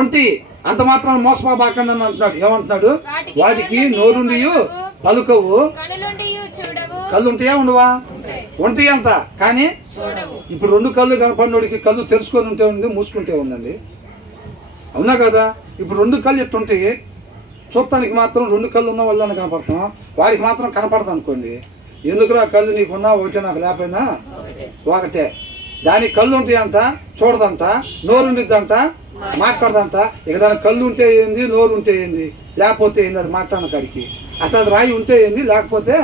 ఒంటి అంత మాత్రం మోసపోబాకండి అని అంటున్నాడు. ఏమంటున్నాడు? వాటికి నోరుండి పలుకవు, కళ్ళు ఉంటాయా ఉండవా? ఒంటి అంత కానీ ఇప్పుడు రెండు కళ్ళు కనపడినోడికి కళ్ళు తెరుచుకొని ఉంటే ఉంది, మూసుకుంటే ఉందండి. అవునా కదా? ఇప్పుడు రెండు కళ్ళు ఎట్టుంటే చూడటానికి మాత్రం రెండు కళ్ళు ఉన్న వాళ్ళని కనపడుతున్నాం, వాడికి మాత్రం కనపడదు అనుకోండి. ఎందుకురా కళ్ళు నీకున్నా ఒకటే నాకు లేకపోయినా ఒకటే. దానికి కళ్ళు ఉంటాయంట, చూడదంట, నోరు ఉండిద్దంట, మాట్లాడదంట. ఇక దానికి కళ్ళు ఉంటే ఏంది, నోరు ఉంటే ఏంది, లేకపోతే ఏంది? అది మాట్లాడిన కాడికి అసలు అది రాయి ఉంటే ఏంది, లేకపోతే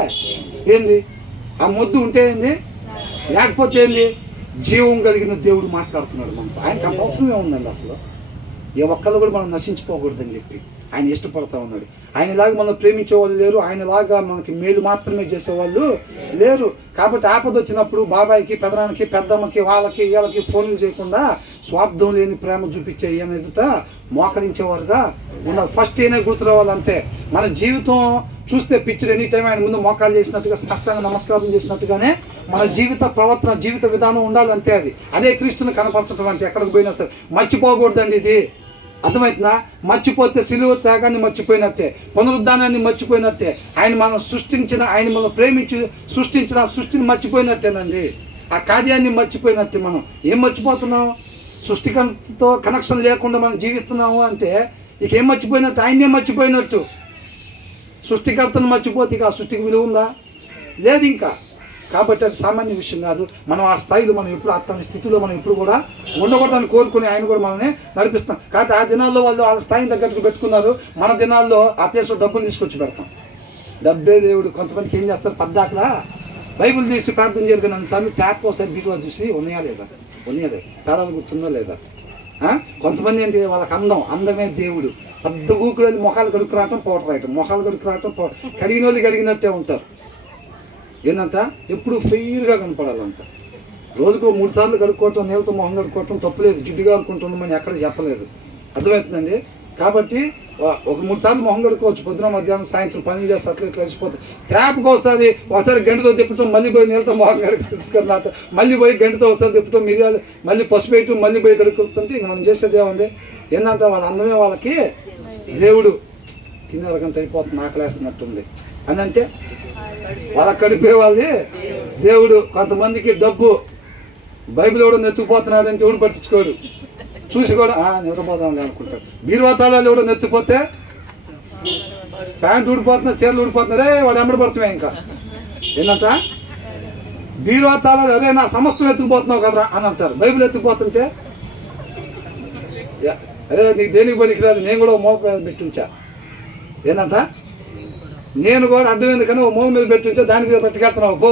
ఏంది? ఆ ముద్దు ఉంటే ఏంది, లేకపోతే ఏంది? జీవం కలిగిన దేవుడు మాట్లాడుతున్నాడు మనతో. ఆయనకు అంత అవసరమే ఉందండి. అసలు ఏ ఒక్కళ్ళు కూడా మనం నశించుకోకూడదని చెప్పి ఆయన ఇష్టపడతా ఉన్నాడు. ఆయనలాగా మనం ప్రేమించే వాళ్ళు లేరు, ఆయనలాగా మనకి మేలు మాత్రమే చేసేవాళ్ళు లేరు. కాబట్టి ఆపద వచ్చినప్పుడు బాబాయికి, పెదనానికి, పెద్దమ్మకి, వాళ్ళకి వీళ్ళకి ఫోన్లు చేయకుండా స్వార్థం లేని ప్రేమ చూపించే ఈయన ఎదుట మోకరించేవారుగా ఉండాలి. ఫస్ట్ ఈయన గుర్తురావాలి అంతే. మన జీవితం చూస్తే పిక్చర్ ఎనీ టైం ఆయన ముందు మోకాలు చేసినట్టుగా, సాష్టాంగ నమస్కారం చేసినట్టుగానే మన జీవిత ప్రవర్తన, జీవిత విధానం ఉండాలి అంతే. అదే క్రీస్తుని కనపరచడం అంటే. ఎక్కడికి పోయినా సరే మర్చిపోకూడదండి ఇది. అర్థమవుతుందా? మర్చిపోతే సిలువ త్యాగాన్ని మర్చిపోయినట్టే, పునరుద్ధానాన్ని మర్చిపోయినట్టే, ఆయన మనం సృష్టించిన, ఆయన మనం ప్రేమించి సృష్టించిన సృష్టిని మర్చిపోయినట్టేనండి. ఆ కార్యాన్ని మర్చిపోయినట్టే. మనం ఏం మర్చిపోతున్నాం? సృష్టికర్తతో కనెక్షన్ లేకుండా మనం జీవిస్తున్నాము అంటే ఇక ఏం మర్చిపోయినట్టు? ఆయన్నే మర్చిపోయినట్టు. సృష్టికర్తను మర్చిపోతే ఇక ఆ సృష్టికి విలువ ఉందా? లేదు ఇంకా. కాబట్టి అది సామాన్య విషయం కాదు. మనం ఆ స్థాయిలో మనం ఎప్పుడు అతని స్థితిలో మనం ఎప్పుడు కూడా ఉండకూడదని కోరుకుని ఆయన కూడా మనల్ని నడిపిస్తాం. కాబట్టి ఆ దినాల్లో వాళ్ళు ఆ స్థాయిని తగ్గట్టుకు పెట్టుకున్నారు. మన దినాల్లో ఆ ప్లేస్లో డబ్బులు తీసుకొచ్చి పెడతాం. డబ్బే దేవుడు. కొంతమందికి ఏం చేస్తారు? పద్దాకలా బైబుల్ తీసి ప్రార్థన చేయరు. నన్ను స్వామి ట్యాప్ ఒకసారి బీరువా చూసి ఉన్నాయా లేదా, తాళాలు గుర్తుందో లేదా. కొంతమంది ఏంటి, వాళ్ళకి అందమే దేవుడు. పెద్ద ఊకులు వెళ్ళి మొఖాలు కడుక్కు రావటం, పౌడర్ రాయటం, మొఖాలు కడుక్కు రావటం, కడిగిన వాళ్ళు కడిగినట్టే ఉంటారు. ఏంటంట? ఎప్పుడు ఫెయిర్గా కనపడాలంట. రోజుకు 3 సార్లు కడుక్కోవటం, నీళ్ళతో మొహం కడుక్కోవటం తప్పులేదు, జిడ్డుగా అనుకుంటుండమని ఎక్కడ చెప్పలేదు. అర్థమవుతుందండి? కాబట్టి ఒక 3 సార్లు మొహం కడుక్కోవచ్చు. పొద్దున, మధ్యాహ్నం, సాయంత్రం పనులు చేస్తే అట్లా ఇట్లా వచ్చిపోతాయి. ట్యాప్కి ఒకసారి గంటతో తిప్పటం, మళ్ళీ పోయి నీళ్ళతో మొహం కడుక్కు తీసుకున్నట్టు, మళ్ళీ పోయి గంటతో ఒకసారి తిప్పటం, మిరియాలు మళ్ళీ పసుపు వేయటం, మళ్ళీ పోయి కడుక్కొస్తుంటే ఇంక మనం చేసేది ఏముంది? ఏంటంటే వాళ్ళ అందమే వాళ్ళకి దేవుడు. తినే రకంత అయిపోతుంది, ఆకలేస్తున్నట్టుంది అని అంటే వాళ్ళ కడిపే వాళ్ళది దేవుడు. కొంతమందికి డబ్బు, బైబిల్ ఎవడో నెత్తుకుపోతున్నాడు అంటే ఎవడు పట్టించుకోడు, చూసి కూడా నిద్రపోదాం అనుకుంటాడు. బీరువా తాళాలు ఎవడో నెత్తిపోతే, ప్యాంట్ ఊడిపోతున్నారు, చీరలు ఊడిపోతున్నారే, వాడు ఎమ్మడి పడుతున్నాయి. ఇంకా ఏంటంట? బీరువా తాళాలు, అరే నా సమస్తం ఎత్తుకుపోతున్నావు కదరా అని అంటారు. బైబిల్ ఎత్తుకుపోతుంటే, అరే నీకు దేనికి పనికిరాదు, నేను కూడా మోప పెట్టించా. ఏంటంట? నేను కూడా అడ్డం ఎందుకని ఓ మూల మీద పెట్టుంటే దాని మీద పట్టుకెళ్తున్నావు పో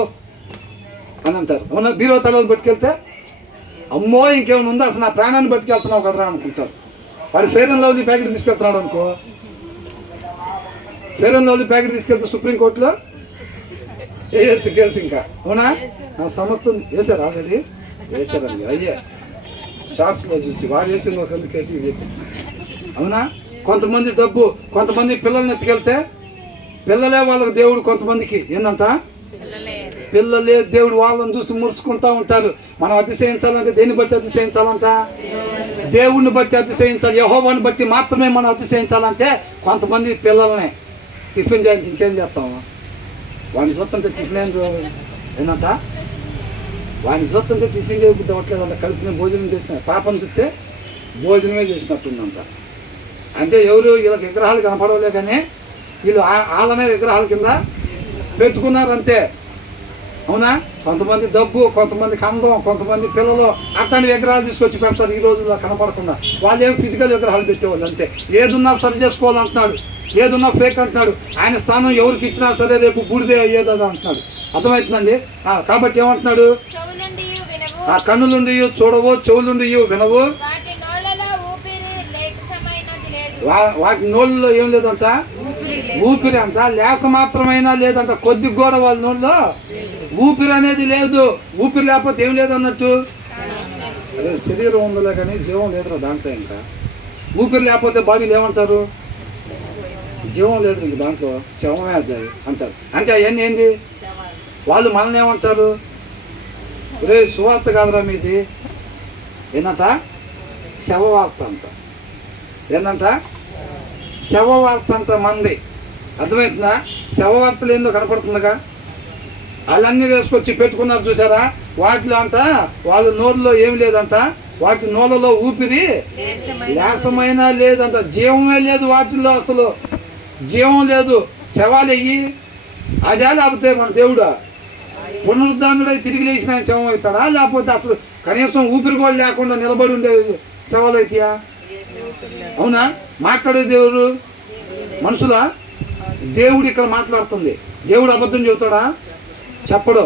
అని అంటారు. అవునా? బీరో తలలో పట్టుకెళ్తే అమ్మో ఇంకేమైనా ఉందా, అసలు నా ప్రాణాన్ని పట్టుకెళ్తున్నావు కదరా అనుకుంటారు. వాడు ఫెయిర్ అండ్ లవ్లీ ప్యాకెట్ తీసుకెళ్తున్నాడు అనుకో, ఫెయిర్ అండ్ లవ్లీ ప్యాకెట్ తీసుకెళ్తే సుప్రీంకోర్టులో వేయచ్చు కేసు. ఇంకా అవునా? నా సమస్తం వేసారు, ఆల్రెడీ వేసారండి. అయ్యే షార్ట్స్లో చూసి వాడు వేసిన ఒక అందుకైతే ఇది. అవునా? కొంతమంది డబ్బు, కొంతమంది పిల్లల్ని ఎత్తుకెళ్తే పిల్లలే వాళ్ళకి దేవుడు, కొంతమందికి ఏందంట పిల్లలే దేవుడు. వాళ్ళని చూసి మురుసుకుంటా ఉంటారు. మనం అతిశయించాలంటే దేన్ని బట్టి అతిశయించాలంట? దేవుడిని బట్టి అతిశయించాలి. యెహోవాని బట్టి మాత్రమే మనం అతిశయించాలంటే కొంతమంది పిల్లల్ని టిఫిన్ చేయండి, ఇంకేం చేస్తాము? వాడిని చూస్తుంటే టిఫిన్ ఏంటంట, వాడిని చూస్తుంటే టిఫిన్ చేయబుద్ధి అవ్వట్లేదంట. కలిపిన భోజనం చేసిన పాపను చూస్తే భోజనమే చేసినట్టుందంట. అంటే ఎవరు వీళ్ళకి విగ్రహాలు కనపడవలే కానీ వీళ్ళు వాళ్ళనే విగ్రహాల కింద పెట్టుకున్నారంతే. అవునా? కొంతమంది డబ్బు, కొంతమంది అందం, కొంతమంది పిల్లలు అట్లాంటి విగ్రహాలు తీసుకొచ్చి పెడతారు ఈ రోజుల్లో కనపడకుండా. వాళ్ళు ఏం ఫిజికల్ విగ్రహాలు పెట్టేవాళ్ళు అంతే. ఏదున్నా సరి చేసుకోవాలంటున్నాడు, ఏదున్నా ఫేక్ అంటున్నాడు. ఆయన స్థానం ఎవరికి ఇచ్చినా సరే రేపు బూడిదే అయ్యేదా అంటున్నాడు. అర్థమవుతుందండి? కాబట్టి ఏమంటున్నాడు? ఆ కన్నులుండి చూడవు, చెవులుండి వినవు, వాటి నోళ్ళలో ఏం లేదంట, ఊపిరి అంట. లేస మాత్రమైనా లేదంట. కొద్ది కూడా వాళ్ళ నోళ్ళలో ఊపిరి అనేది లేదు. ఊపిరి లేకపోతే ఏం లేదన్నట్టు. అదే శరీరం ఉందలే కానీ జీవం లేదురా దాంట్లో. ఇంకా ఊపిరి లేకపోతే బాడీలు ఏమంటారు? జీవం లేదు ఇంక దాంట్లో, శవమే అది అంటారు. అంటే అవన్నీ ఏంది? వాళ్ళు మనల్ని ఏమంటారు? రే సువార్త కాదురా మీది, ఏందంట శవవార్త అంట. ఏందంట శవవార్త అంట మంది. అర్థమవుతుందా? శవవార్తలు ఏందో కనపడుతుందిగా. వాళ్ళన్నీ తీసుకొచ్చి పెట్టుకున్నారు చూసారా? వాటిలో అంట వాళ్ళ నోరులో ఏమి లేదంట, వాటి నోళ్ళలో ఊపిరి లేసమైనా లేదంట. జీవమే లేదు వాటిల్లో, అసలు జీవం లేదు. శవాలయ్యి అదే. లేకపోతే మన దేవుడా పునరుద్ధానుడై తిరిగి లేచిన ఆయన శవం అవుతాడా? లేకపోతే అసలు కనీసం ఊపిరి కూడా లేకుండా నిలబడి ఉండే శవాలు అవుతాయా? అవునా? మాట్లాడే దేవుడు మనుషులా? దేవుడు ఇక్కడ మాట్లాడుతుంది. దేవుడు అబద్ధం చెబుతాడా? చెప్పడు.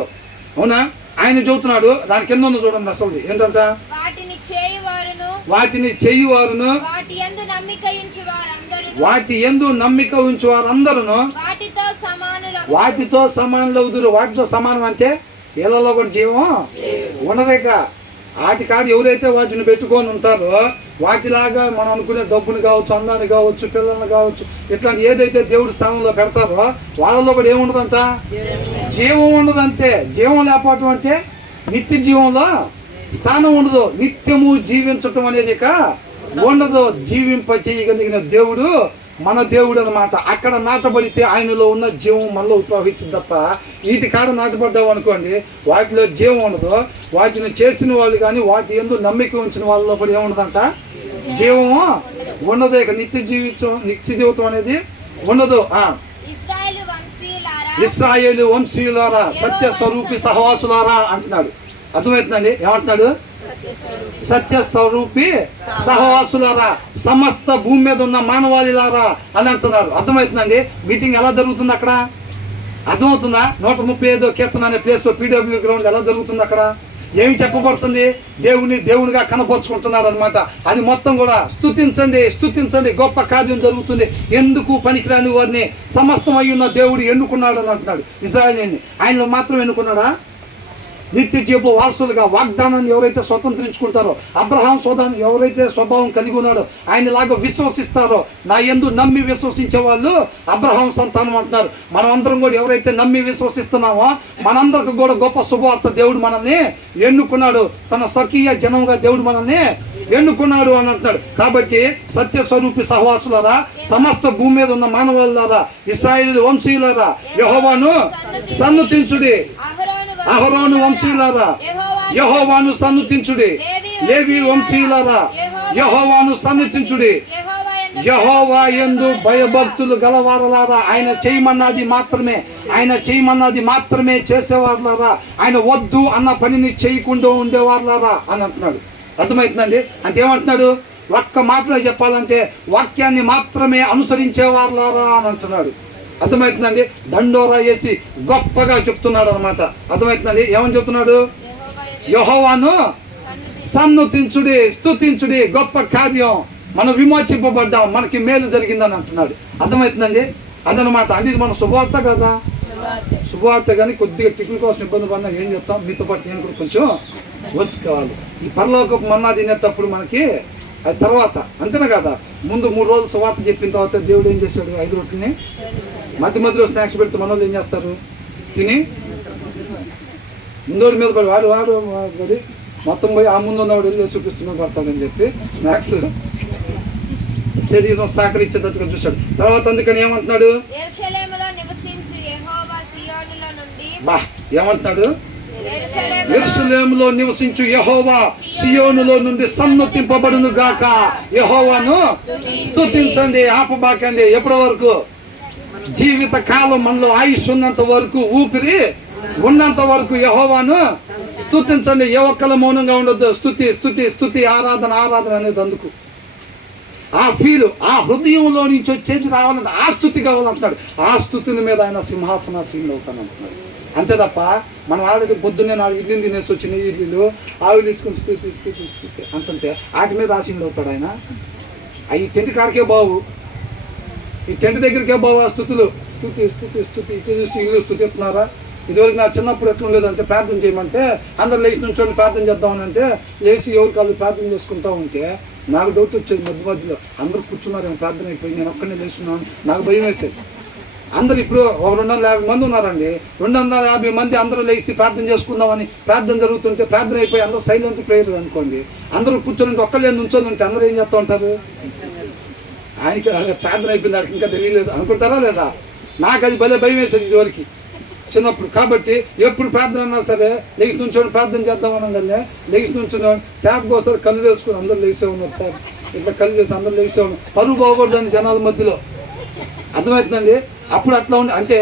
అవునా? ఆయన చెబుతున్నాడు. దాని కింద ఉంది చూడండి అసలు ఏంటంట, వాటిని చేయువారును వాటి యందు నమ్మిక ఉంచు వారందరూ వాటితో సమానులవుదురు. వాటితో సమానం అంటే వీళ్ళలో కూడా జీవం ఉండదేక. వాటి కాదు ఎవరైతే వాటిని పెట్టుకొని ఉంటారో వాటిలాగా మనం అనుకునే డబ్బుని కావచ్చు, అందాన్ని కావచ్చు, పిల్లల్ని కావచ్చు, ఇట్లాంటి ఏదైతే దేవుడి స్థానంలో పెడతారో వాళ్ళలో కూడా ఏముండదంట, జీవం ఉండదంతే. జీవం లేకపోవటం అంటే నిత్య జీవంలో స్థానం ఉండదు. నిత్యము జీవించటం అనేది ఇక ఉండదు. జీవింప చేయగలిగిన దేవుడు మన దేవుడు అనమాట. అక్కడ నాటబడితే ఆయనలో ఉన్న జీవం మనలో ప్రవహించింది తప్ప వీటి కాడ నాటబడ్డావు అనుకోండి వాటిలో జీవం ఉండదు. వాటిని చేసిన వాళ్ళు కానీ వాటి యందు నమ్మిక ఉంచిన వాళ్ళలో కూడా ఏముండదంట, జీవము ఉండదు. ఇక నిత్య జీవితం అనేది ఉండదు. ఇశ్రాయేలు వంశీయులారా, సత్య స్వరూపి సహవాసులారా అంటున్నాడు. అర్థమవుతుందండి? ఏమంటున్నాడు? సత్య స్వరూపి సహవాసులారా, సమస్త భూమి మీద ఉన్న మానవాళిలారా అని అంటున్నారు. అర్థమవుతుందండి? మీటింగ్ ఎలా జరుగుతుంది అక్కడ? అర్థమవుతుందా? 135 కీర్తన అనే ప్లేస్లో పీడబ్ల్యూ గ్రౌండ్ ఎలా జరుగుతుంది? అక్కడ ఏమి చెప్పబడుతుంది? దేవునిగా కనపరుచుకుంటున్నాడు అనమాట. అది మొత్తం కూడా స్తుతించండి, స్తుతించండి, గొప్ప కార్యం జరుగుతుంది. ఎందుకు పనికిరాని వారిని సమస్తం అయి ఉన్న దేవుడు ఎన్నుకున్నాడు అని అంటున్నాడు. ఇశ్రాయేలుని ఆయనలో మాత్రం ఎన్నుకున్నాడా? నిత్య జీవ వారసులుగా వాగ్దానాన్ని ఎవరైతే స్వతంత్రించుకుంటారో, అబ్రహాం సోదాన్ని ఎవరైతే స్వభావం కలిగి ఉన్నాడో, ఆయనలాగా విశ్వసిస్తారో, నా యందు నమ్మి విశ్వసించే వాళ్ళు అబ్రహాం సంతానం అంటున్నారు. మనం అందరం కూడా ఎవరైతే నమ్మి విశ్వసిస్తున్నామో మనందరికి కూడా గొప్ప శుభవార్త దేవుడు మనల్ని ఎన్నుకున్నాడు. తన స్వకీయ జనంగా దేవుడు మనల్ని ఎన్నుకున్నాడు అని అంటున్నాడు. కాబట్టి సత్య స్వరూపి సహవాసులారా, సమస్త భూమి మీద ఉన్న మానవాళ్ళారా, ఇశ్రాయేలు వంశీయులారా, యెహోవాను సన్నుతించుడి. అహరోను వంశీయులారా, యెహోవాను సన్నుతించుడి. లేవి వంశీయులారా, యెహోవాను సన్నుతించుడి. యెహోవా యందు భయభక్తులు గలవారలారా, ఆయన చేయమన్నది మాత్రమే చేసేవారులారా, ఆయన వద్దు అన్న పనిని చేయకుండా ఉండేవారులారా అని అంటున్నాడు. అర్థమవుతుందండి? అంటే ఏమంటున్నాడు? ఒక్క మాటలో చెప్పాలంటే వాక్యాన్ని మాత్రమే అనుసరించేవారులారా అని అంటున్నాడు. అర్థమవుతుందండి. దండోరా వేసి గొప్పగా చెప్తున్నాడు అనమాట. అర్థమవుతుందండి. ఏమని చెప్తున్నాడు? యెహోవాను సన్నుతించుడి, స్తుతించుడి, గొప్ప కార్యం, మనం విమోచింపబడ్డాం, మనకి మేలు జరిగిందని అంటున్నాడు. అర్థమవుతుందండి. అదనమాట. అంటే ఇది మన శుభవార్త కదా, శుభవార్త. కానీ కొద్దిగా టిఫిన్ కోసం ఇబ్బంది పడినా ఏం చెప్తాం, మీతో పాటు నేను కూడా కొంచెం వచ్చుకోవాలి. ఈ పరలోకపు మన్నా తినేటప్పుడు మనకి అది తర్వాత, అంతేనా కదా. ముందు 3 రోజులు సువార్త చెప్పిన తర్వాత దేవుడు ఏం చేశాడు? 5 రొట్టెల్ని మధ్య మధ్యలో స్నాక్స్ పెడితే మన వాళ్ళు ఏం చేస్తారు? తిని ముందోడి మీద పడి వాడు పడి మొత్తం పోయి ఆ ముందు ఉన్నవాడు వెళ్ళి చూపిస్తున్నాడు పడతాడని చెప్పి స్నాక్స్ శరీరం సహకరించేటట్టుగా చూశాడు. తర్వాత అందుకని ఏమంటున్నాడు? ఏమంటున్నాడు? యెరూషలేములో నివసించు యెహోవా సియోనులో నుండి సన్నుతింపబడును గాక. యెహోవాను స్తుతించండి, ఆపబాకండి. ఎప్పటి వరకు? జీవిత కాలం, మనలో ఆయుష్ ఉన్నంత వరకు, ఊపిరి ఉన్నంత వరకు యెహోవాను స్తుతించండి. ఏ ఒక్కల మౌనంగా ఉండొద్దు. స్తుతి స్తుతి స్తుతి, ఆరాధన ఆరాధన అనేది అందుకు. ఆ ఫీలు, ఆ హృదయంలో నుంచి వచ్చేది రావాలంటే ఆ స్తుతి కావాలంటున్నాడు. ఆ స్థుతుల మీద ఆయన సింహాసనాసీనుడు అవుతాను అంటున్నాడు. అంతే తప్ప మనం ఆల్రెడీ పొద్దున్నే 4 ఇడ్లీలు తినేసి వచ్చిన ఇడ్లీలు ఆవిలు ఇచ్చుకొని స్థుతి స్థుతి స్థుతి అంటుంటే వాటి మీద ఆసీనుడు అవుతాడు ఆయన. ఈ టెంట్ కాడికే బావు, ఈ టెంట్ దగ్గరికే బావు ఆ స్థుతులు. స్థుతి స్థుతి స్థుతి ఇల్లు స్థుతిస్తున్నారా? ఇదివరకు నా చిన్నప్పుడు ఎట్లా ఉండేదంటే ప్రార్థన చేయమంటే అందరు లేచి నుంచోండి ప్రార్థన చేద్దామని అంటే లేచి ఎవరు కాదు ప్రార్థన చేసుకుంటా ఉంటే నాకు డౌట్ వచ్చేది. మధ్యలో అందరూ కూర్చున్నారేమో, ప్రార్థన అయిపోయి నేను ఒక్కనే లేస్తున్నాను, నాకు భయం వేసేది. అందరు ఇప్పుడు 250 మంది ఉన్నారండి, 250 మంది అందరూ లేచి ప్రార్థన చేసుకుందామని ప్రార్థన జరుగుతుంటే ప్రార్థన అయిపోయి అందరూ సైలెంట్ ప్రేయర్ అనుకోండి, అందరూ కూర్చొని ఒక్కలే నుంచొని ఉంటే అందరూ ఏం చేస్తూ ఉంటారు? ఆయనకి ప్రార్థన అయిపోయింది, ఆయనకి ఇంకా తెలియలేదు అనుకుంటారా లేదా? నాకు అది భలే భయం వేసేది ఇదివరకు చిన్నప్పుడు. కాబట్టి ఎప్పుడు ప్రార్థన అన్నా సరే లేచి నుంచోని ప్రార్థన చేద్దాం అనగానే లేచి నుంచుని ట్యాప్కి ఒకసారి కళ్ళు వేసుకుని అందరూ లేచే ఉన్నారు. ట్యాప్ ఇట్లా కళ్ళు చేసి అందరూ లేచే ఉన్నారు, పరువు బాగూడదని జనాల మధ్యలో. అర్థమవుతుందండి. అప్పుడు అట్లా ఉండి అంటే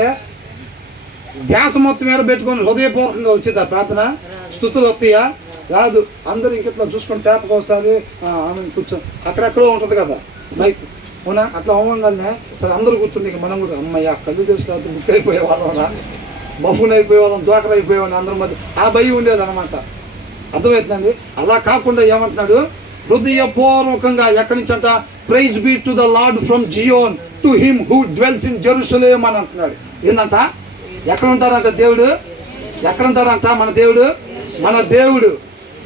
ధ్యాస మొత్తం మీద పెట్టుకొని హృదయపూర్వకంగా వచ్చేది ఆ ప్రార్థన. స్తుతులు వస్తాయా? కాదు. అందరూ ఇంకెట్లా చూసుకొని ట్యాప్కి వస్తారు, ఆమె కూర్చొని అక్కడెక్కడో ఉంటుంది కదా మైక్, అవునా? అట్లా అవ్వగానే సరే అందరూ కూర్చుంటే ఇక మనం కూడా అమ్మయ్య కళ్ళు తెలిసిన తర్వాత బుక్ అయిపోయేవాళ్ళం, బఫున్ అయిపోయేవాళ్ళం, జోకర్ అయిపోయేవాళ్ళం అందరి మధ్య ఆ భయం ఉండేది అనమాట. అర్థమవుతుందండి. అలా కాకుండా ఏమంటున్నాడు? హృదయపూర్వకంగా ఎక్కడి నుంచి అంట? Praise be to the Lord from Zion to him who dwells in Jerusalem అని అంటున్నాడు. ఏందంట? ఎక్కడ ఉంటారంట దేవుడు? ఎక్కడ ఉంటారంట మన దేవుడు? మన దేవుడు,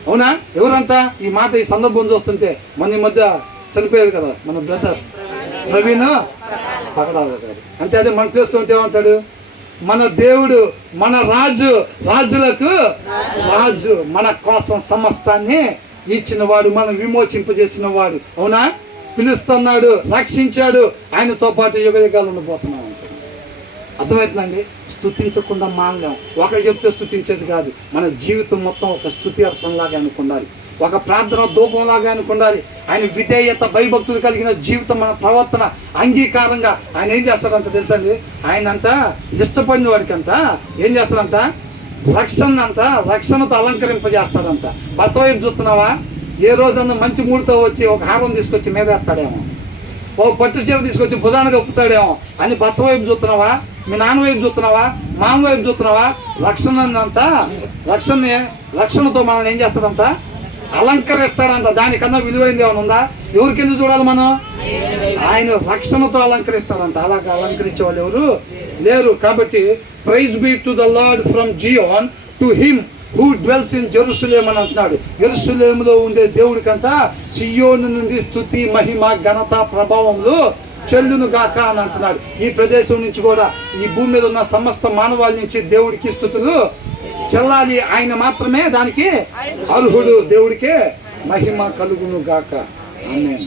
అవునా? ఎవరంట? ఈ మాట ఈ సందర్భం చూస్తుంటే మన ఈ మధ్య చనిపోయాడు కదా మన బ్రదర్ ప్రవీణ్ పగడాల గారు. అంటే అదే మన ప్లేస్లో ఉంటే ఏమంటాడు? మన దేవుడు, మన రాజు, రాజులకు రాజు, మన కోసం సమస్తాన్ని ఇచ్చినవాడు, మనం విమోచింపజేసిన వాడు, అవునా? పిలుస్తున్నాడు, రక్షించాడు, ఆయనతో పాటు యుగయుగాలు ఉండబోతున్నాం అంటాడు. అర్థమవుతుందండి. స్తుతించకుండా మానలేం. ఒకరు చెప్తే స్తుతించేది కాదు. మన జీవితం మొత్తం ఒక స్తుతి అర్థంలాగా అనుకుండాలి, ఒక ప్రార్థన ధూపంలాగా అనుకుండాలి. ఆయన విధేయత, భయభక్తులు కలిగిన జీవితం, మన ప్రవర్తన అంగీకారంగా ఆయన ఏం చేస్తాడంట తెలుసండి? ఆయన అంట ఇష్టపడిన వాడికి అంట ఏం చేస్తాడంట? రక్షణతో అలంకరింపజేస్తాడంట. భర్త వైపు చూస్తున్నావా? ఏ రోజన్నా మంచి మూడుతో వచ్చి ఒక హారం తీసుకొచ్చి మీద వేస్తాడేమో, ఓ పట్టు చీర తీసుకొచ్చి భుజానికి ఒప్పుతాడేమో అని భర్త వైపు చూస్తున్నావా? మీ నాన్న వైపు చూస్తున్నావా? మామ వైపు చూస్తున్నావా? రక్షణతో మనల్ని ఏం చేస్తాడంట? అలంకరిస్తాడంట. దానికన్నా విలువైంది ఏమైనా ఉందా? ఎవరికెళ్ళి చూడాలి మనం? ఆయన రక్షణతో అలంకరిస్తాడంట. అలాగా అలంకరించే వాళ్ళు ఎవరు లేరు. కాబట్టి praise be to the Lord from Zion to him who dwells in Jerusalem అని అంటున్నాడు. యెరూషలేములో ఉండే దేవుడికంట సియోను నుండి స్తుతి, మహిమ, ఘనత, ప్రభావములు చెల్లును గాక అని అంటున్నాడు. ఈ ప్రదేశం నుంచి కూడా ఈ భూమి మీద ఉన్న సమస్త మానవాళి నుంచి దేవుడికి స్తుతులు చెల్లాలి. ఆయన మాత్రమే దానికి అర్హుడు. దేవుడికే మహిమ కలుగును గాక. ఆమేన్.